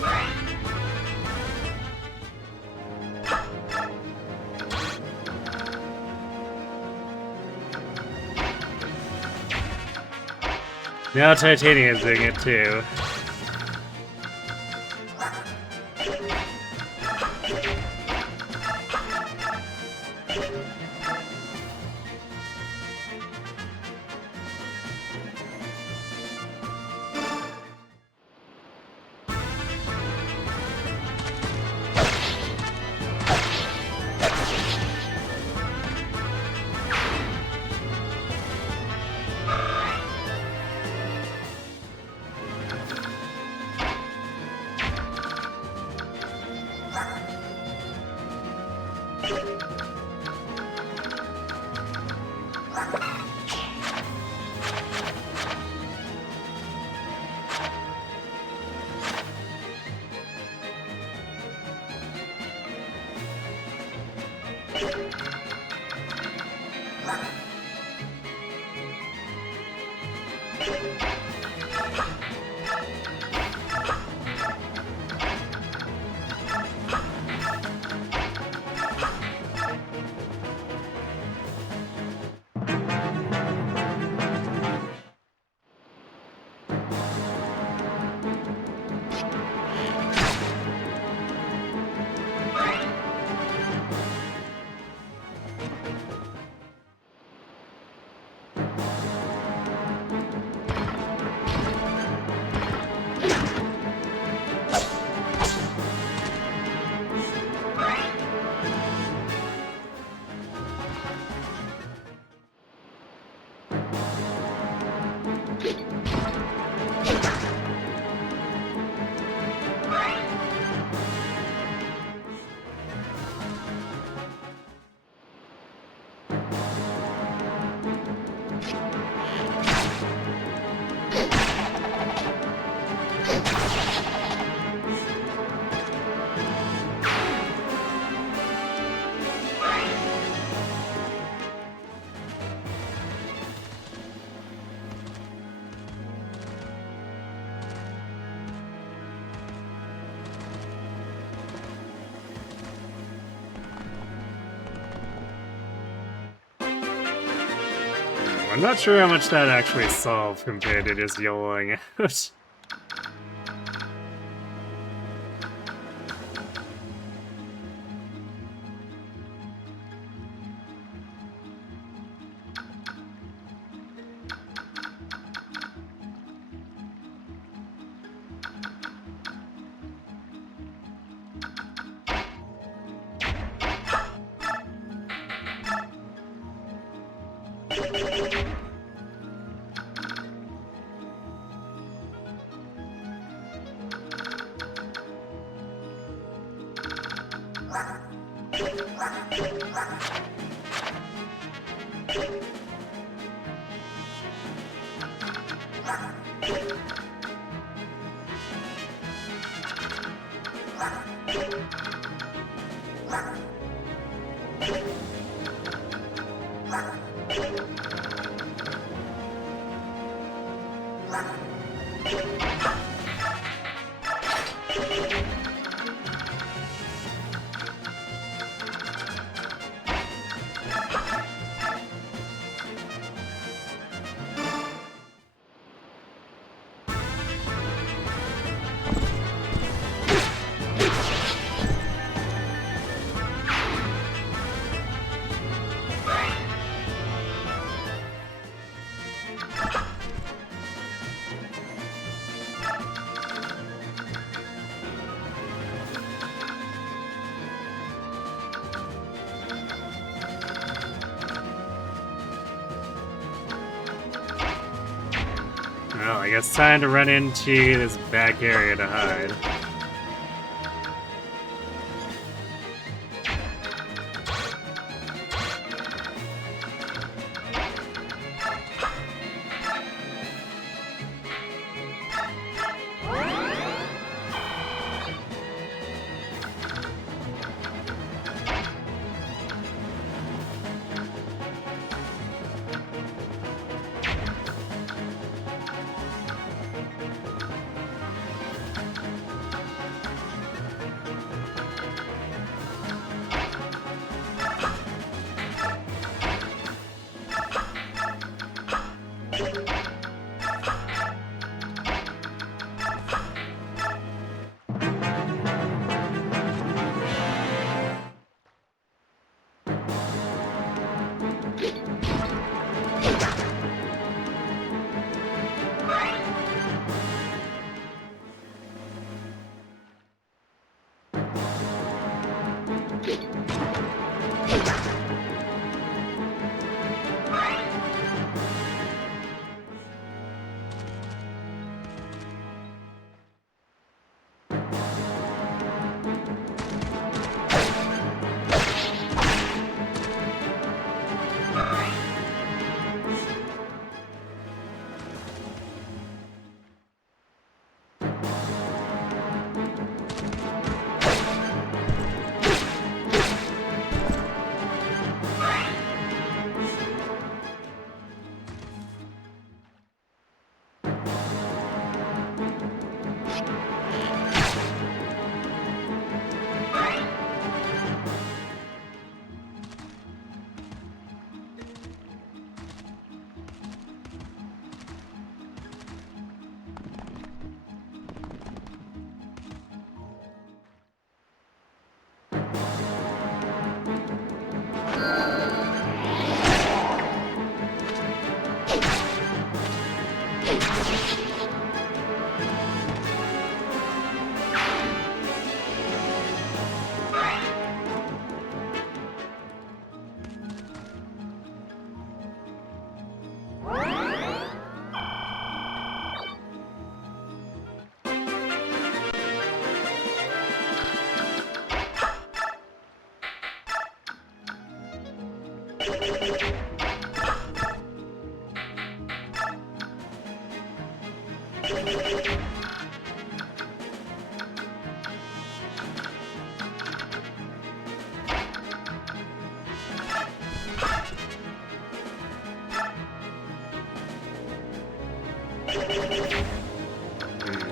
Now Titanium's doing it too. I'm not sure how much that actually solved compared to just YOLOing out. Well, I guess time to run into this back area to hide.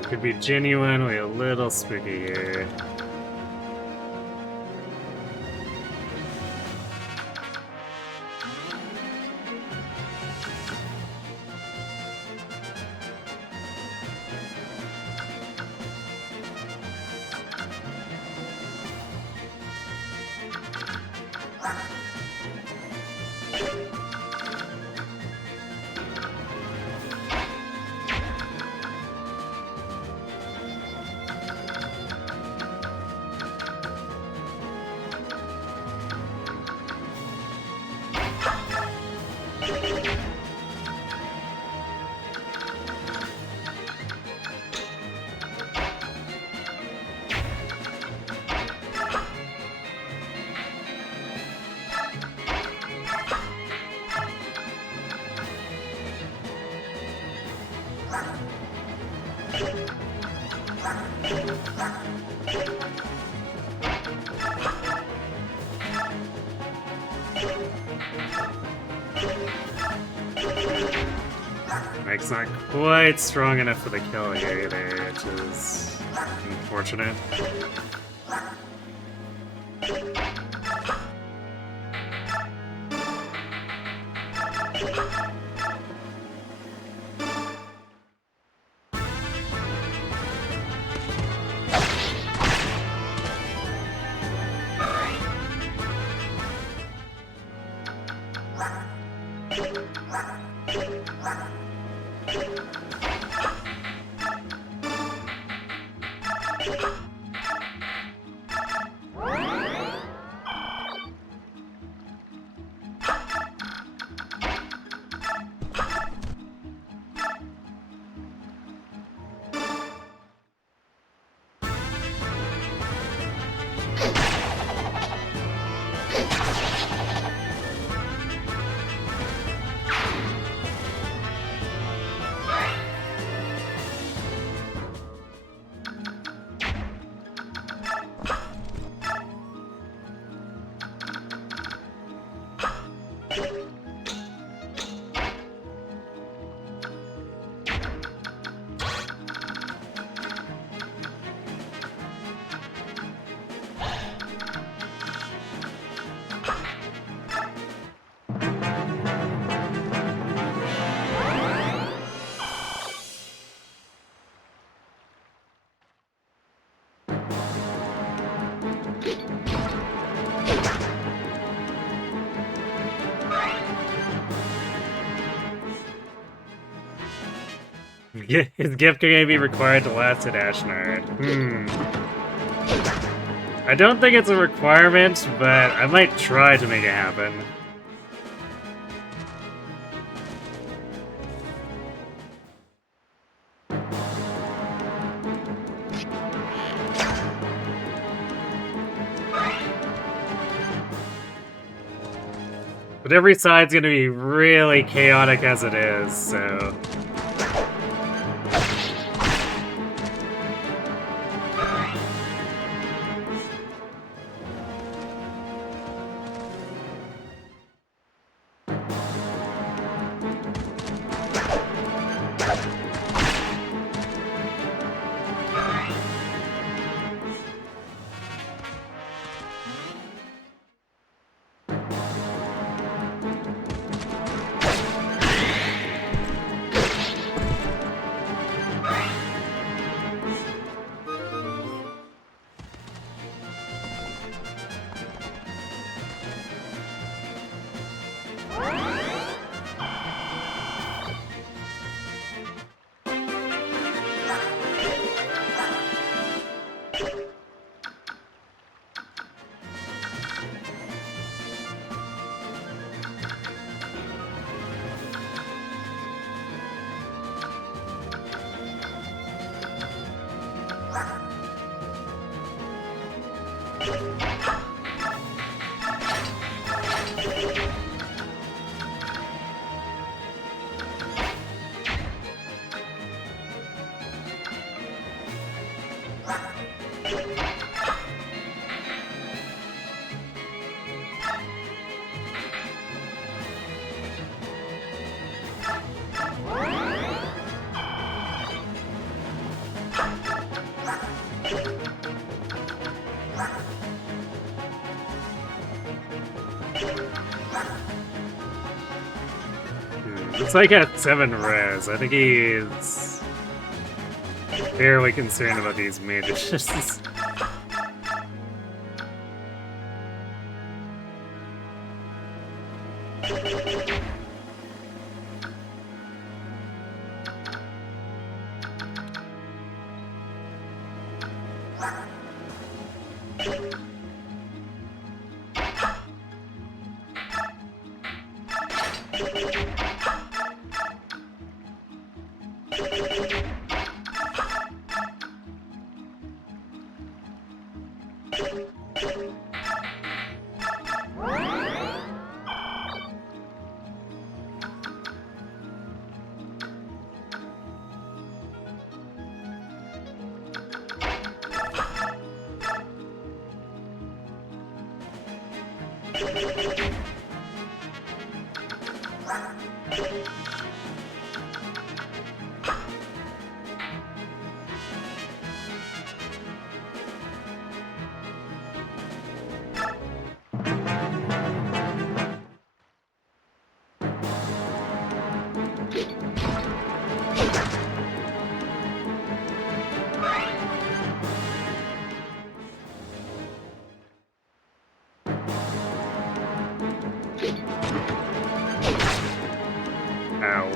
Could be genuinely a little spooky here. Mike's not quite strong enough for the kill here either, which is unfortunate. His gift can be required to last at Ashnard. I don't think it's a requirement, but I might try to make it happen. But every side's gonna be really chaotic as it is, so... Looks like at 7 res. I think he's fairly concerned about these mages. Ow.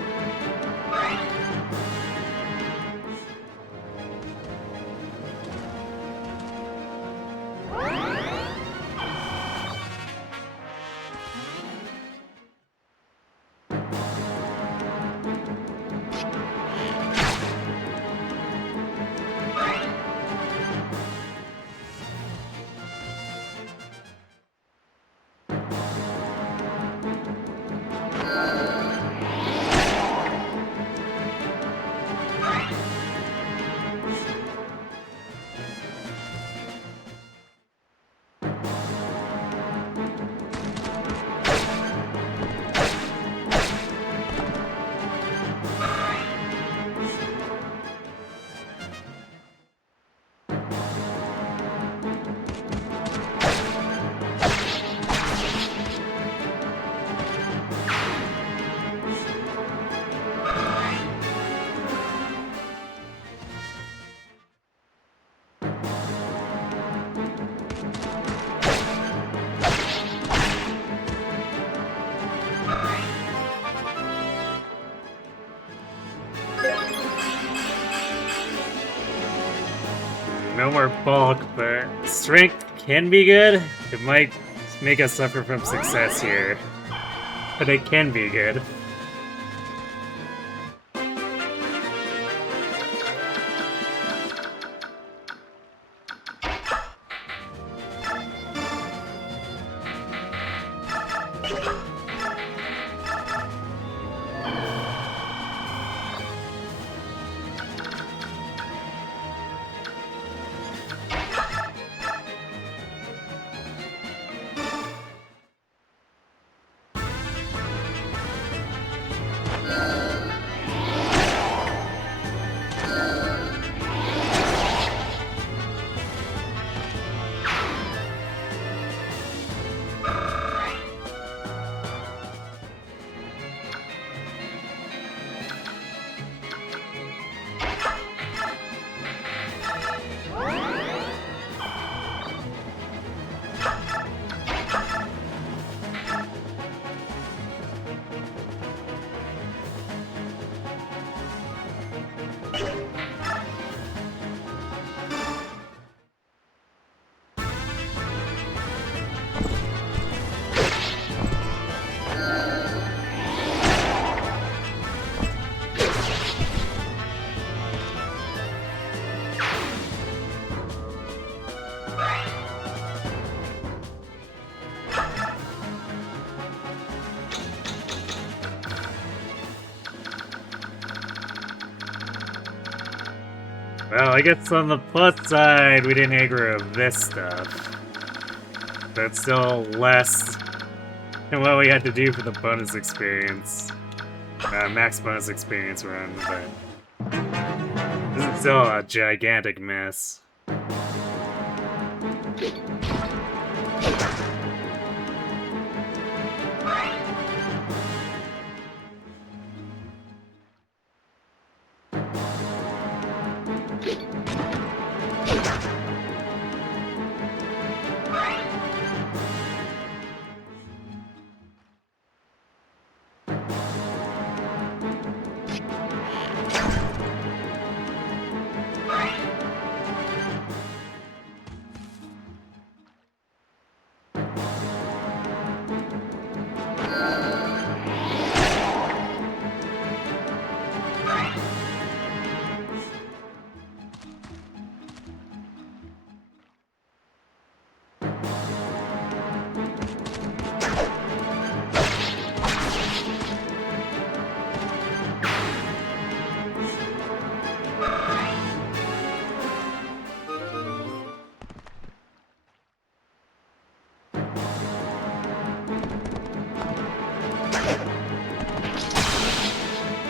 No more bulk, but strength can be good. It might make us suffer from success here, but it can be good. Well, I guess on the plus side, we didn't aggro this stuff. But it's still less than what we had to do for the bonus experience. Max bonus experience run, but this is still a gigantic mess.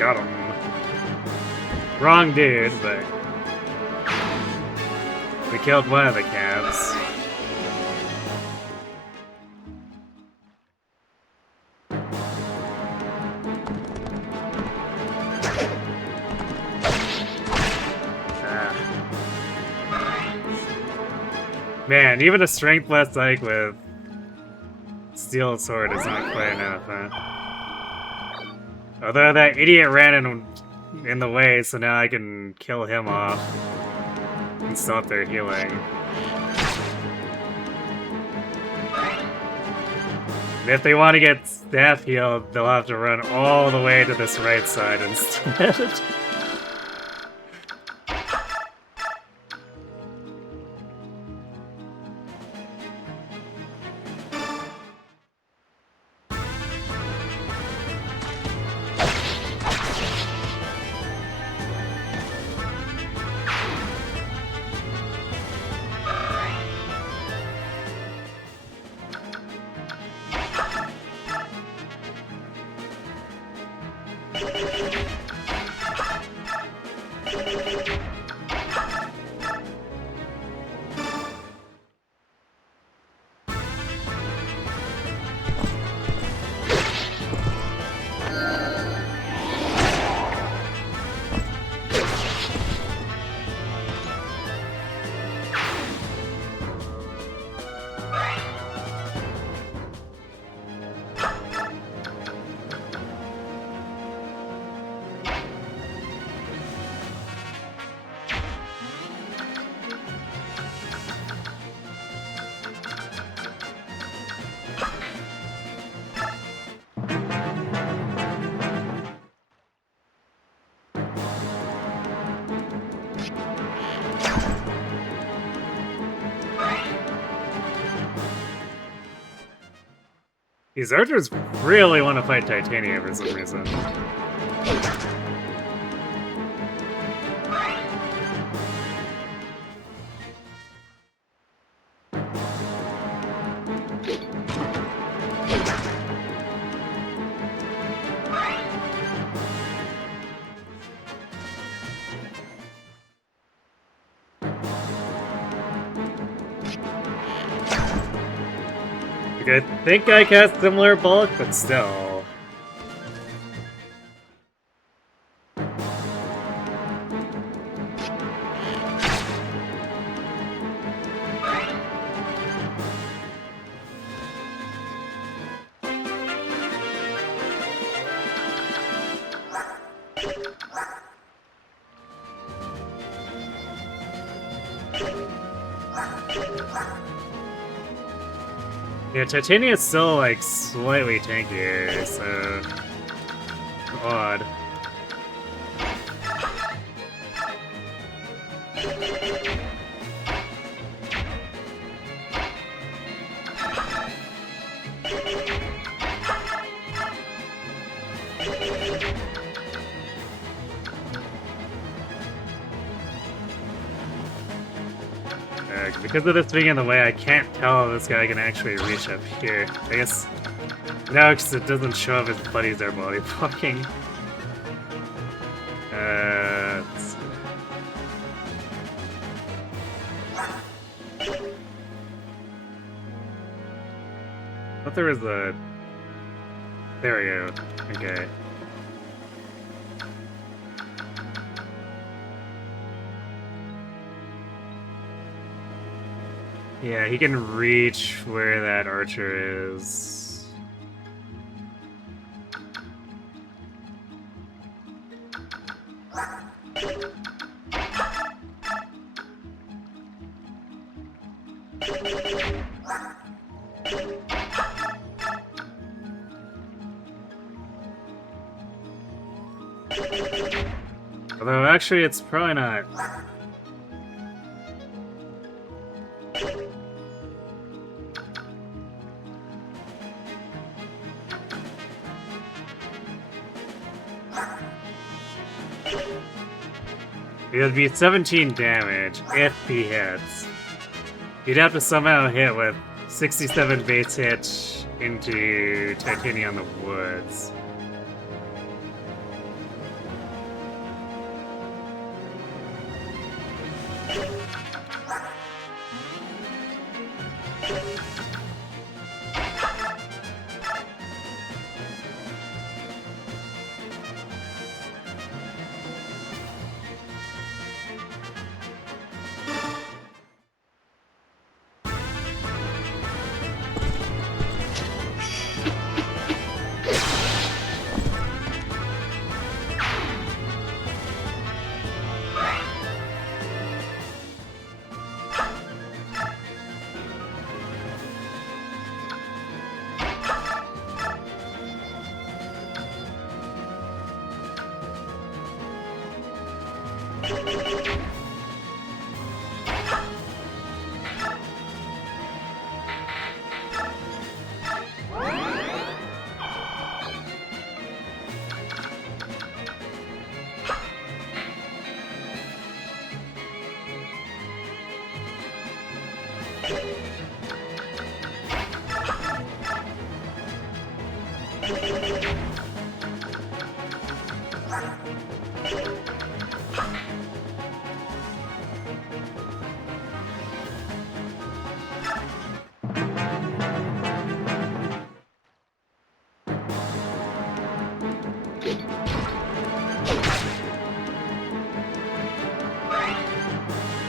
Got him. Wrong dude, but we killed one of the cats. Man, even a strength-less Ike with steel sword is not quite enough, huh? Although that idiot ran in the way, so now I can kill him off and stop their healing. And if they want to get staff healed, they'll have to run all the way to this right side instead. These archers really want to fight Titania for some reason. I think I cast similar bulk, but still. Yeah, Titania is still, like, slightly tankier, so... odd. Because of this being in the way, I can't tell if this guy can actually reach up here. I guess... no, because it doesn't show if his buddies are body blocking. Let's see. I thought there was a... there we go. Okay. Yeah, he can reach where that archer is. Although, actually, it's probably not... it would be 17 damage if he hits. You'd have to somehow hit with 67 base hit into Titania on the Woods.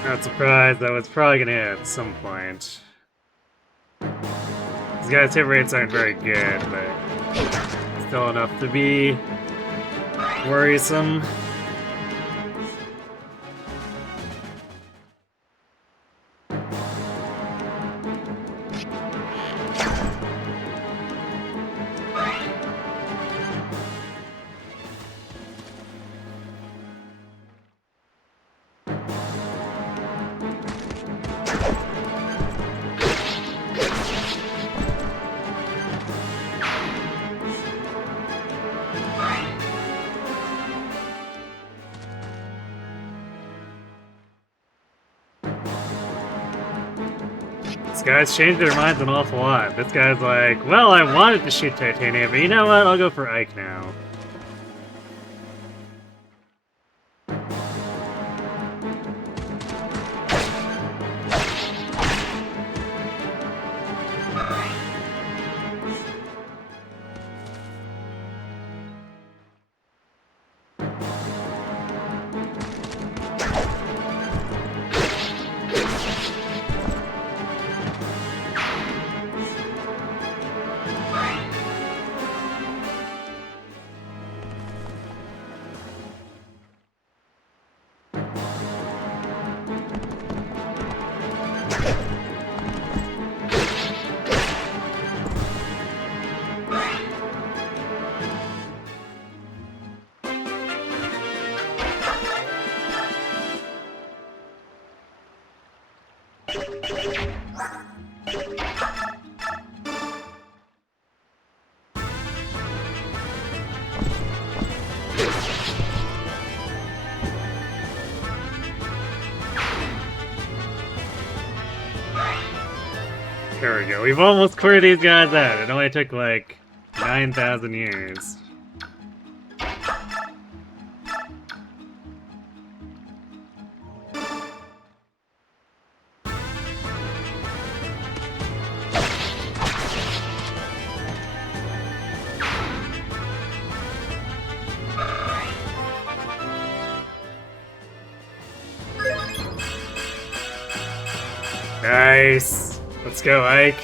Not surprised, that was probably gonna hit at some point. These guys' hit rates aren't very good, but still enough to be worrisome. These guys changed their minds an awful lot. This guy's like, well, I wanted to shoot Titania, but you know what? I'll go for Ike now. There we go. We've almost cleared these guys out. It only took like 9,000 years. Nice. Let's go, Ike.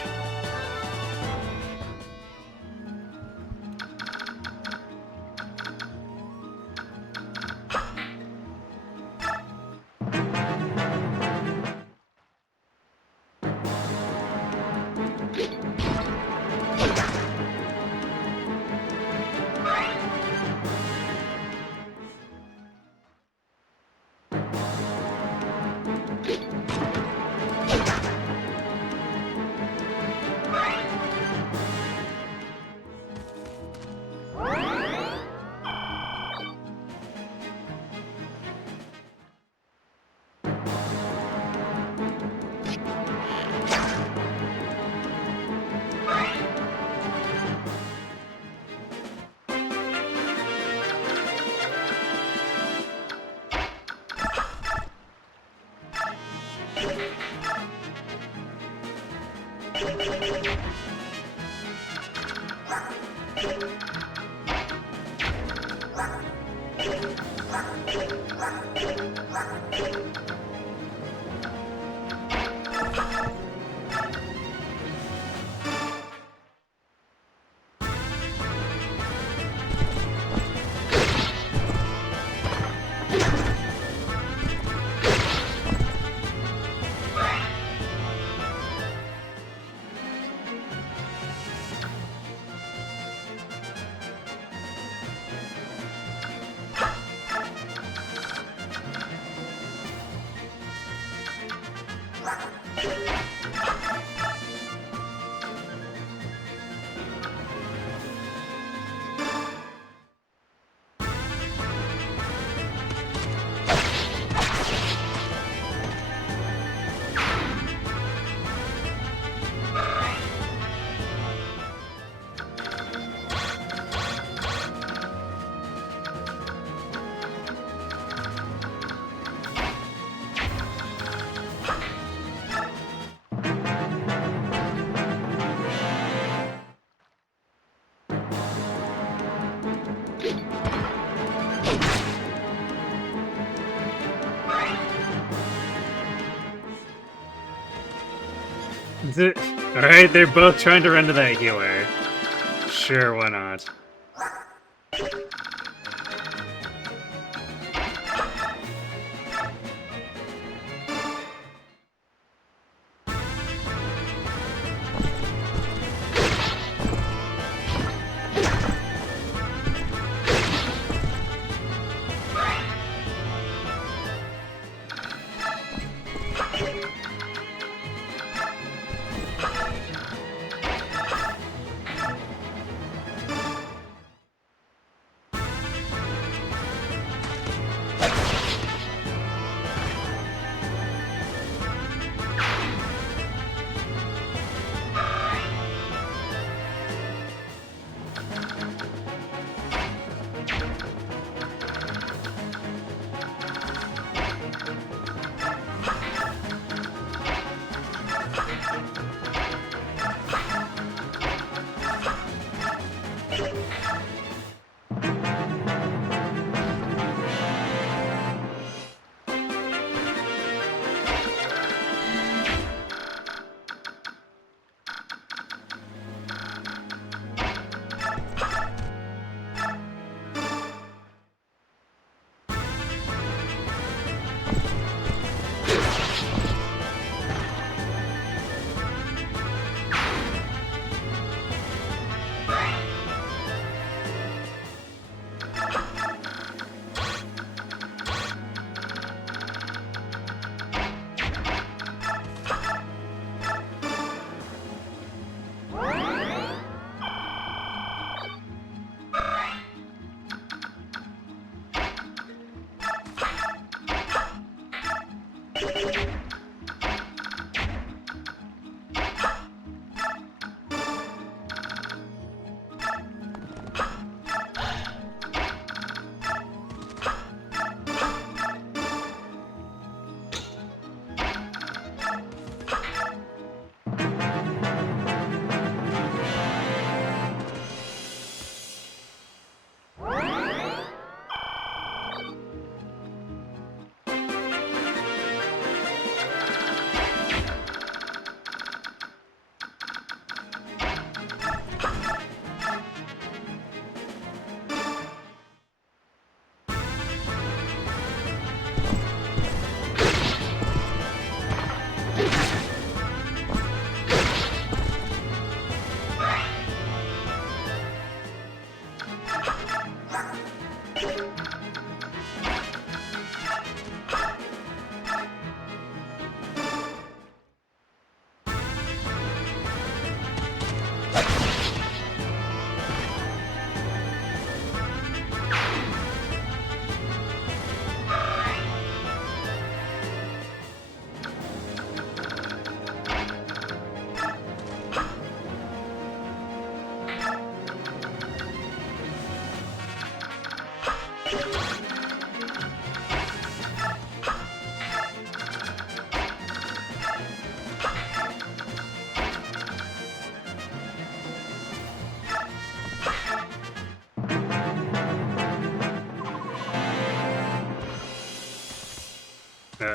Alright, they're both trying to run to that healer. Sure, why not?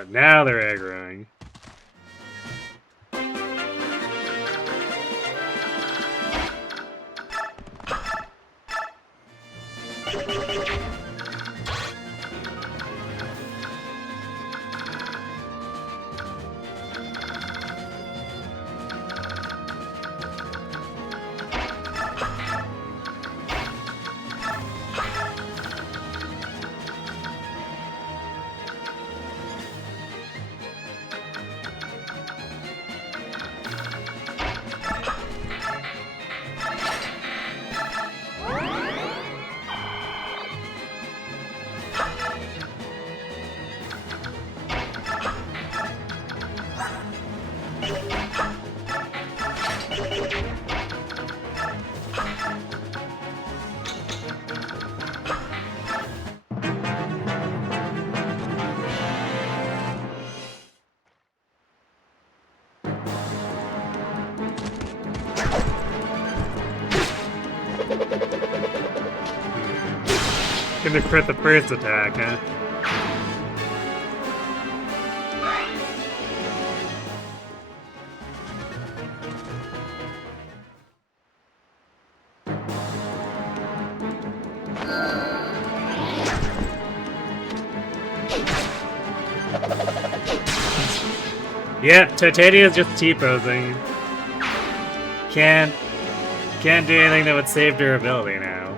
Now they're aggroing. Gonna crit the first attack, huh? Yep, Titania's just T-posing. Can't do anything that would save durability now.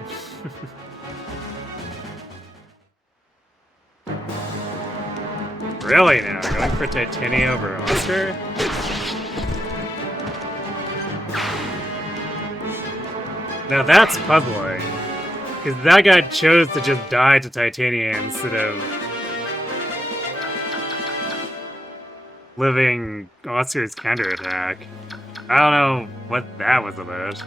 Really now? Going for Titania over Oscar? Now that's puzzling. Because that guy chose to just die to Titania instead of living Oscar's counterattack. I don't know what that was about.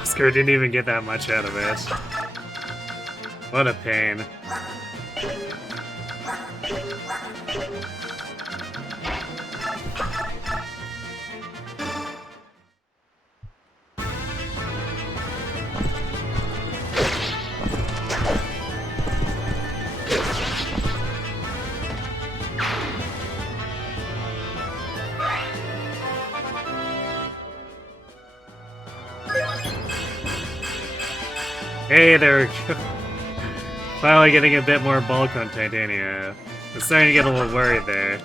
Oscar didn't even get that much out of it. What a pain. Hey, there we go. Finally getting a bit more bulk on Titania. I'm starting to get a little worried there.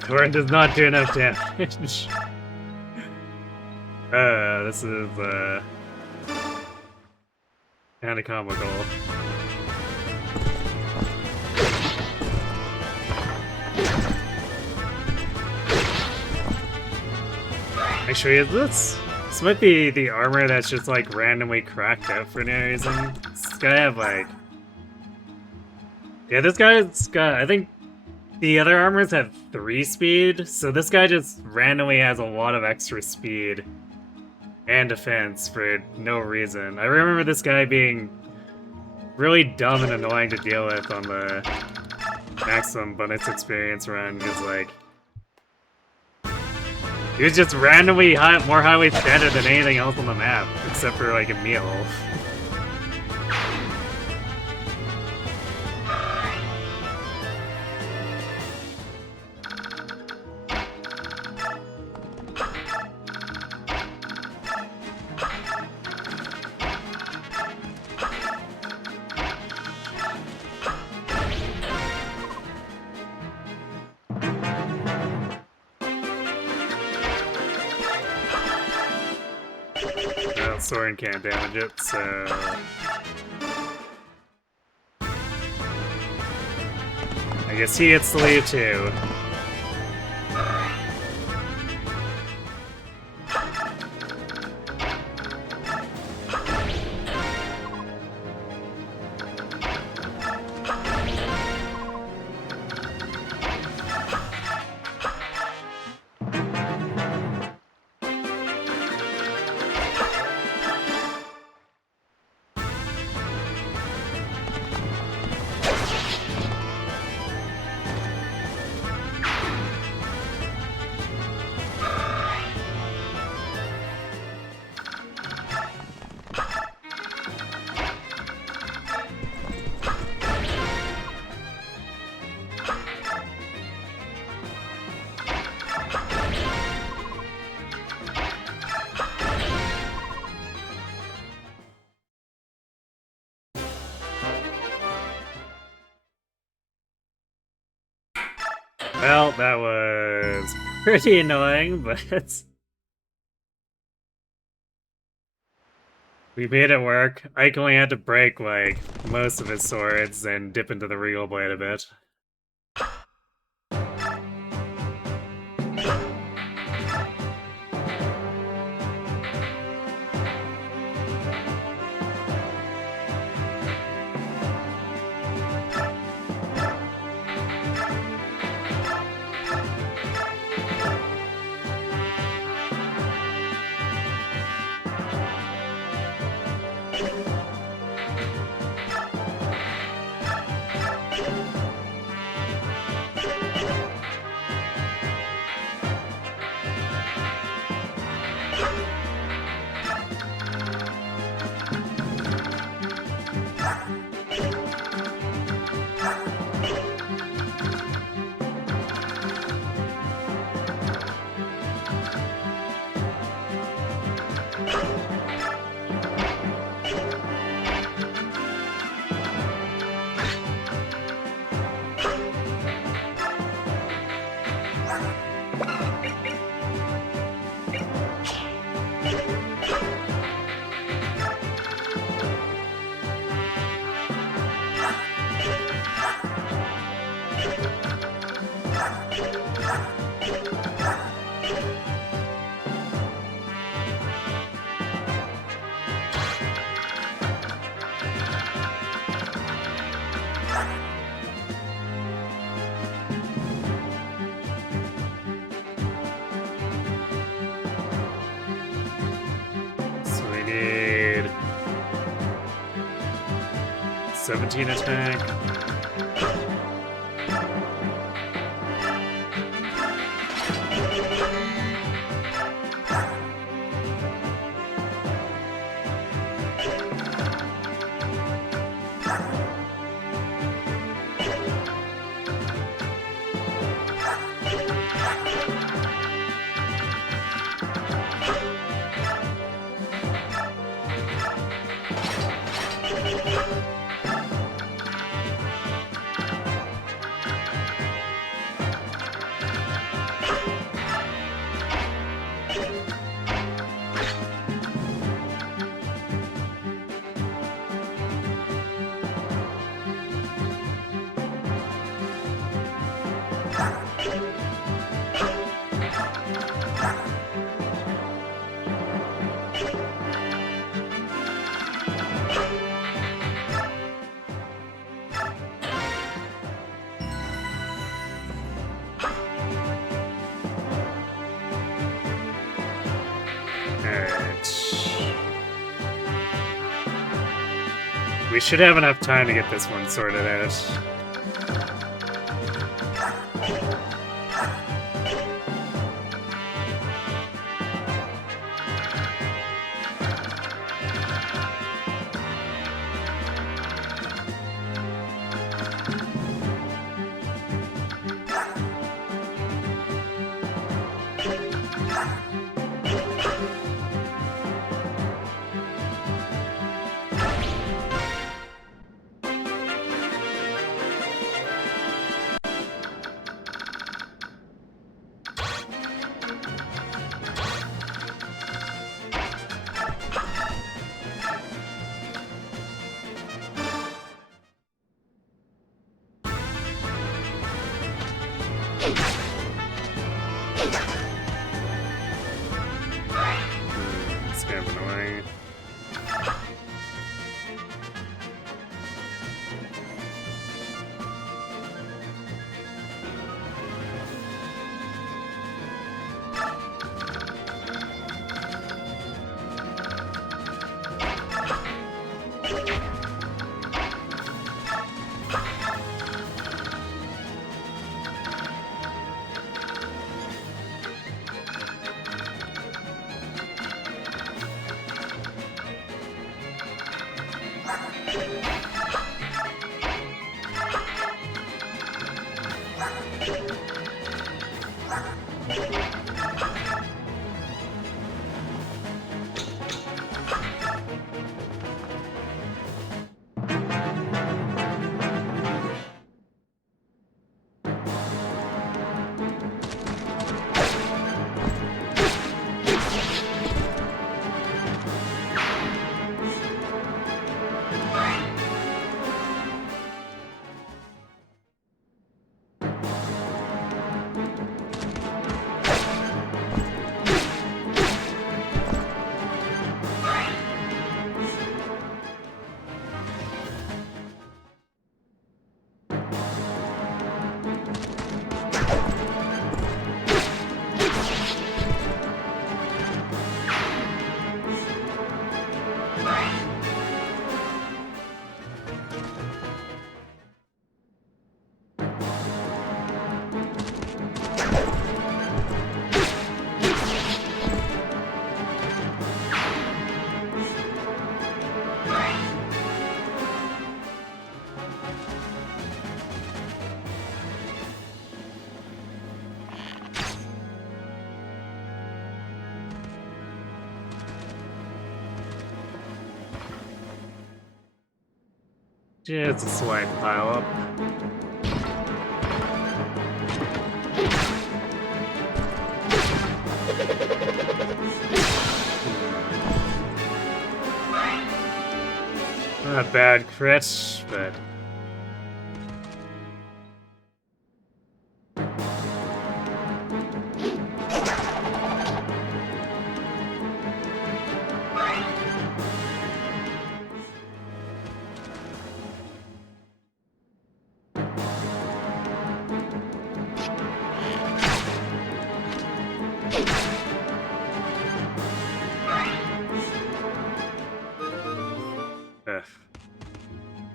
Torrent does not do enough damage. This is, kinda comical. Actually, is this? This might be the armor that's just, like, randomly cracked out for no reason. This guy have, like... Yeah, this guy's got... I think the other armors have 3 speed, so this guy just randomly has a lot of extra speed and defense for no reason. I remember this guy being really dumb and annoying to deal with on the maximum bonus experience run, because, like... He was just randomly more highway standard than anything else on the map, except for, like, a meal. Soren can't damage it, so... I guess he gets the lead too. Well, that was pretty annoying, but we made it work. Ike only had to break, like, most of his swords and dip into the Regal Blade a bit. So we need 17 attack. We should have enough time to get this one sorted out. It's kind of annoying. Yeah, it's a slight pile up. Not a bad crit, but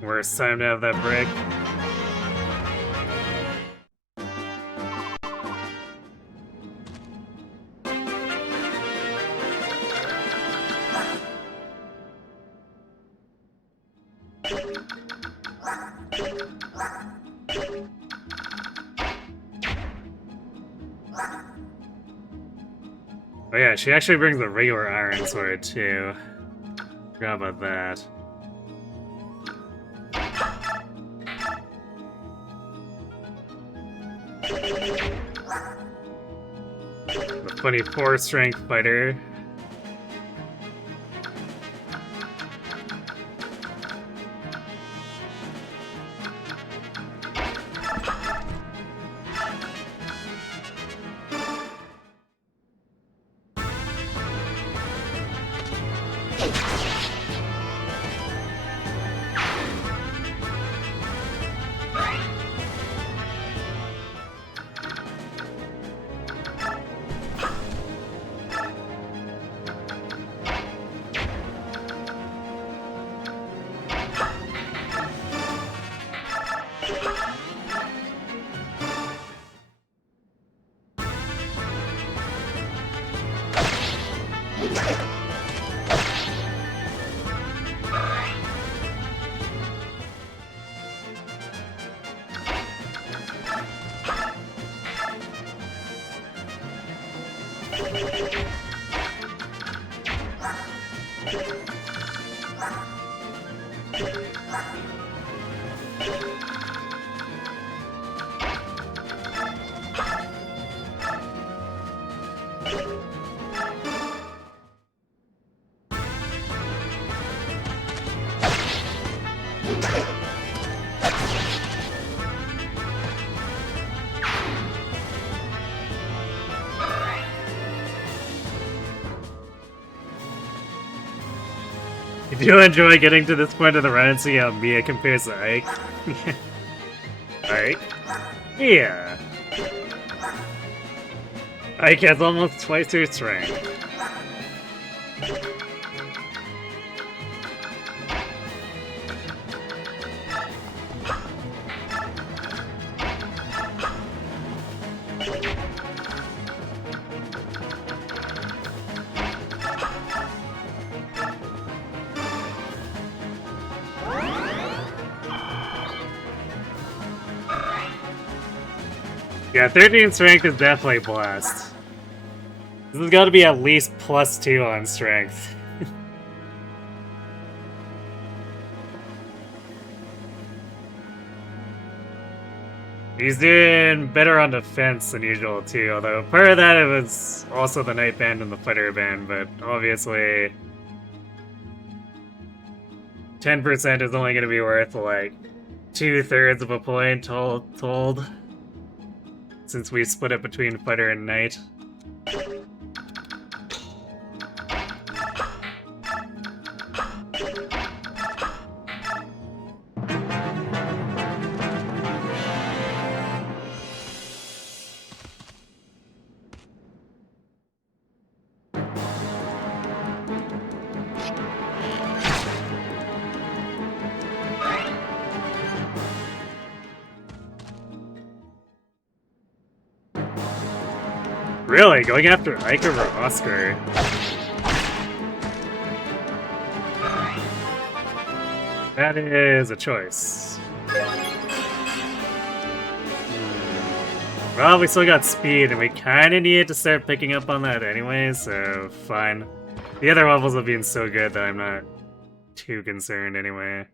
worst time to have that break. Oh yeah, she actually brings the regular iron sword too. Forgot about that. The funny 4-strength fighter. You do enjoy getting to this point of the run and see how Mia compares to Ike? Ike? Yeah. Ike has almost twice her strength. Yeah, 13 strength is definitely blessed. This has got to be at least +2 on strength. He's doing better on defense than usual too, although part of that it was also the Night Band and the Fighter Band, but obviously 10% is only going to be worth like 2/3 of a point all told, since we split it between Fighter and Knight. Really? Going after Ike over Oscar? That is a choice. Well, we still got speed, and we kind of needed to start picking up on that anyway, so fine. The other levels have been so good that I'm not too concerned anyway.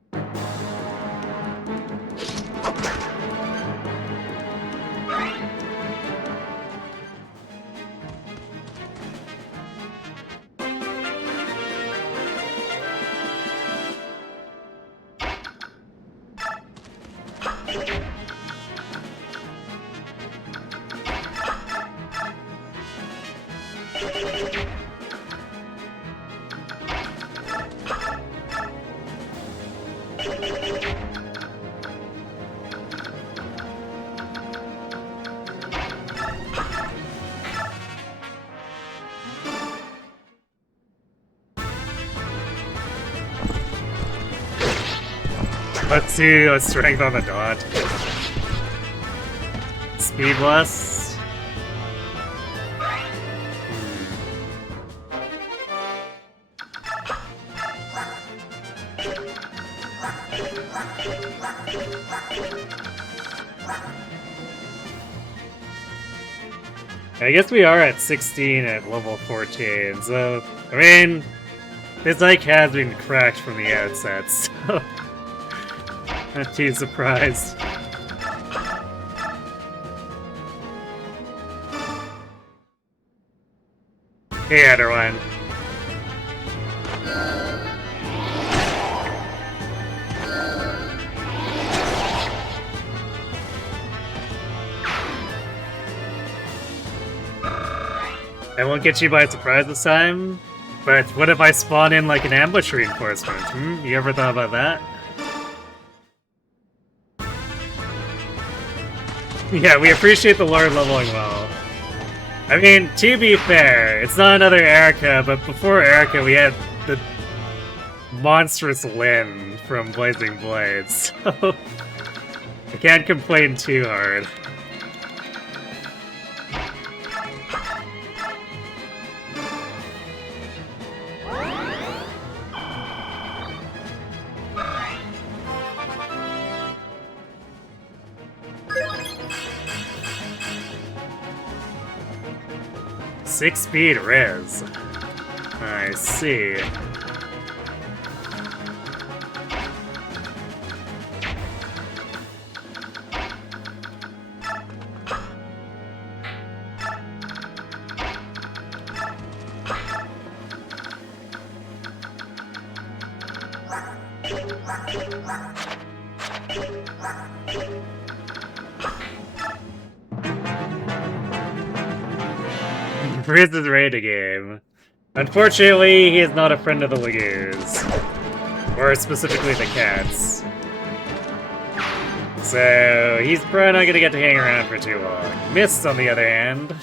Let's see, let's strength on the dot. Speed blast. I guess we are at 16 at level 14, so, I mean, this Ike has been cracked from the outset, so not too surprised. Hey, everyone. I won't get you by surprise this time, but what if I spawn in like an ambush reinforcement? You ever thought about that? Yeah, we appreciate the Lord leveling well. I mean, to be fair, it's not another Erica, but before Erica we had the monstrous Lyn from Blazing Blades, so I can't complain too hard. 6-speed res. I see. Riz is ready to game. Unfortunately, he is not a friend of the Lagoos. Or specifically the cats. So, he's probably not gonna get to hang around for too long. Mist, on the other hand.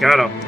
Got him.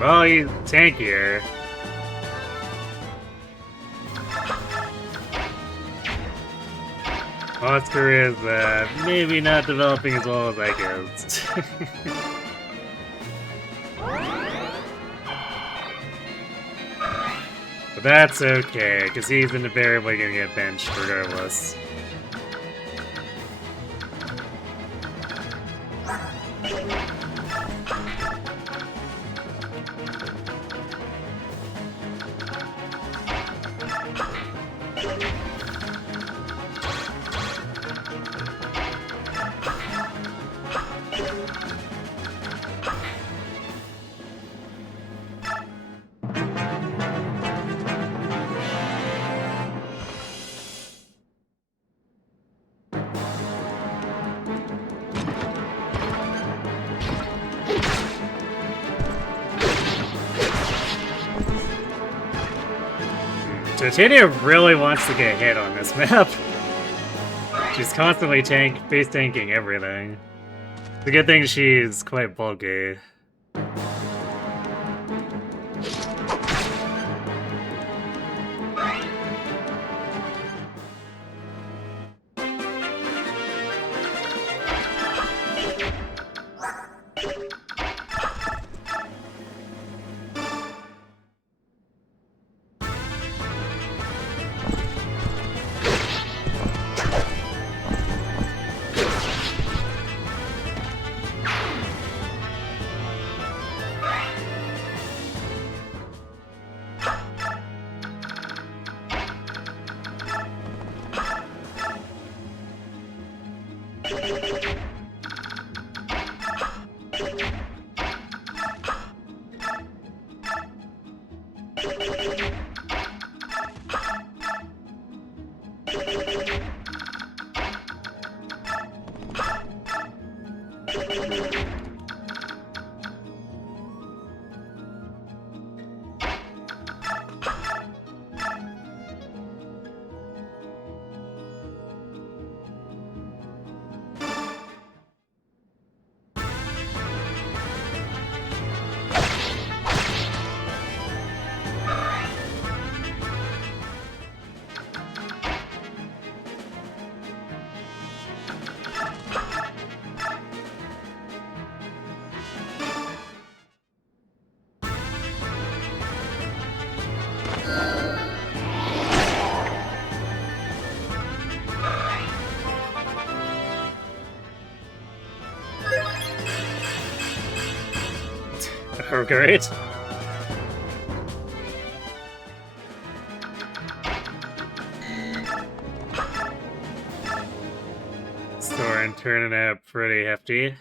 Well, he's tankier. Oscar is maybe not developing as well as I guessed. But that's okay, because he's invariably gonna get benched regardless. Titania really wants to get hit on this map. She's constantly face tanking everything. It's a good thing she's quite bulky. Oh, great. Soren turning out pretty hefty.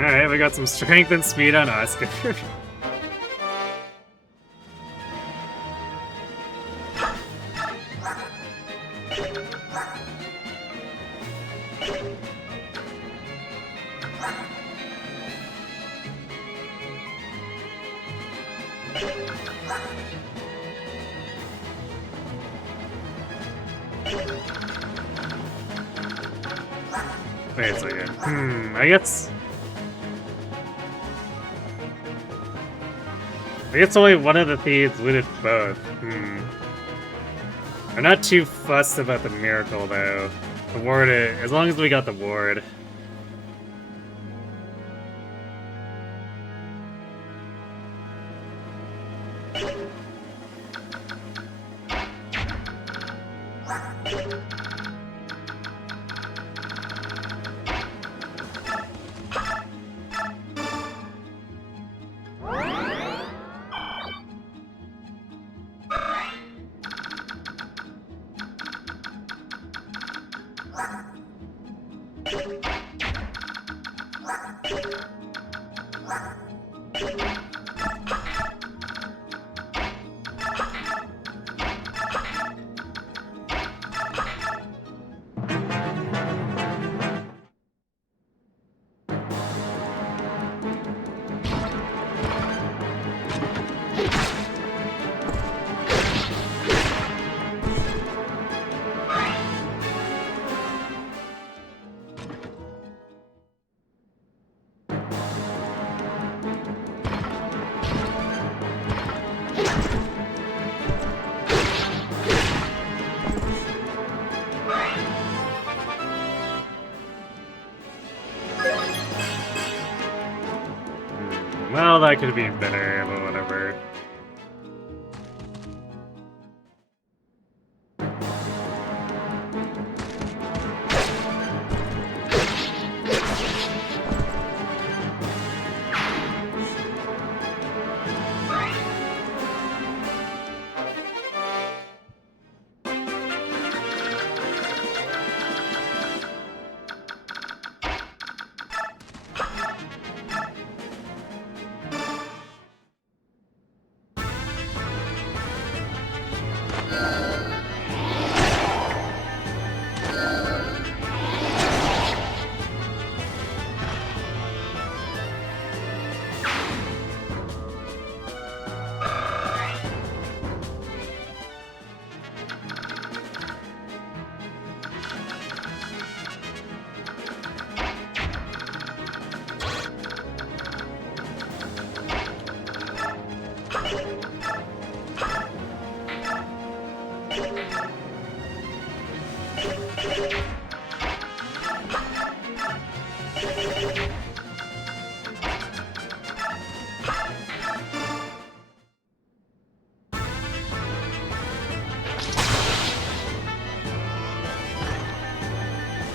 Alright, we got some strength and speed on Oscar. Wait a second. I guess only one of the thieves looted both. I'm not too fussed about the miracle, though. The ward, as long as we got the ward. probably could have been better, but whatever.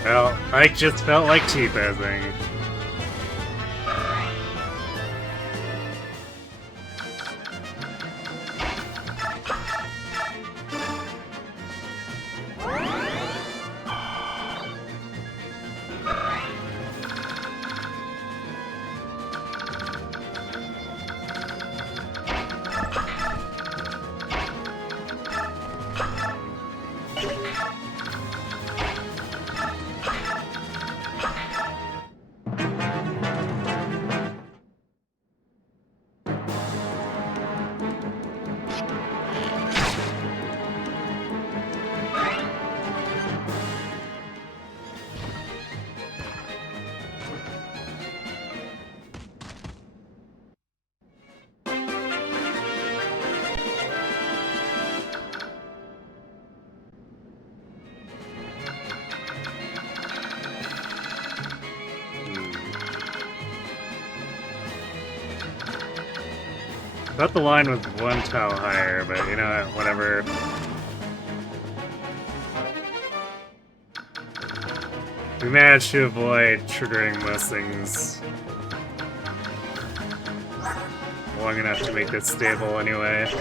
Well, I just felt like T-posing. Thought the line was one tile higher, but you know what, whatever. We managed to avoid triggering most things long enough to make this stable anyway.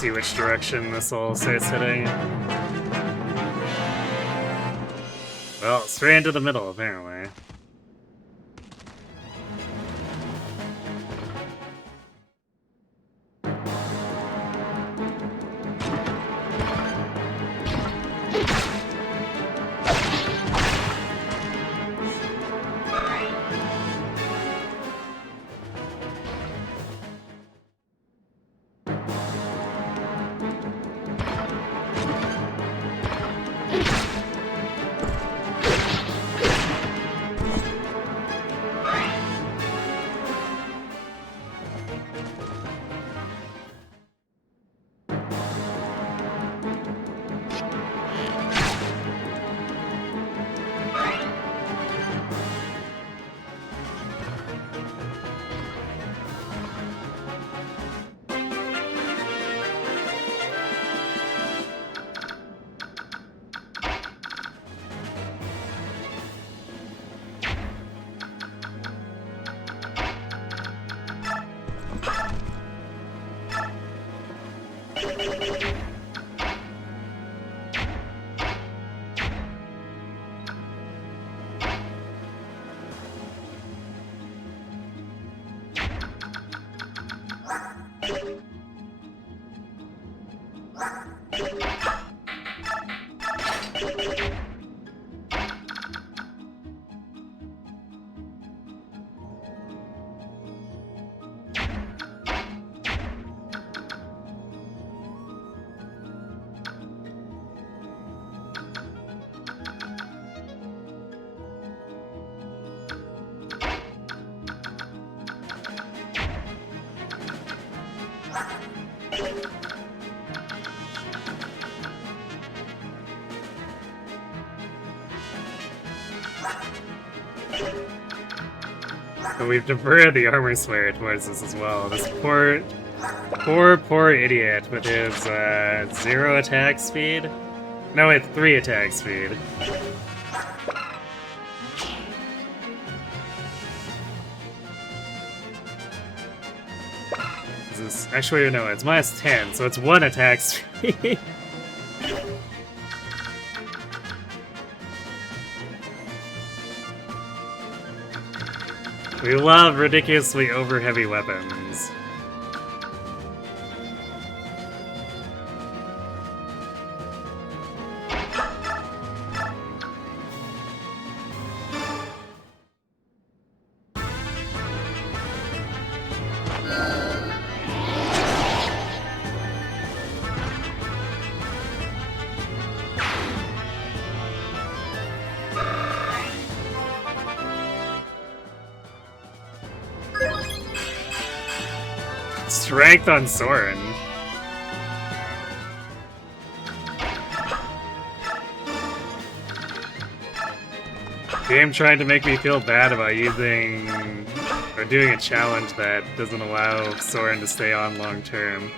see which direction this all starts hitting. Well, straight into the middle, apparently. But we've diverted the armor slayer towards this as well. This poor idiot with his 0 attack speed. No, wait, 3 attack speed. Is this actually no? It's minus 10, so it's 1 attack speed. We love ridiculously over-heavy weapons. Strength on Soren. Game trying to make me feel bad about using or doing a challenge that doesn't allow Soren to stay on long term.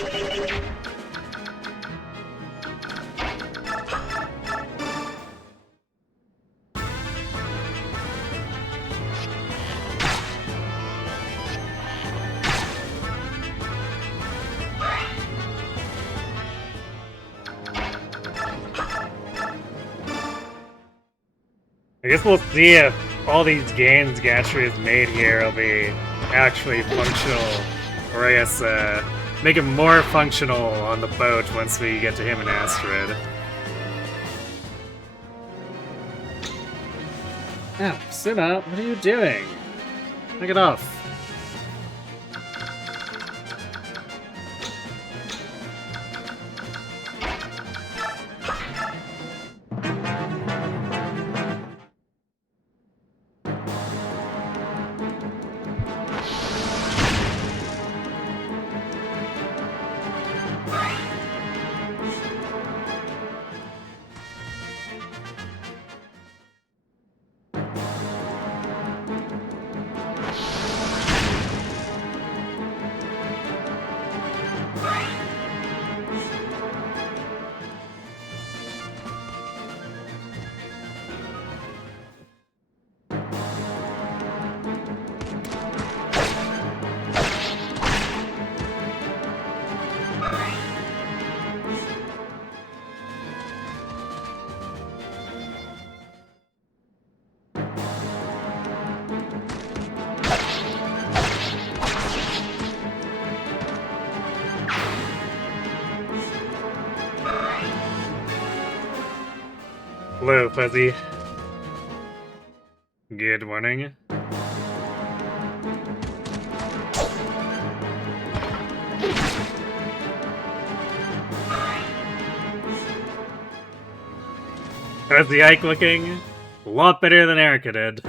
I guess we'll see if all these gains Gatry has made here will be actually functional, or I guess make him more functional on the boat once we get to him in Astrid. Oh, Suna, what are you doing? Knock it off. Hello, Fuzzy. Good morning. How's the Ike looking? A lot better than Erica did.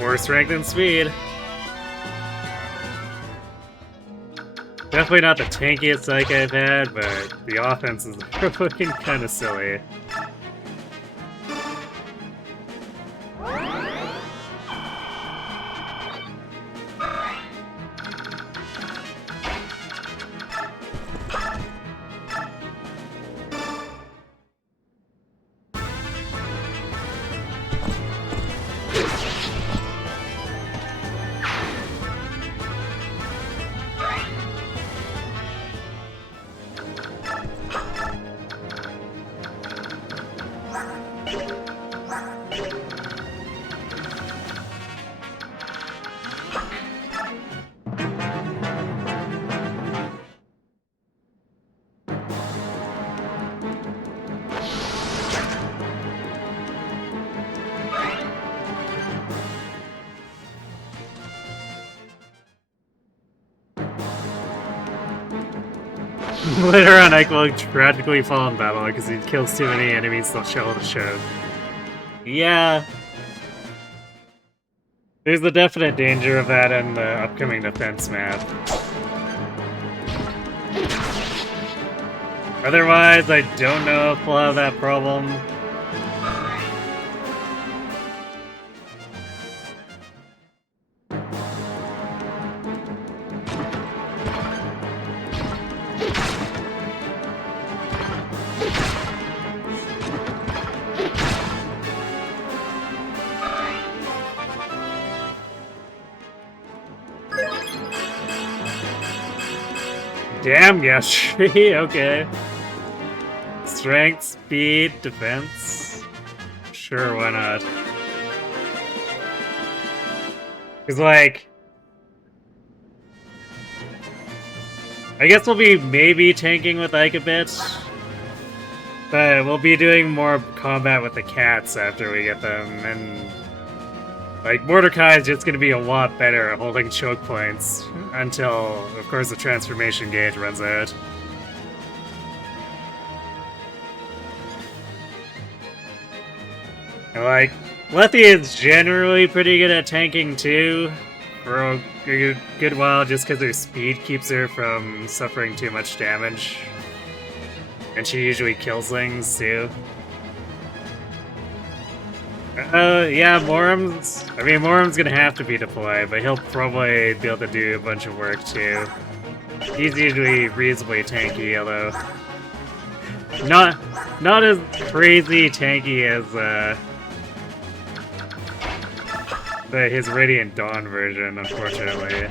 More strength and speed. Definitely not the tankiest psych I've had, but the offense is looking kind of silly. Later on, Ike will tragically fall in battle because he kills too many enemies to show the show. Yeah. There's a definite danger of that in the upcoming defense map. Otherwise, I don't know if we'll have that problem. Damn, Yashri, okay. Strength, speed, defense. Sure, why not? Cause like... I guess we'll be maybe tanking with Ike a bit. But we'll be doing more combat with the cats after we get them, and... Like, Mordecai is just gonna be a lot better at holding choke points until, of course, the transformation gauge runs out. And, like, Lethe is generally pretty good at tanking too, for a good while, just because her speed keeps her from suffering too much damage. And she usually kills things too. Yeah, Muarim's gonna have to be deployed, but he'll probably be able to do a bunch of work too. He's usually reasonably tanky, although not as crazy tanky as his Radiant Dawn version, unfortunately.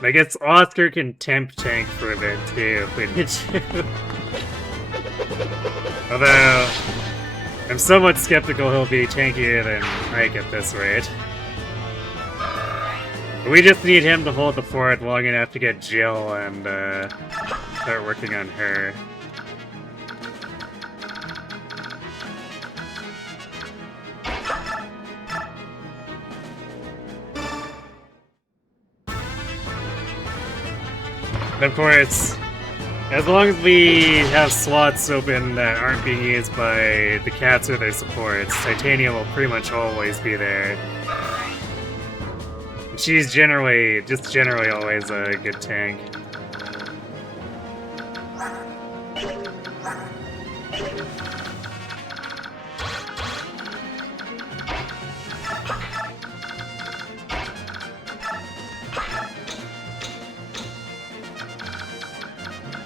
I guess Oscar can temp tank for a bit too, if we need to. Although, I'm somewhat skeptical he'll be tankier than Ike at this rate. But we just need him to hold the fort long enough to get Jill and start working on her. And of course, as long as we have slots open that aren't being used by the cats or their supports, Titania will pretty much always be there. She's generally always a good tank.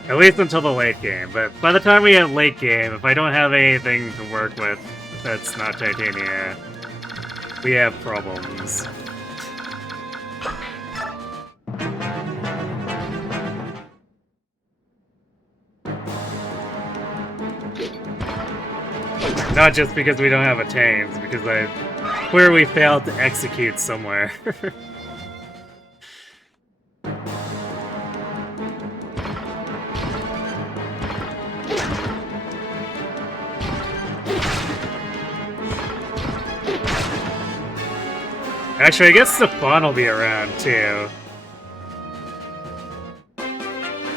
At least until the late game, but by the time we get late game, if I don't have anything to work with that's not Titania, we have problems. Not just because we don't have a Thames, because I clearly failed to execute somewhere. Actually, I guess Stefan will be around, too.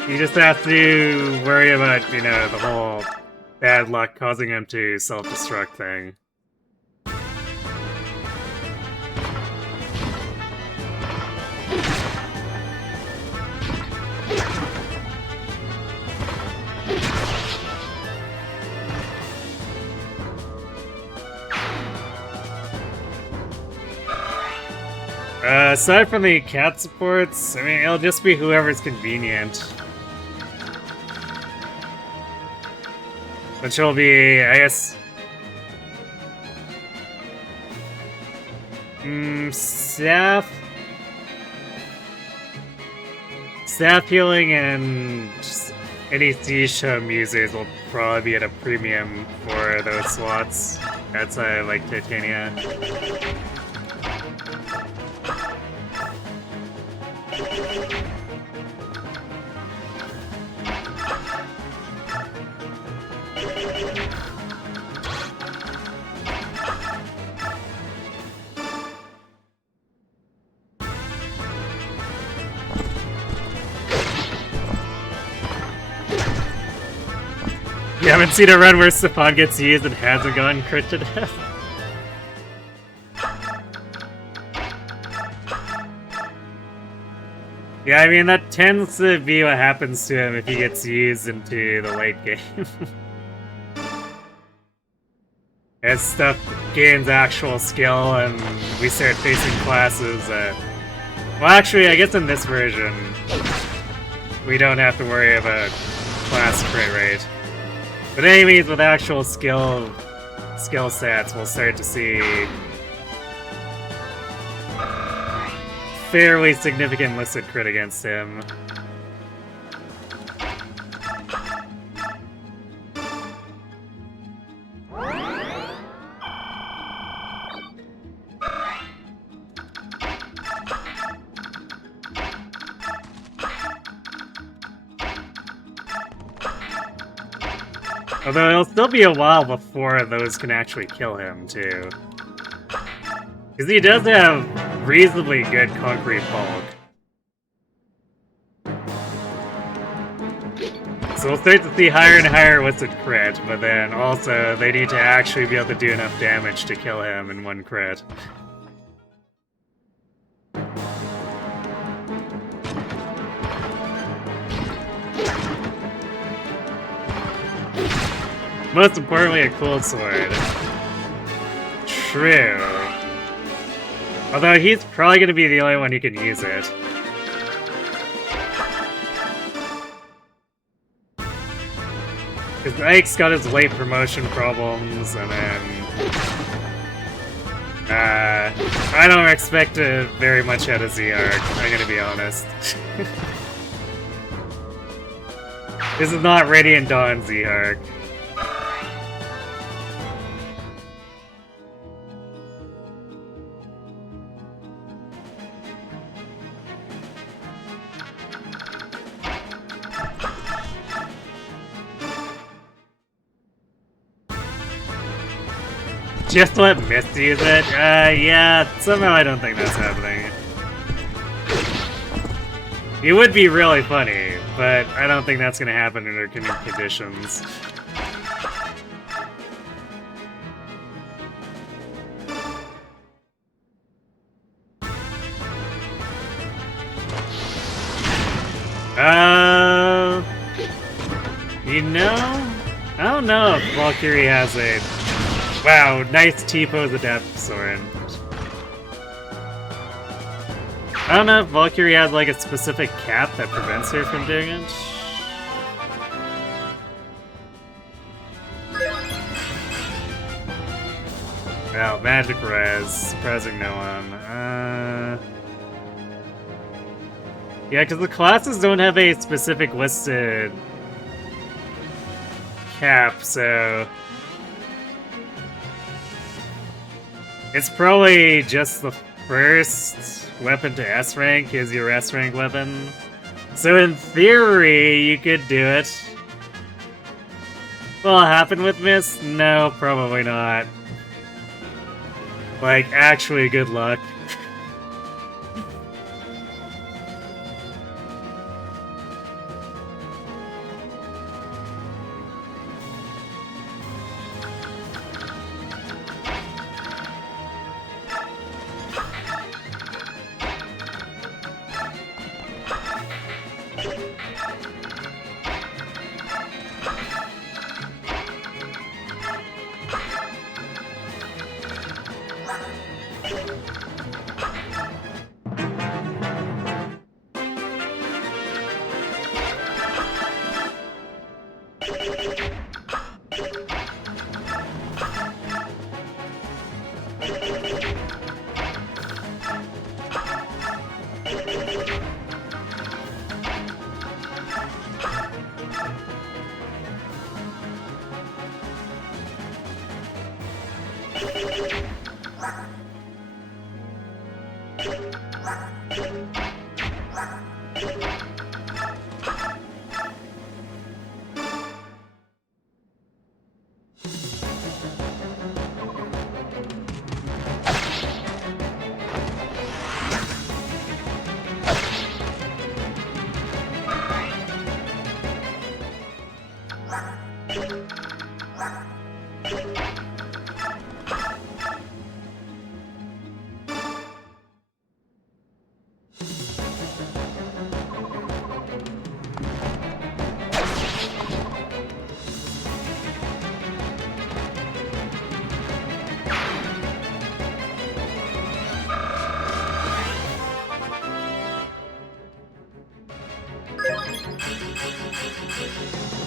You just have to worry about, you know, the whole bad luck causing him to self-destruct thing. Aside from the cat supports, I mean, it'll just be whoever's convenient. Which will be, I guess... Staff healing and any siege home users will probably be at a premium for those slots outside of, like, Titania. You haven't seen a run where Stefan gets used and hasn't gotten crit to death? Yeah, I mean, that tends to be what happens to him if he gets used into the late game. As stuff gains actual skill and we start facing classes that... Well, actually, I guess in this version, we don't have to worry about class crit rate. But enemies with actual skill stats, we'll start to see fairly significant listed crit against him. Although it'll still be a while before those can actually kill him, too. Because he does have reasonably good concrete bulk. So we'll start to see higher and higher listed crit, but then also they need to actually be able to do enough damage to kill him in one crit. Most importantly, a cold sword. True. Although he's probably going to be the only one who can use it. Because Ike's got his late promotion problems, and then... I don't expect very much out of Z-Arc, I'm gonna be honest. This is not Radiant Dawn Z-Arc. Just let Mist use it? Yeah, somehow I don't think that's happening. It would be really funny, but I don't think that's gonna happen under conditions. You know? I don't know if Valkyrie has a... Wow, nice T-pose of Death Sword. I don't know if Valkyrie has like a specific cap that prevents her from doing it. Well, Magic Res, surprising no one. Yeah, because the classes don't have a specific listed cap, so... It's probably just the first weapon to S rank is your S rank weapon. So in theory, you could do it. Will it happen with Mist? No, probably not. Like, actually, good luck.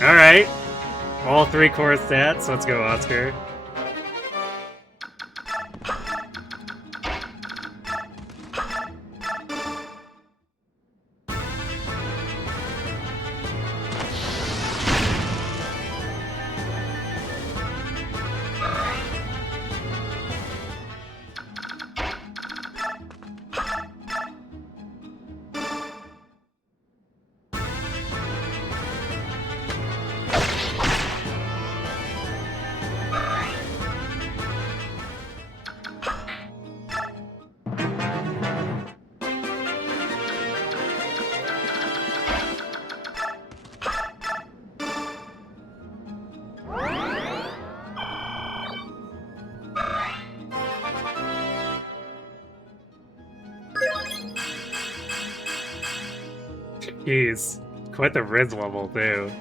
Alright. All 3 core stats. Let's go, Oscar. Jeez, quite the Riz level, too.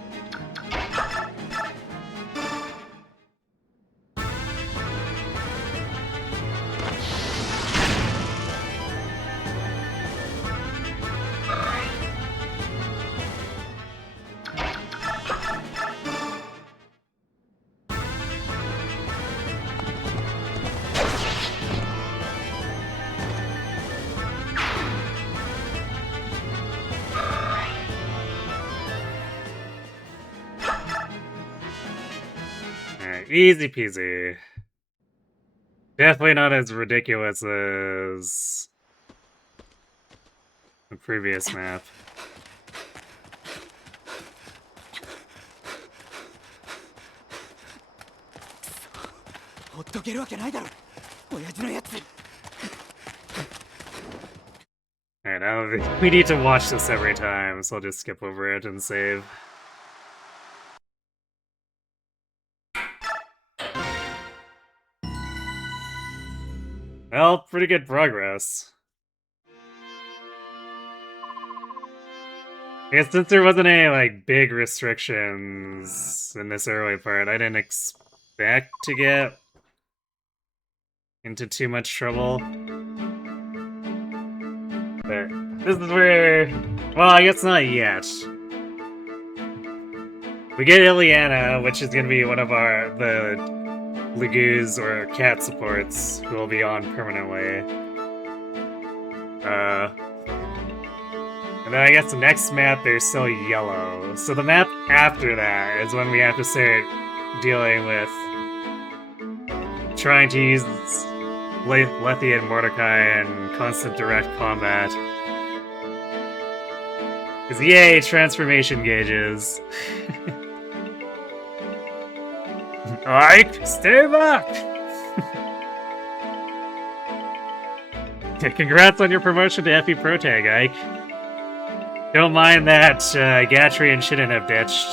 Easy peasy. Definitely not as ridiculous as the previous map. Alright, now we need to watch this every time, so I'll just skip over it and save. Well, pretty good progress. I guess since there wasn't any, like, big restrictions in this early part, I didn't expect to get into too much trouble. But this is where... well, I guess not yet. We get Ileana, which is gonna be one of the Lagoos or cat supports who will be on permanently. And then I guess the next map there's still yellow. So the map after that is when we have to start dealing with trying to use Lethe and Mordecai in constant direct combat. Because yay, transformation gauges. Ike, stay back! Congrats on your promotion to FE Pro Tag, Ike. Don't mind that Gatrian shouldn't have ditched.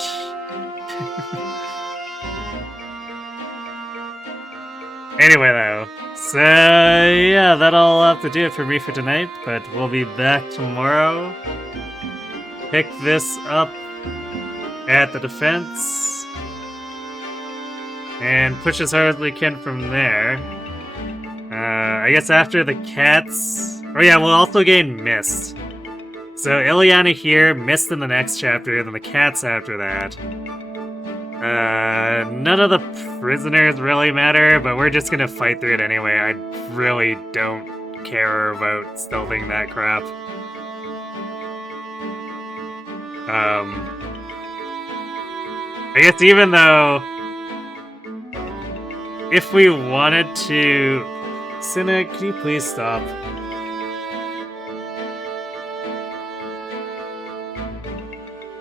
Anyway, though, so yeah, that'll have to do it for me for tonight, but we'll be back tomorrow. Pick this up at the defense, and push as hard as we can from there. I guess after the cats... oh yeah, we'll also gain Mist. So Ileana here, Mist in the next chapter, then the cats after that. None of the prisoners really matter, but we're just gonna fight through it anyway. I really don't care about stealthing that crap. I guess even though if we wanted to... Cinna, can you please stop?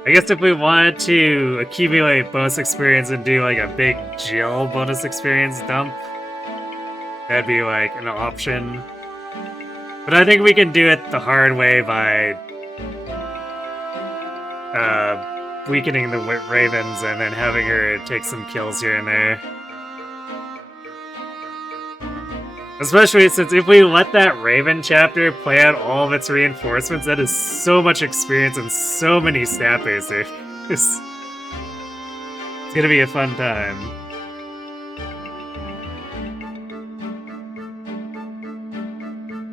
I guess if we wanted to accumulate bonus experience and do like a big Jill bonus experience dump, that'd be like an option. But I think we can do it the hard way by weakening the Ravens and then having her take some kills here and there. Especially since if we let that Raven chapter play out all of its reinforcements, that is so much experience and so many stat boosters. It's gonna be a fun time.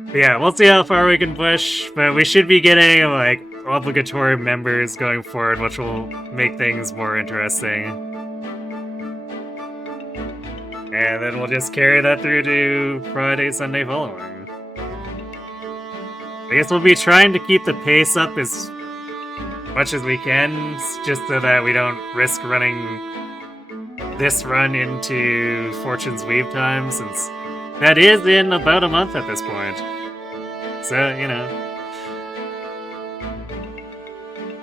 But yeah, we'll see how far we can push, but we should be getting like obligatory members going forward, which will make things more interesting. And then we'll just carry that through to Friday, Sunday following. I guess we'll be trying to keep the pace up as much as we can, just so that we don't risk running this run into Fortune's Weave time, since that is in about a month at this point. So, you know.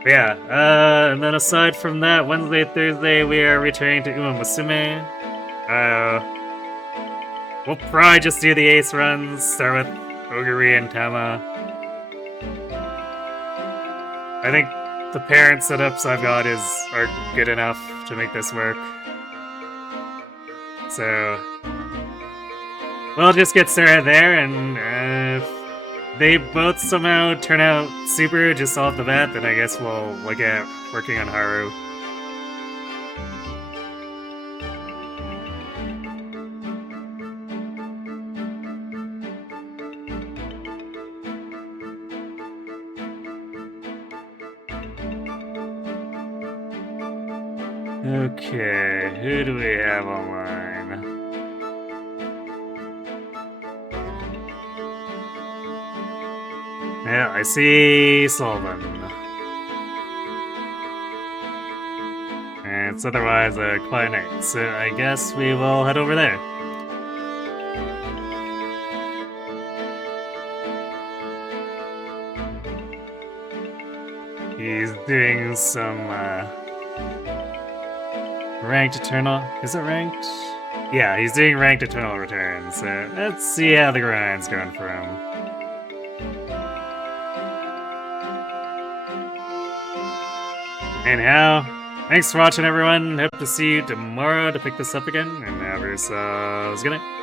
But yeah, and then aside from that, Wednesday, Thursday, we are returning to Uma Musume. We'll probably just do the ace runs, start with Oguri and Tama. I think the parent setups I've got are good enough to make this work. So we'll just get started there, and if they both somehow turn out super just off the bat, then I guess we'll look at working on Haru. Okay, who do we have online? Yeah, I see Sullivan. And it's otherwise a quiet night, so I guess we will head over there. He's doing some, ranked Eternal. Is it ranked? Yeah, he's doing ranked Eternal Returns, so let's see how the grind's going for him. Anyhow, thanks for watching, everyone. Hope to see you tomorrow to pick this up again, and have yourselves good night.